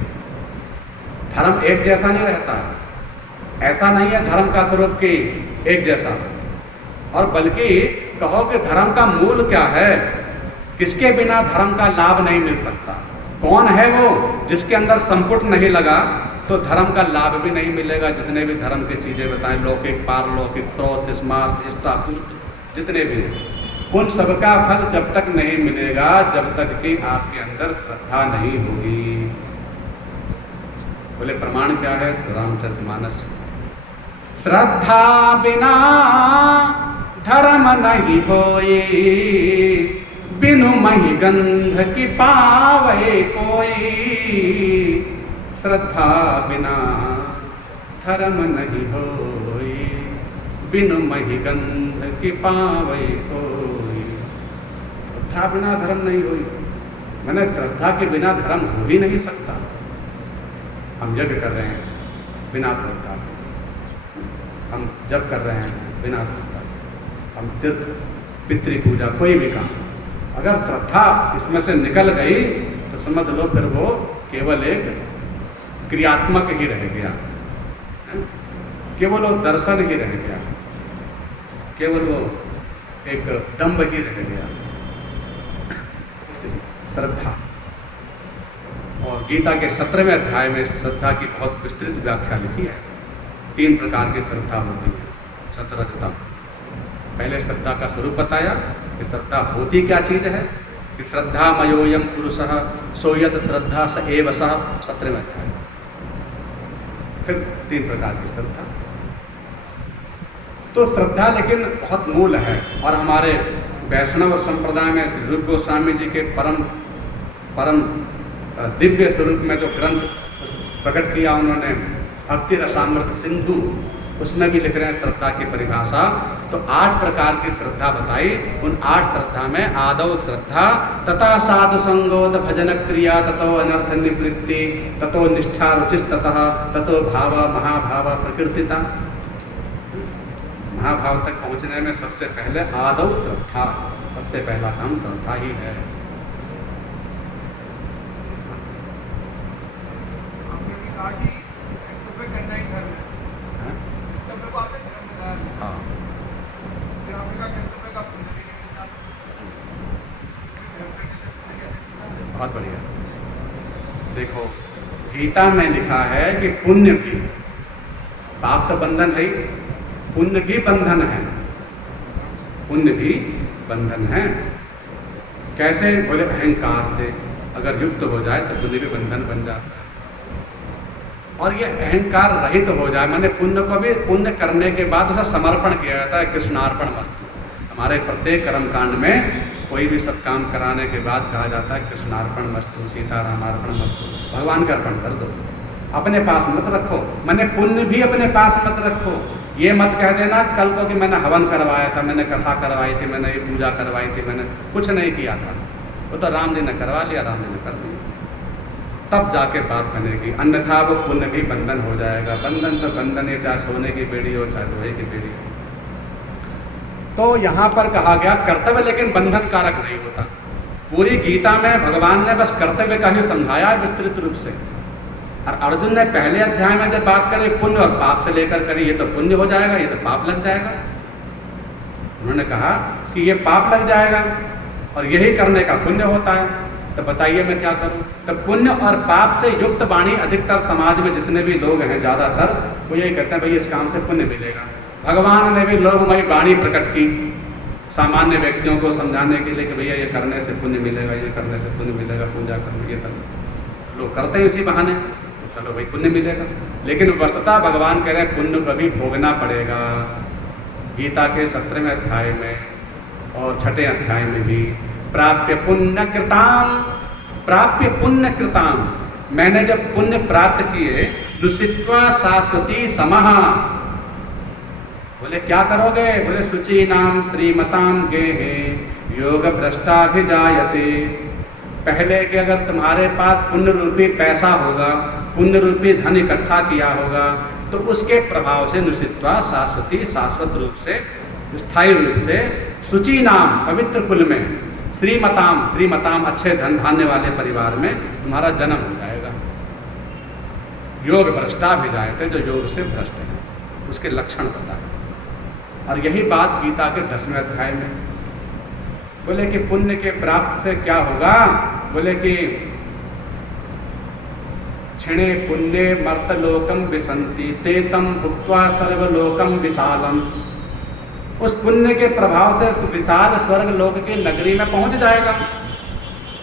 धर्म एक जैसा नहीं रहता है। ऐसा नहीं है धर्म का स्वरूप की एक जैसा, और बल्कि कहो कि धर्म का मूल क्या है, किसके बिना धर्म का लाभ नहीं मिल सकता, कौन है वो जिसके अंदर संपुट नहीं लगा तो धर्म का लाभ भी नहीं मिलेगा। जितने भी धर्म की चीजें बताएं, लौकिक पारलौकिक स्रोत स्मार्ट इष्टापूत जितने भी हैं, उन सबका फल जब तक नहीं मिलेगा जब तक कि आपके अंदर श्रद्धा नहीं होगी। बोले प्रमाण क्या है? तो रामचरितमानस, श्रद्धा बिना धर्म नहीं होई, बिनु मही गंध की पावे कोई। श्रद्धा बिना धर्म नहीं होई, बिनु मही गंध की पावे कोई। श्रद्धा बिना धर्म नहीं होई, मैंने श्रद्धा के बिना धर्म हो ही नहीं सकता। हम यज्ञ कर रहे हैं बिना श्रद्धा, हम जप कर रहे हैं बिना श्रद्धा, हम तीर्थ पितृ पूजा कोई भी काम, अगर श्रद्धा इसमें से निकल गई तो समझ लो फिर वो केवल एक क्रियात्मक ही रह गया, केवल वो दर्शन ही रह गया, केवल वो एक दंभ ही रह गया। श्रद्धा, और गीता के 17वें अध्याय में श्रद्धा की बहुत विस्तृत व्याख्या लिखी है। 3 प्रकार की श्रद्धा होती है। सतरजता, पहले श्रद्धा का स्वरूप बताया कि श्रद्धा होती क्या चीज है, कि श्रद्धा मयोयम पुरुषः सोयत श्रद्धा स एव सः, 17वें अध्याय। फिर 3 प्रकार की श्रद्धा। तो श्रद्धा लेकिन बहुत मूल है, और हमारे वैष्णव संप्रदाय में श्री रूप गोस्वामी जी के परम दिव्य स्वरूप में जो ग्रंथ प्रकट किया उन्होंने, भक्ति रसामृत सिंधु, उसमें भी लिख रहे हैं श्रद्धा की परिभाषा। तो 8 प्रकार की श्रद्धा बताई। उन 8 श्रद्धा में आदौ श्रद्धा, तथा साधु संगोद भजन क्रिया, ततो अनर्थ निवृत्ति, ततो निष्ठा रुचिस्ततः, ततो भाव महाभाव प्रकृतिता। महाभाव तक पहुंचने में सबसे पहले आदौ श्रद्धा, सबसे पहला काम श्रद्धा ही है। बहुत बढ़िया। देखो गीता में लिखा है कि पुण्य भी, पाप तो बंधन है, पुण्य भी बंधन है, पुण्य भी बंधन है। कैसे? बोले अहंकार से अगर युक्त हो जाए तो पुण्य भी बंधन बन जाता है, और ये अहंकार रहित हो जाए, माने पुण्य को भी पुण्य करने के बाद उसे समर्पण किया जाता है, कृष्णार्पण वस्तु। हमारे प्रत्येक कर्मकांड में कोई भी सब काम कराने के बाद कहा जाता है कृष्णार्पण वस्तु, सीतारामार्पण वस्तु, भगवान का अर्पण कर दो, अपने पास मत रखो। मैंने पुण्य भी अपने पास मत रखो। ये मत कह देना कल को कि मैंने हवन करवाया था, मैंने कथा करवाई थी, मैंने ये पूजा करवाई थी, मैंने कुछ नहीं किया था, वो तो राम जी ने करवा लिया, राम जी ने कर दिया, तब जाके बात बनेगी। अन्यथा वो पुण्य भी बंधन हो जाएगा। बंधन तो बंधन है, चाहे सोने की बेड़ी हो चाहे लोहे की बेड़ी हो। तो यहाँ पर कहा गया कर्तव्य लेकिन बंधन कारक नहीं होता। पूरी गीता में भगवान ने बस कर्तव्य का ही समझाया विस्तृत रूप से। और अर्जुन ने पहले अध्याय में जब बात करी पुण्य और पाप से लेकर करी, ये तो पुण्य हो जाएगा, ये तो पाप लग जाएगा। उन्होंने कहा कि ये पाप लग जाएगा और यही करने का पुण्य होता है, तो बताइए मैं क्या करूं। तो पुण्य और पाप से युक्त वाणी अधिकतर समाज में जितने भी लोग हैं ज़्यादातर वो यही कहते हैं भाई इस काम से पुण्य मिलेगा। भगवान ने भी लोकमयी वाणी प्रकट की सामान्य व्यक्तियों को समझाने के लिए कि भैया ये करने से पुण्य मिलेगा, ये करने से पुण्य मिलेगा, पूजा करने ये करना लोग करते हैं इसी बहाने, तो चलो भाई पुण्य मिलेगा। लेकिन वस्तुतः भगवान कह रहे हैं पुण्य को भी भोगना पड़ेगा। गीता के 17वें अध्याय में और 6ठे अध्याय में भी प्राप्य पुण्य कृताम, मैंने जब पुण्य प्राप्त किए, दुषित्वा शाश्वती समः, बोले क्या करोगे? बोले शुचि नाम श्रीमताम गेहे योग भ्रष्टाभिजायते। पहले कि अगर तुम्हारे पास पुण्य रूपी पैसा होगा, पुण्य रूपी धन इकट्ठा किया होगा, तो उसके प्रभाव से निश्चित्वा शाश्वती शाश्वत रूप से स्थायी रूप से शुचि नाम पवित्र कुल में श्रीमताम अच्छे धन धान्य वाले परिवार में तुम्हारा जन्म हो जाएगा। योग भ्रष्टा भी जाते जो योग से भ्रष्ट है, उसके लक्षण बताए। और यही बात गीता के 10वें अध्याय में बोले कि पुण्य के प्राप्त से क्या होगा, बोले कि क्षणे पुण्य मर्तलोकम विसंति तेतम भुक्त्वा सर्वलोकम विशालम। उस पुण्य के प्रभाव से विशाल स्वर्ग लोक की नगरी में पहुंच जाएगा।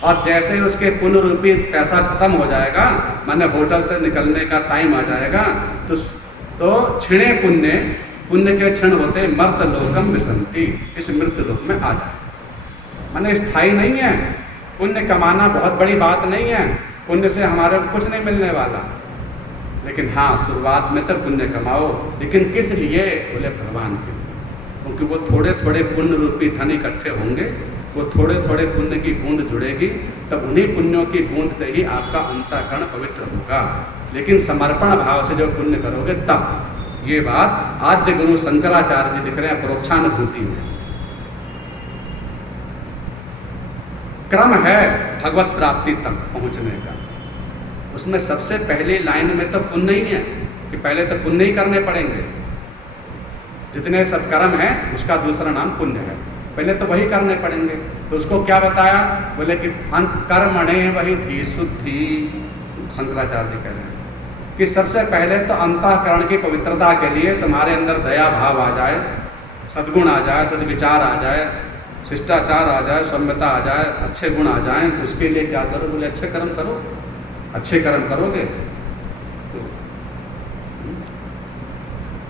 और जैसे ही उसके पुण्य रूपी पैसा खत्म हो जाएगा, माने होटल से निकलने का टाइम आ जाएगा, तो क्षणे पुण्य के क्षण होते मर्त लोकम विसंति, इस मृत्यु लोक में आ जाए। माने स्थायी नहीं है। पुण्य कमाना बहुत बड़ी बात नहीं है, पुण्य से हमारे कुछ नहीं मिलने वाला। लेकिन हाँ, शुरुआत में तो पुण्य कमाओ, लेकिन किस लिए? बोले भगवान के लिए। क्योंकि वो थोड़े थोड़े पुण्य रूपी धन इकट्ठे होंगे, वो थोड़े थोड़े पुण्य की बूंद जुड़ेगी, तब उन्हीं पुण्यों की बूंद से ही आपका अंतःकरण पवित्र होगा। लेकिन समर्पण भाव से जब पुण्य करोगे तब। ये बात आद्य गुरु शंकराचार्य जी लिख रहे हैं परोक्षानुभूति में। क्रम है भगवत प्राप्ति तक पहुंचने का। उसमें सबसे पहली लाइन में तो पुण्य ही है कि पहले तो पुण्य ही करने पड़ेंगे। जितने सब कर्म है उसका दूसरा नाम पुण्य है, पहले तो वही करने पड़ेंगे। तो उसको क्या बताया? बोले कि कर्मणे वही थी शुद्धि। शंकराचार्य जी कह रहे हैं कि सबसे पहले तो अंतःकरण की पवित्रता के लिए तुम्हारे अंदर दया भाव आ जाए, सद्गुण आ जाए, सद्विचार आ जाए, शिष्टाचार आ जाए, सौम्यता आ जाए, अच्छे गुण आ जाए। उसके लिए क्या करो? बोले अच्छे कर्म करो। अच्छे कर्म करोगे तो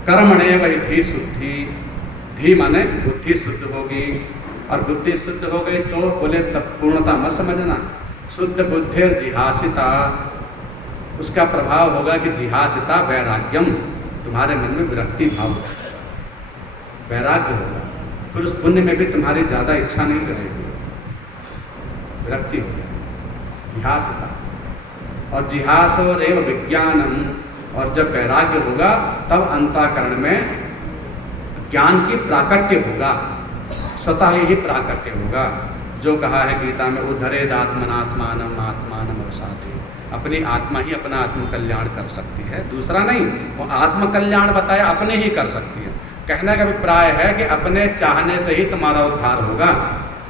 कर्मणे वही थी शुद्धि। धी माने बुद्धि शुद्ध होगी, और बुद्धि शुद्ध हो गई तो बोले तब पूर्णता मत समझना। शुद्ध बुद्धि जिहासिता, उसका प्रभाव होगा कि जिहासिता वैराग्यम, तुम्हारे मन में विरक्ति भाव, वैराग्य होगा। फिर उस पुण्य में भी तुम्हारी ज़्यादा इच्छा नहीं रहेगी, विरक्ति हो जाएगी। जिहासिता और जिहासो रेव विज्ञानम, और जब वैराग्य होगा तब अंतःकरण में ज्ञान की प्राकट्य होगा, स्वतः ही प्राकट्य होगा। जो कहा है गीता में, उद्धरेद आत्मनात्मानम आत्मानम अवसाति, अपनी आत्मा ही अपना आत्मकल्याण कर सकती है, दूसरा नहीं। वो आत्मकल्याण बताया अपने ही कर सकती है। कहने का अभिप्राय है कि अपने चाहने से ही तुम्हारा उद्धार होगा।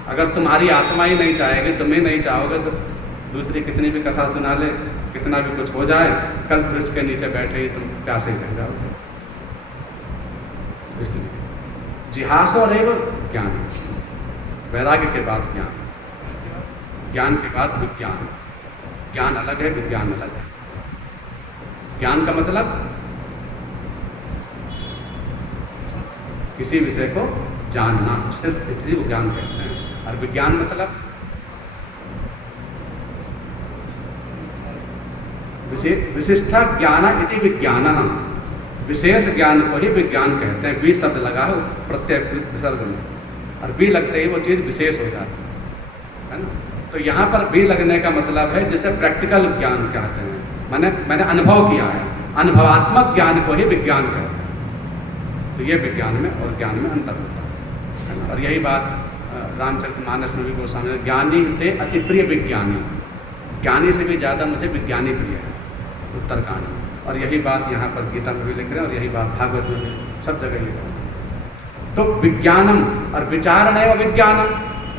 अगर तुम्हारी आत्मा ही नहीं चाहेगी, तुम ही नहीं चाहोगे, तो दूसरी कितनी भी कथा सुना ले, कितना भी कुछ हो जाए, कल वृक्ष के नीचे बैठे ही तुम प्यासे ही रह जाओगे। इसलिए जिहास और ज्ञान, वैराग्य के बाद ज्ञान, ज्ञान के बाद विज्ञान। ज्ञान अलग है, विज्ञान अलग है। ज्ञान का मतलब किसी विषय को जानना, सिर्फ इतनी को ज्ञान कहते हैं। और विज्ञान मतलब विशिष्ट ज्ञान इति विज्ञान, विशेष ज्ञान को ही विज्ञान कहते हैं। वी शब्द लगा है प्रत्यय विसर्ग में, और वी लगते ही वो चीज़ विशेष हो जाती है ना। तो यहाँ पर वी लगने का मतलब है जिसे प्रैक्टिकल ज्ञान कहते हैं, मैंने अनुभव किया है, अनुभवात्मक ज्ञान को ही विज्ञान कहते हैं। तो ये विज्ञान में और ज्ञान में अंतर होता है ना। और यही बात रामचरितमानस में भी गोस्वामी, ज्ञानी थे अति प्रिय विज्ञानी, ज्ञानी से भी ज़्यादा मुझे विज्ञानी प्रिय है, उत्तरकांड में। और यही बात यहाँ पर गीता में भी लिख रहे हैं, और यही बात भागवत में भी, सब जगह ये बात। तो विज्ञानम और विचार नहीं, विज्ञानम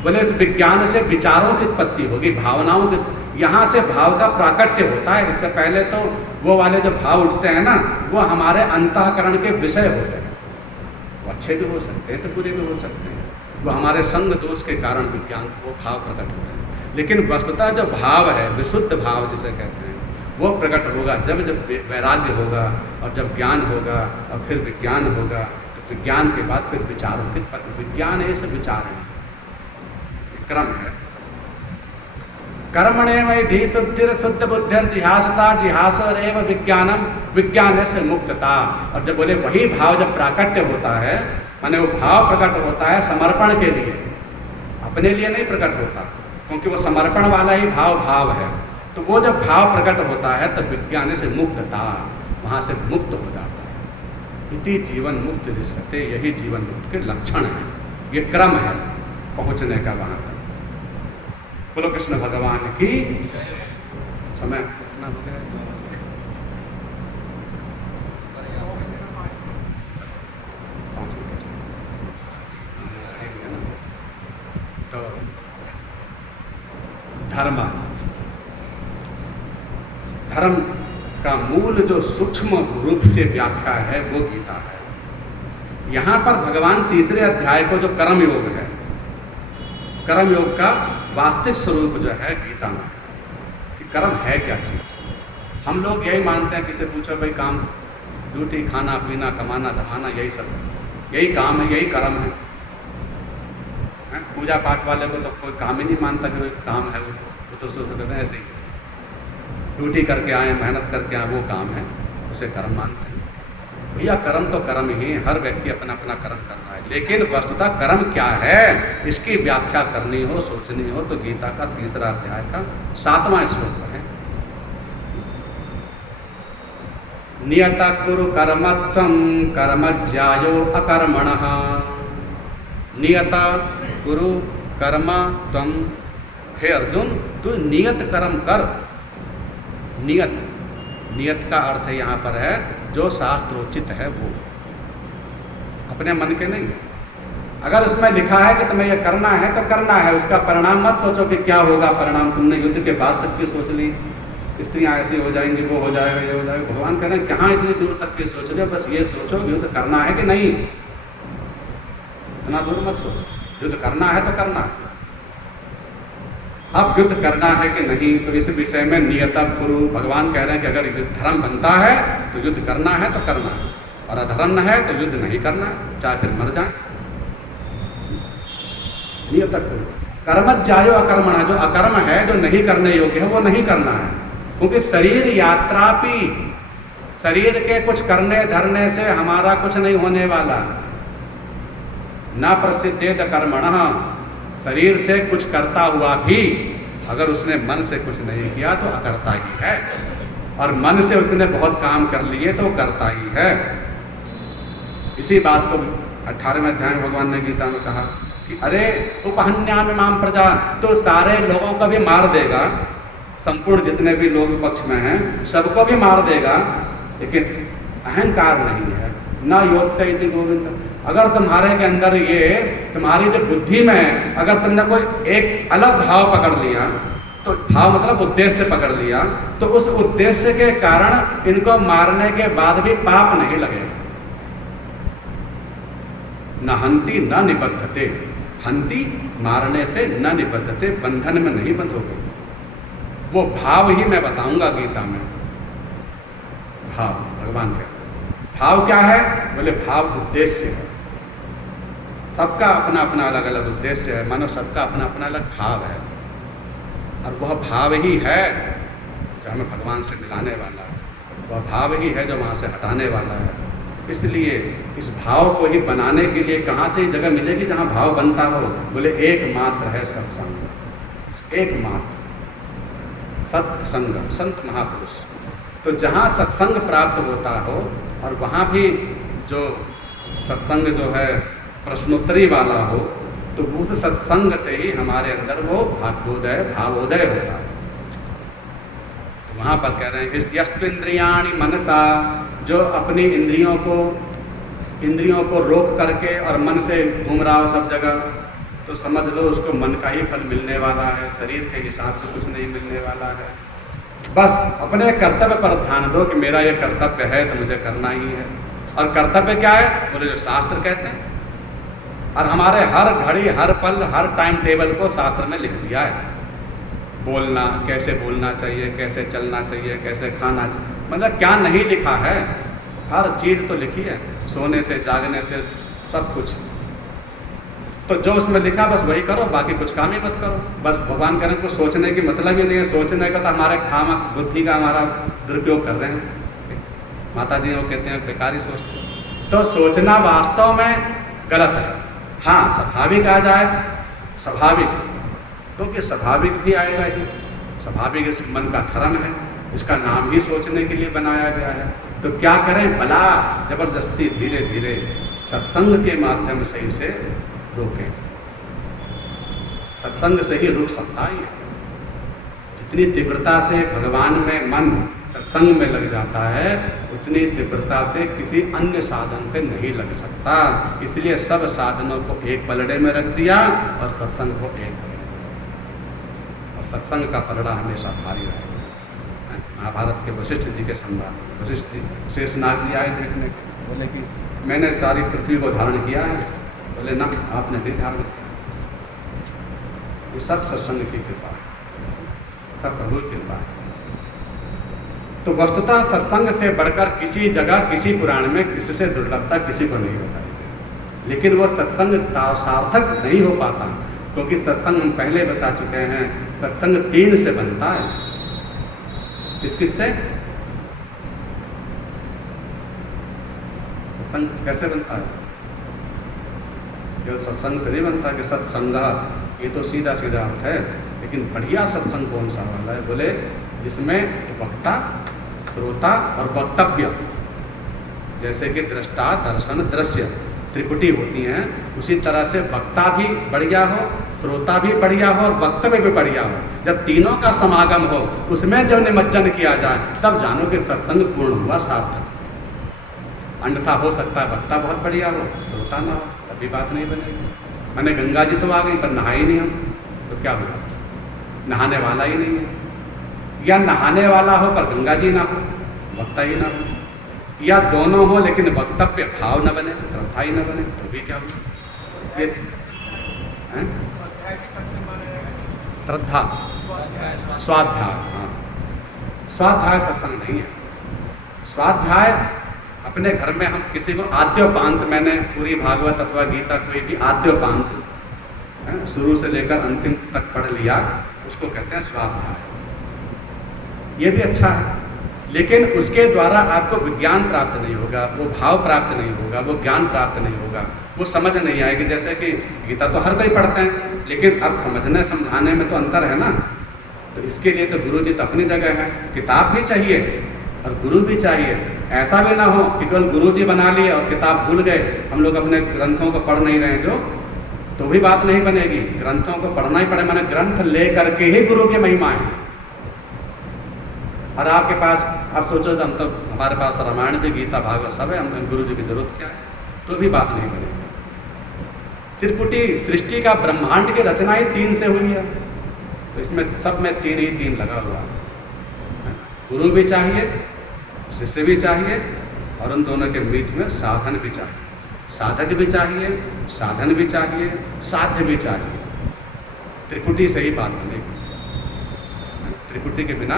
बोले इस विज्ञान से विचारों की उत्पत्ति होगी, भावनाओं की, यहाँ से भाव का प्राकट्य होता है। इससे पहले तो वो वाले जो भाव उठते हैं ना, वो हमारे अंतःकरण के विषय होते हैं। वो अच्छे भी हो सकते हैं तो बुरे भी हो सकते हैं, वो हमारे संग दोष के कारण विज्ञान वो भाव प्रकट हो रहे हैं। लेकिन वस्तुतः जो भाव है, विशुद्ध भाव जिसे कहते हैं, वो प्रकट होगा जब वैराग्य होगा, और जब ज्ञान होगा, और फिर विज्ञान होगा। तो विज्ञान के बाद फिर विचारों की उत्पत्ति। विज्ञान है, सब विचार है, क्रम है। कर्मणे वै धी शुद्धिर शुद्ध बुद्धिर जिहासता जिहासरेव विज्ञानम, विज्ञान से मुक्तता। और जब बोले वही भाव जब प्राकट्य होता है, माने वो भाव प्रकट होता है समर्पण के लिए, अपने लिए नहीं प्रकट होता। क्योंकि वो समर्पण वाला ही भाव है। तो वो जब भाव प्रकट होता है तब विज्ञान से मुक्तता, वहाँ से मुक्त हो जाता है। इति जीवन मुक्त दृश्यते, यही जीवन मुक्त के लक्षण है, ये क्रम है पहुँचने का वहाँ तक। बोलो कृष्ण भगवान की। समय कितना हो गया? तो धर्म का मूल जो सूक्ष्म रूप से व्याख्या है वो गीता है। यहाँ पर भगवान तीसरे अध्याय को जो कर्म योग है, कर्म योग का वास्तविक स्वरूप जो है गीता में, कि कर्म है क्या चीज़। हम लोग यही मानते हैं, किसी पूछो भाई काम, ड्यूटी, खाना पीना, कमाना धमाना, यही सब, यही काम है, यही कर्म है। पूजा पाठ वाले को तो कोई काम ही नहीं मानता कि काम है, वो तो सोचते हैं ऐसे ही, ड्यूटी करके आए, मेहनत करके आए, वो काम है, उसे कर्म मानते हैं। भैया कर्म तो कर्म ही, हर व्यक्ति अपना अपना कर्म कर रहा है, लेकिन वस्तुतः कर्म क्या है इसकी व्याख्या करनी हो, सोचनी हो तो गीता का तीसरा अध्याय का 7वां श्लोक है। नियता कुरु कर्मत्वं कर्मज्यायो अकर्मणः। नियता कुरु कर्म त्वं, हे अर्जुन तू नियत कर्म कर। नियत, नियत का अर्थ यहाँ पर है जो शास्त्रोचित है, वो अपने मन के नहीं। अगर उसमें लिखा है कि तुम्हें यह करना है तो करना है, उसका परिणाम मत सोचो कि क्या होगा परिणाम। तुमने युद्ध के बाद तक की सोच ली, स्त्रियाँ ऐसी हो जाएंगी, वो हो जाएगा, ये हो जाएगा। भगवान कह रहे हैं कहाँ इतनी दूर तक की सोच रहे हो, बस ये सोचो युद्ध करना है कि नहीं, इतना दूर मत सोचो। युद्ध करना है तो करना है। अब युद्ध करना है कि नहीं, तो इस विषय में नियता कुरु, भगवान कह रहे हैं कि अगर धर्म बनता है तो युद्ध करना है तो करना है, और अधर्म है तो युद्ध नहीं करना है, चाहे फिर मर जाए। नियता कुरु कर्मज्यायो अकर्मणः, जो अकर्म है, जो नहीं करने योग्य है, वो नहीं करना है। क्योंकि शरीर यात्रापि, शरीर के कुछ करने धरने से हमारा कुछ नहीं होने वाला। न प्रसिद्धेत कर्मणः, शरीर से कुछ करता हुआ भी अगर उसने मन से कुछ नहीं किया तो अकर्ता ही है, और मन से उसने बहुत काम कर लिए तो करता ही है। इसी बात को 18वें अध्याय में भगवान ने गीता में कहा कि अरे उपहन्यामि माम प्रजा, तो सारे लोगों को भी मार देगा, संपूर्ण जितने भी लोग पक्ष में हैं सबको भी मार देगा, लेकिन अहंकार नहीं है। न योत्स्य इति गोविंद, अगर तुम्हारे के अंदर ये तुम्हारी जो बुद्धि में अगर तुमने कोई एक अलग भाव पकड़ लिया, तो भाव मतलब उद्देश्य पकड़ लिया, तो उस उद्देश्य के कारण इनको मारने के बाद भी पाप नहीं लगेगा। न हंति न निबद्धते, हंति मारने से न निबद्धते, बंधन में नहीं बंधोगे। वो भाव ही मैं बताऊंगा गीता में। भाव भगवान कहते हैं, भाव क्या है बोले, भाव उद्देश्य है। सबका अपना अपना अलग अलग उद्देश्य है, मानो सबका अपना अपना अलग भाव है, और वह भाव ही है जो हमें भगवान से मिलाने वाला है, वह भाव ही है जो वहाँ से हटाने वाला है। इसलिए इस भाव को ही बनाने के लिए कहाँ से जगह मिलेगी जहाँ भाव बनता हो, बोले एकमात्र है सत्संग, एकमात्र सत्संग, संत महापुरुष। तो जहाँ सत्संग प्राप्त होता हो, और वहाँ भी जो सत्संग जो है प्रश्नोत्तरी वाला हो, तो उस सत्संग से ही हमारे अंदर वो भावोदय होता है। तो वहाँ पर कह रहे हैं इस यस्त्विन्द्रियाणि मनसा, जो अपनी इंद्रियों को रोक करके और मन से घूम रहा हो सब जगह, तो समझ लो उसको मन का ही फल मिलने वाला है, शरीर के हिसाब से कुछ नहीं मिलने वाला है। बस अपने कर्तव्य पर ध्यान दो कि मेरा ये कर्तव्य है तो मुझे करना ही है। और कर्तव्य क्या है बोले, जो शास्त्र कहते हैं, और हमारे हर घड़ी हर पल हर टाइम टेबल को शास्त्र में लिख दिया है। बोलना, कैसे बोलना चाहिए, कैसे चलना चाहिए, कैसे खाना चाहिए, मतलब क्या नहीं लिखा है, हर चीज़ तो लिखी है, सोने से जागने से सब कुछ। तो जो उसमें लिखा बस वही करो, बाकी कुछ काम ही मत करो। बस भगवान करें को सोचने की मतलब ही नहीं है, सोचने का तो हमारे खामक बुद्धि का हमारा दुरुपयोग कर रहे हैं। माता जी वो कहते हैं बेकारी सोचते, तो सोचना वास्तव में गलत है। हाँ स्वाभाविक आ जाए, स्वाभाविक क्योंकि स्वाभाविक भी आएगा ही, स्वाभाविक इस मन का धर्म है, इसका नाम ही सोचने के लिए बनाया गया है। तो क्या करें, भला जबरदस्ती धीरे धीरे सत्संग के माध्यम से इसे रोकें। सत्संग से ही रुक सकता है। जितनी तीव्रता से भगवान में मन सत्संग में लग जाता है, उतनी तीव्रता से किसी अन्य साधन से नहीं लग सकता। इसलिए सब साधनों को एक पलड़े में रख दिया और सत्संग को एक पलड़े में। और सत्संग का पलड़ा हमेशा भारी रहेगा। महाभारत के वशिष्ठ जी के सम्राट वशिष्ठ जी शेषनाग जी आए देखने के, बोले कि मैंने सारी पृथ्वी को धारण किया है। बोले ना, आपने नहीं धारण किया। ये सब सत्संग की कृपा है, सब प्रभु की कृपा है। तो वस्तुतः सत्संग से बढ़कर किसी जगह, किसी पुराण में किसी से दुर्लभता किसी को नहीं बताई गई। लेकिन वह सत्संग सार्थक नहीं हो पाता, क्योंकि सत्संग हम पहले बता चुके हैं, सत्संग 3 से बनता है। किससे? सत्संग कैसे बनता है? केवल सत्संग से नहीं बनता कि सत्संग, ये तो सीधा सीधा अर्थ है। लेकिन बढ़िया सत्संग कौन सा वाला है? बोले जिसमें वक्ता, श्रोता और वक्तव्य, जैसे कि दृष्टा, दर्शन, दृश्य त्रिपुटी होती हैं, उसी तरह से वक्ता भी बढ़िया हो, श्रोता भी बढ़िया हो और वक्तव्य भी बढ़िया हो। जब तीनों का समागम हो, उसमें जब निमज्जन किया जाए, तब जानो कि सत्संग पूर्ण हुआ, सार्थक। अन्यथा हो सकता है वक्ता बहुत बढ़िया हो, श्रोता ना हो, तभी बात नहीं बनेगी। मैंने गंगा जी तो आ गई पर नहाए ही नहीं हम, तो क्या हुआ? नहाने वाला ही नहीं है। या नहाने वाला हो पर गंगा जी ना हो, वक्ता ही ना हो, या दोनों हो लेकिन वक्तव्य भाव न बने, श्रद्धा ही न बने, तो भी क्या हो? श्रद्धा, स्वाध्याय, हाँ, स्वाध्याय सत्संग नहीं है। स्वाध्याय अपने घर में हम किसी को आद्योपांत, मैंने पूरी भागवत अथवा गीता कोई भी आद्योपांत शुरू से लेकर अंतिम तक पढ़ लिया, उसको कहते हैं स्वाध्याय। ये भी अच्छा है, लेकिन उसके द्वारा आपको विज्ञान प्राप्त नहीं होगा, वो भाव प्राप्त नहीं होगा, वो ज्ञान प्राप्त नहीं होगा, वो समझ नहीं आएगी। जैसे कि गीता तो हर कोई पढ़ते हैं, लेकिन अब समझने समझाने में तो अंतर है ना। तो इसके लिए तो गुरु जी तो अपनी जगह है, किताब भी चाहिए और गुरु भी चाहिए। ऐसा भी ना हो कि केवल गुरु जी बना लिए और किताब भूल गए, हम लोग अपने ग्रंथों को पढ़ नहीं रहे जो, तो भी बात नहीं बनेगी। ग्रंथों को पढ़ना ही पड़े, मैंने ग्रंथ ले करके ही गुरु की महिमा है। और आपके पास, आप सोचो हम तो, हमारे पास तो रामायण भी, गीता, भागवत सब है, हम गुरु जी की जरूरत क्या है? तो भी बात नहीं बनेगी। त्रिपुटी सृष्टि का, ब्रह्मांड की रचना ही 3 से हुई है, तो इसमें सब में 3 ही 3 लगा हुआ है। गुरु भी चाहिए, शिष्य भी चाहिए, और उन दोनों के बीच में साधन भी चाहिए। साधक भी चाहिए, साधन भी चाहिए, साध्य भी चाहिए। त्रिपुटी से ही बात बनेगी, त्रिपुटी के बिना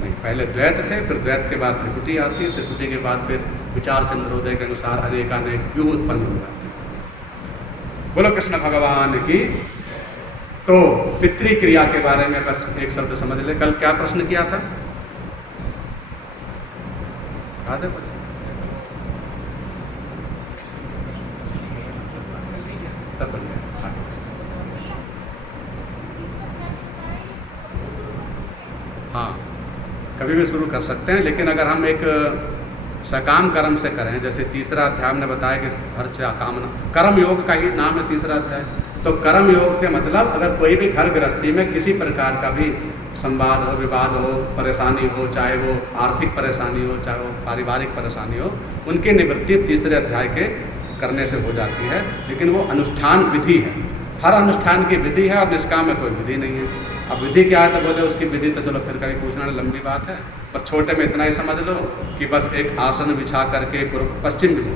नहीं। पहले द्वैत थे, फिर द्वैत के बाद त्रिपुटी आती है, त्रिपुटी के बाद फिर विचार चंद्रोदय के अनुसार अनेकानेक व्यूह उत्पन्न हो जाते हैं। बोलो कृष्ण भगवान की। तो पितृक्रिया के बारे में बस एक शब्द समझ ले। कल क्या प्रश्न किया था? याद है कुछ? सब बढ़िया। हाँ, कभी भी शुरू कर सकते हैं, लेकिन अगर हम एक सकाम कर्म से करें, जैसे तीसरा अध्याय हमने बताया कि हर कामना, कर्म योग का ही नाम है तीसरा अध्याय। तो कर्म योग के मतलब, अगर कोई भी घर गृहस्थी में किसी प्रकार का भी संवाद हो, विवाद हो, परेशानी हो, चाहे वो आर्थिक परेशानी हो, चाहे वो पारिवारिक परेशानी हो, उनकी निवृत्ति तीसरे अध्याय के करने से हो जाती है। लेकिन वो अनुष्ठान विधि है, हर अनुष्ठान की विधि है, और निष्काम में कोई विधि नहीं है। अब विधि क्या है तो बोले उसकी विधि तो चलो फिर कभी पूछना लंबी बात है, पर छोटे में इतना ही समझ लो कि बस एक आसन बिछा करके पश्चिम भी हो,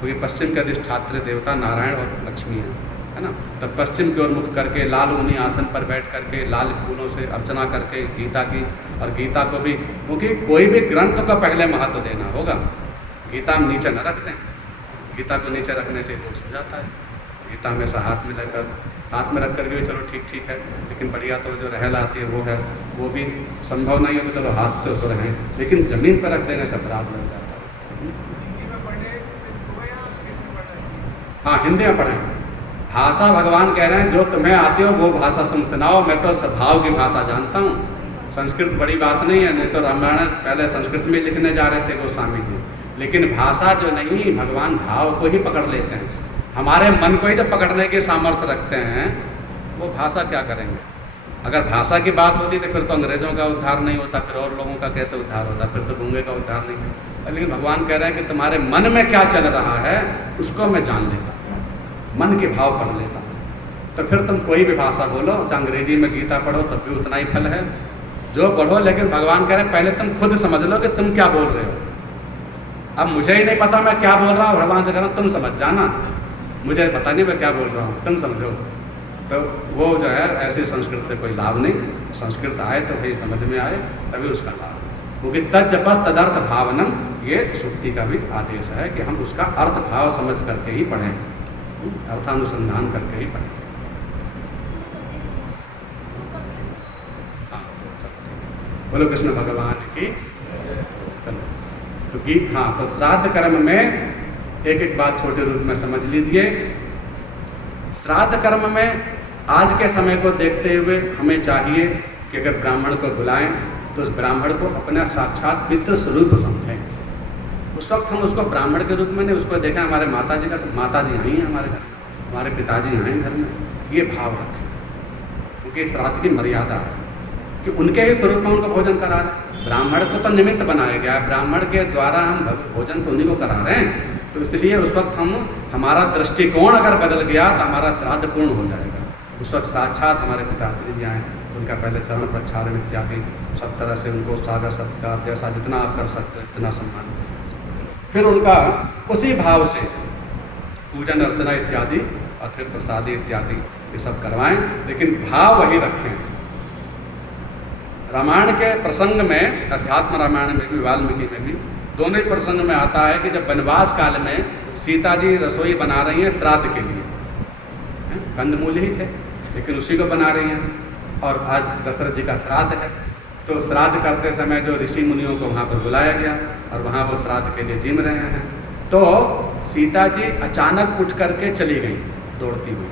क्योंकि पश्चिम के अधिष्ठात्री देवता नारायण और लक्ष्मी है ना। तब पश्चिम की ओर मुख करके लाल ऊनी आसन पर बैठ करके लाल फूलों से अर्चना करके गीता की, और गीता को भी, क्योंकि कोई भी ग्रंथ का पहले महत्व देना होगा। गीता हम नीचे न रख दें, गीता को नीचे रखने से दोष हो जाता है। गीता हमेशा हाथ में लेकर, हाथ में रख कर भी चलो ठीक है, लेकिन बढ़िया तो जो रहल आती है वो है, वो भी संभव नहीं है, तो चलो हाथ तो रहें, लेकिन जमीन पर रख देने से अपराध लग जाता है। हाँ, हिंदी में पढ़ें, भाषा भगवान कह रहे हैं जो तुम्हें आती हो वो भाषा तुम सुनाओ, मैं तो स्वभाव की भाषा जानता हूँ। संस्कृत बड़ी बात नहीं है, नहीं तो रामायण पहले संस्कृत में लिखने जा रहे थे गोस्वामी जी, लेकिन भाषा जो नहीं, भगवान भाव को ही पकड़ लेते हैं। हमारे मन को ही जब पकड़ने की सामर्थ्य रखते हैं, वो भाषा क्या करेंगे। अगर भाषा की बात होती तो फिर तो अंग्रेज़ों का उद्धार नहीं होता, फिर और लोगों का कैसे उद्धार होता, फिर तो गूंगे का उद्धार नहीं। लेकिन भगवान कह रहे हैं कि तुम्हारे मन में क्या चल रहा है उसको मैं जान लेता, मन के भाव पढ़ लेता। तो फिर तुम कोई भी भाषा बोलो, चाहे अंग्रेजी में गीता पढ़ो तब भी उतना ही फल है, जो पढ़ो। लेकिन भगवान कह रहे हैं पहले तुम खुद समझ लो कि तुम क्या बोल रहे हो। अब मुझे ही नहीं पता मैं क्या बोल रहा हूँ, भगवान से कह रहा हूँ तुम समझ जाना, मुझे पता नहीं मैं क्या बोल रहा हूँ, तुम समझो। तो वो जो है ऐसी संस्कृत से कोई लाभ नहीं। संस्कृत आए तो भाई समझ में आए तभी उसका लाभ, क्योंकि तज्जपस तदर्थ भावनम, ये सुक्ति का भी आदेश है कि हम उसका अर्थ भाव समझ करके ही पढ़ें, अर्थानुसंधान करके ही पढ़ें। हाँ, बोलो कृष्ण भगवान की। चलो तो गीत, हाँ, तो श्राद्ध कर्म में एक एक बात छोटे रूप में समझ लीजिए। श्राद्ध कर्म में आज के समय को देखते हुए हमें चाहिए कि अगर ब्राह्मण को बुलाएं तो उस ब्राह्मण को अपना साक्षात पितृ स्वरूप समझें। उस वक्त हम उसको ब्राह्मण के रूप में नहीं, उसको देखें हमारे माता जी का, तो माता जी आई हैं हमारे घर में, हमारे पिताजी आए घर में, ये भाव रखें। क्योंकि श्राद्ध की मर्यादा है कि उनके ही स्वरूप में उनको भोजन करा रहे हैं। ब्राह्मण को तो निमित्त बनाया गया है, ब्राह्मण के द्वारा हम भोजन तो उन्हीं को करा रहे हैं। तो इसलिए उस वक्त हमारा दृष्टिकोण अगर बदल गया तो हमारा श्राद्ध पूर्ण हो जाएगा। उस वक्त साक्षात हमारे पिताश्री जी आए, उनका पहले चरण प्रक्षालन इत्यादि सब तरह से उनको सागर सत्कार जैसा जितना आप कर सकते हो इतना सम्मान, फिर उनका उसी भाव से पूजन अर्चना इत्यादि और फिर प्रसादी इत्यादि ये सब करवाएं, लेकिन भाव वही रखें। रामायण के प्रसंग में, अध्यात्म रामायण में भी वाल्मीकि में भी, दोनों ही प्रसंग में आता है कि जब वनवास काल में सीता जी रसोई बना रही हैं श्राद्ध के लिए, कंदमूल ही थे लेकिन उसी को बना रही हैं, और आज दशरथ जी का श्राद्ध है, तो श्राद्ध करते समय जो ऋषि मुनियों को वहाँ पर बुलाया गया और वहाँ वो श्राद्ध के लिए जिम रहे हैं, तो सीता जी अचानक उठ करके चली गई दौड़ती हुई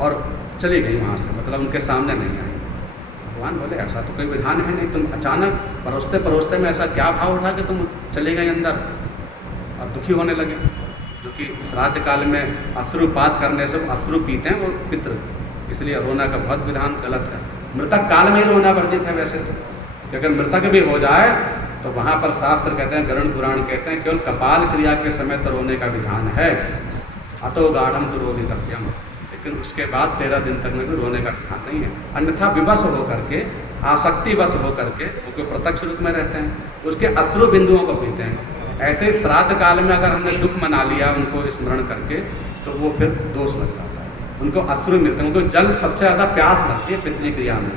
और चली गई वहाँ से, मतलब उनके सामने नहीं आई। भगवान बोले ऐसा तो कोई विधान है नहीं, तुम अचानक परोसते परोसते में ऐसा क्या भाव उठा कि तुम चले गए अंदर और दुखी होने लगे। जो कि श्राद्ध काल में अश्रुपात करने से अश्रु पीते हैं वो पितृ, इसलिए रोना का बहुत विधान गलत है। मृतक काल में ही रोना वर्जित है वैसे तो, अगर मृतक भी हो जाए तो वहाँ पर शास्त्र कहते हैं, गरुड़ पुराण कहते हैं केवल कपाल क्रिया के समय तो रोने का विधान है, अतो गाढ़म तो रोदितव्यम, लेकिन उसके बाद 13 दिन तक में भी रोने का विधान नहीं है। अन्यथा विवश होकर के, आसक्तिवश होकर के वो प्रत्यक्ष रूप में रहते हैं, उसके अश्रु बिंदुओं को पीते हैं। ऐसे श्राद्ध काल में अगर हमने दुख मना लिया उनको स्मरण करके तो वो फिर दोष लग जाता है, उनको अश्रु मिलते हैं, उनको जल सबसे ज़्यादा प्यास लगती है पितृ क्रिया में,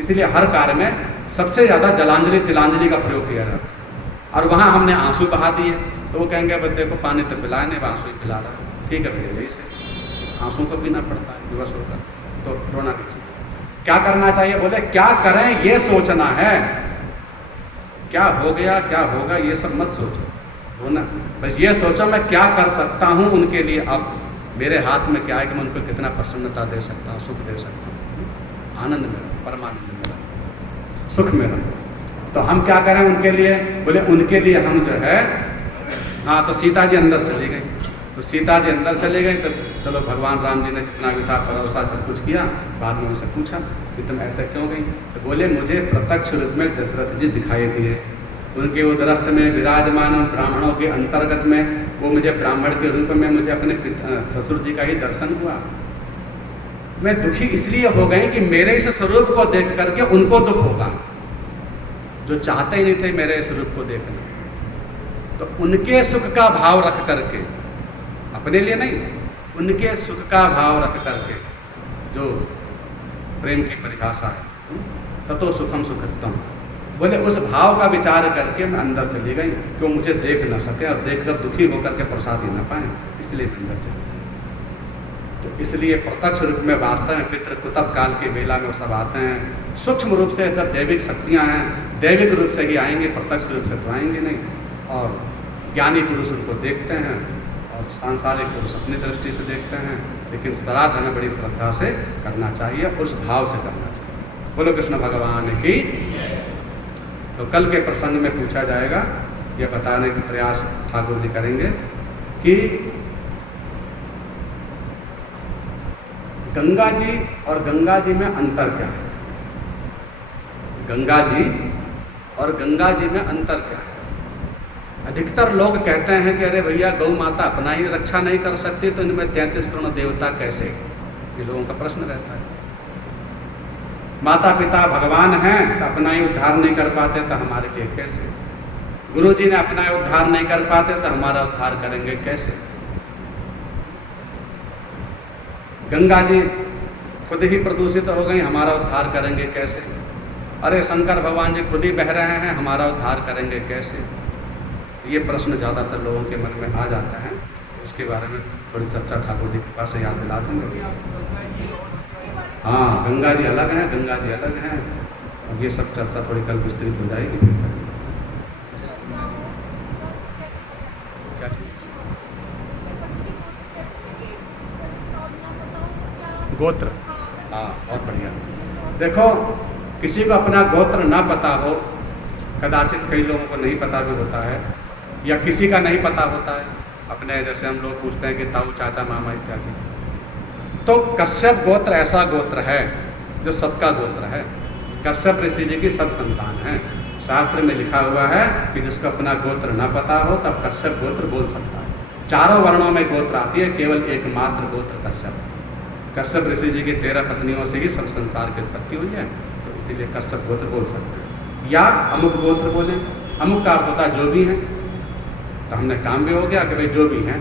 इसलिए हर कार्य में सबसे ज़्यादा जलांजलि तिलांजलि का प्रयोग किया जाता है। और वहाँ हमने आंसू बहा दिए तो वो कहेंगे भाई देखो पानी तो पिलाए नहीं, आंसू ही पिला रहा है, ठीक है भैया यही से आंसू को पीना पड़ता है विवश होकर, तो रोना नहीं चाहिए। क्या करना चाहिए, बोले क्या करें ये सोचना है, क्या हो गया क्या होगा ये सब मत सोचो, रोना बस ये सोचो मैं क्या कर सकता हूँ उनके लिए, अब मेरे हाथ में क्या है कि मैं उनको कितना प्रसन्नता दे सकता हूँ, सुख दे सकता हूँ, आनंद में, परमानंद में, सुख में रहूँ। तो हम क्या करें उनके लिए, बोले उनके लिए हम जो है, हाँ तो सीता जी अंदर चली गई, तो सीता जी अंदर चले गई तो चलो भगवान राम जी ने जितना भी था भरोसा सब कुछ किया, बाद में उनसे पूछा कि तुम ऐसे क्यों गई, तो बोले मुझे प्रत्यक्ष रूप में दशरथ जी दिखाई दिए, उनके उदरस्थ में विराजमान ब्राह्मणों के अंतर्गत में वो मुझे ब्राह्मण के रूप में मुझे अपने ससुर जी का ही दर्शन हुआ। मैं दुखी इसलिए हो गई कि मेरे इस स्वरूप को देख करके उनको दुख होगा, जो चाहते ही नहीं थे मेरे स्वरूप को देखना, तो उनके सुख का भाव रख करके, अपने लिए नहीं, उनके सुख का भाव रख करके, जो प्रेम की परिभाषा है, ततो सुखम सुखत्तम, बोले उस भाव का विचार करके मैं अंदर चली गई, क्यों मुझे देख न सके और देखकर दुखी होकर के प्रसादी न पाए, इसलिए मैं अंदर चली गई। तो इसलिए प्रत्यक्ष रूप में वास्तव में पितृ कुतब काल के बेला में सब आते हैं, सूक्ष्म रूप से सब दैविक शक्तियाँ हैं, दैविक रूप से ही आएंगे, प्रत्यक्ष रूप से तो आएंगे नहीं। और ज्ञानी पुरुष उनको देखते हैं और सांसारिक पुरुष अपनी दृष्टि से देखते हैं, लेकिन श्राद्ध हमें बड़ी श्रद्धा से करना चाहिए और उस भाव से करना चाहिए। बोलो कृष्ण भगवान की। तो कल के प्रसंग में पूछा जाएगा, यह बताने का प्रयास ठाकुर जी करेंगे कि गंगा जी और गंगा जी में अंतर क्या है। गंगा जी और गंगा जी में अंतर क्या है। अधिकतर लोग कहते हैं कि अरे भैया गौ माता अपना ही रक्षा नहीं कर सकती तो इनमें 33 करोड़ देवता कैसे, ये लोगों का प्रश्न रहता है। माता पिता भगवान हैं तो अपना ही उद्धार नहीं कर पाते तो हमारे लिए कैसे। गुरु जी ने अपना उद्धार नहीं कर पाते तो हमारा उद्धार करेंगे कैसे। गंगा जी खुद ही प्रदूषित हो गई, हमारा उद्धार करेंगे कैसे। अरे शंकर भगवान जी खुद ही बह रहे हैं, हमारा उद्धार करेंगे कैसे। ये प्रश्न ज़्यादातर लोगों के मन में आ जाता है। इसके बारे में थोड़ी चर्चा ठाकुर जी के पास से याद दिला देंगे। हाँ, गंगा जी अलग हैं, गंगा जी अलग हैं, और ये सब चर्चा थोड़ी कल विस्तृत हो जाएगी। क्या गोत्र, हाँ बहुत बढ़िया। देखो, किसी को अपना गोत्र ना पता हो, कदाचित कई लोगों को नहीं पता भी होता है, या किसी का नहीं पता होता है। अपने जैसे हम लोग पूछते हैं कि ताऊ चाचा मामा इत्यादि, तो कश्यप गोत्र ऐसा गोत्र है जो सबका गोत्र है। कश्यप ऋषि जी की सब संतान है। शास्त्र में लिखा हुआ है कि जिसको अपना गोत्र न पता हो तब कश्यप गोत्र बोल सकता है। चारों वर्णों में गोत्र आती है, केवल एकमात्र गोत्र कश्यप। कश्यप ऋषि जी की 13 पत्नियों से ही सब संसार की उत्पत्ति हुई है, तो इसीलिए कश्यप गोत्र बोल सकते हैं। या अमुक गोत्र बोले, अमुक का अर्थ होता है जो भी है, तो हमने काम भी हो गया कि भाई जो भी हैं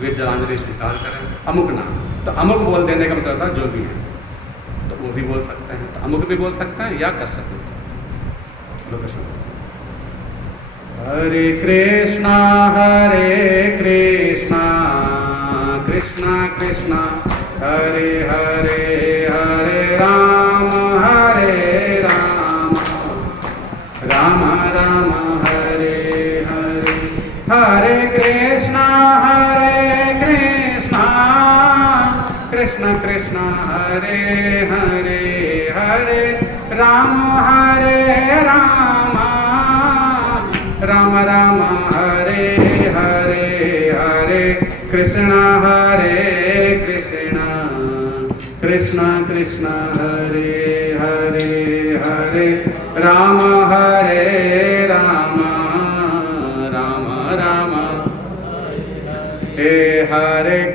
वे जलांजलि स्वीकार करें। अमुक नाम, तो अमुक बोल देने का मतलब होता है जो भी है, तो वो भी बोल सकते हैं। तो अमुक भी बोल सकते हैं या कश्यप भी बोल सकते हैं। हरे कृष्णा कृष्णा कृष्णा हरे हरे, हरे राम राम राम हरे हरे। हरे कृष्णा कृष्ण कृष्ण हरे हरे, हरे राम राम राम हरे हरे, हरे कृष्ण कृष्ण कृष्ण हरे हरे, हरे राम राम राम हे हरे कृष्ण।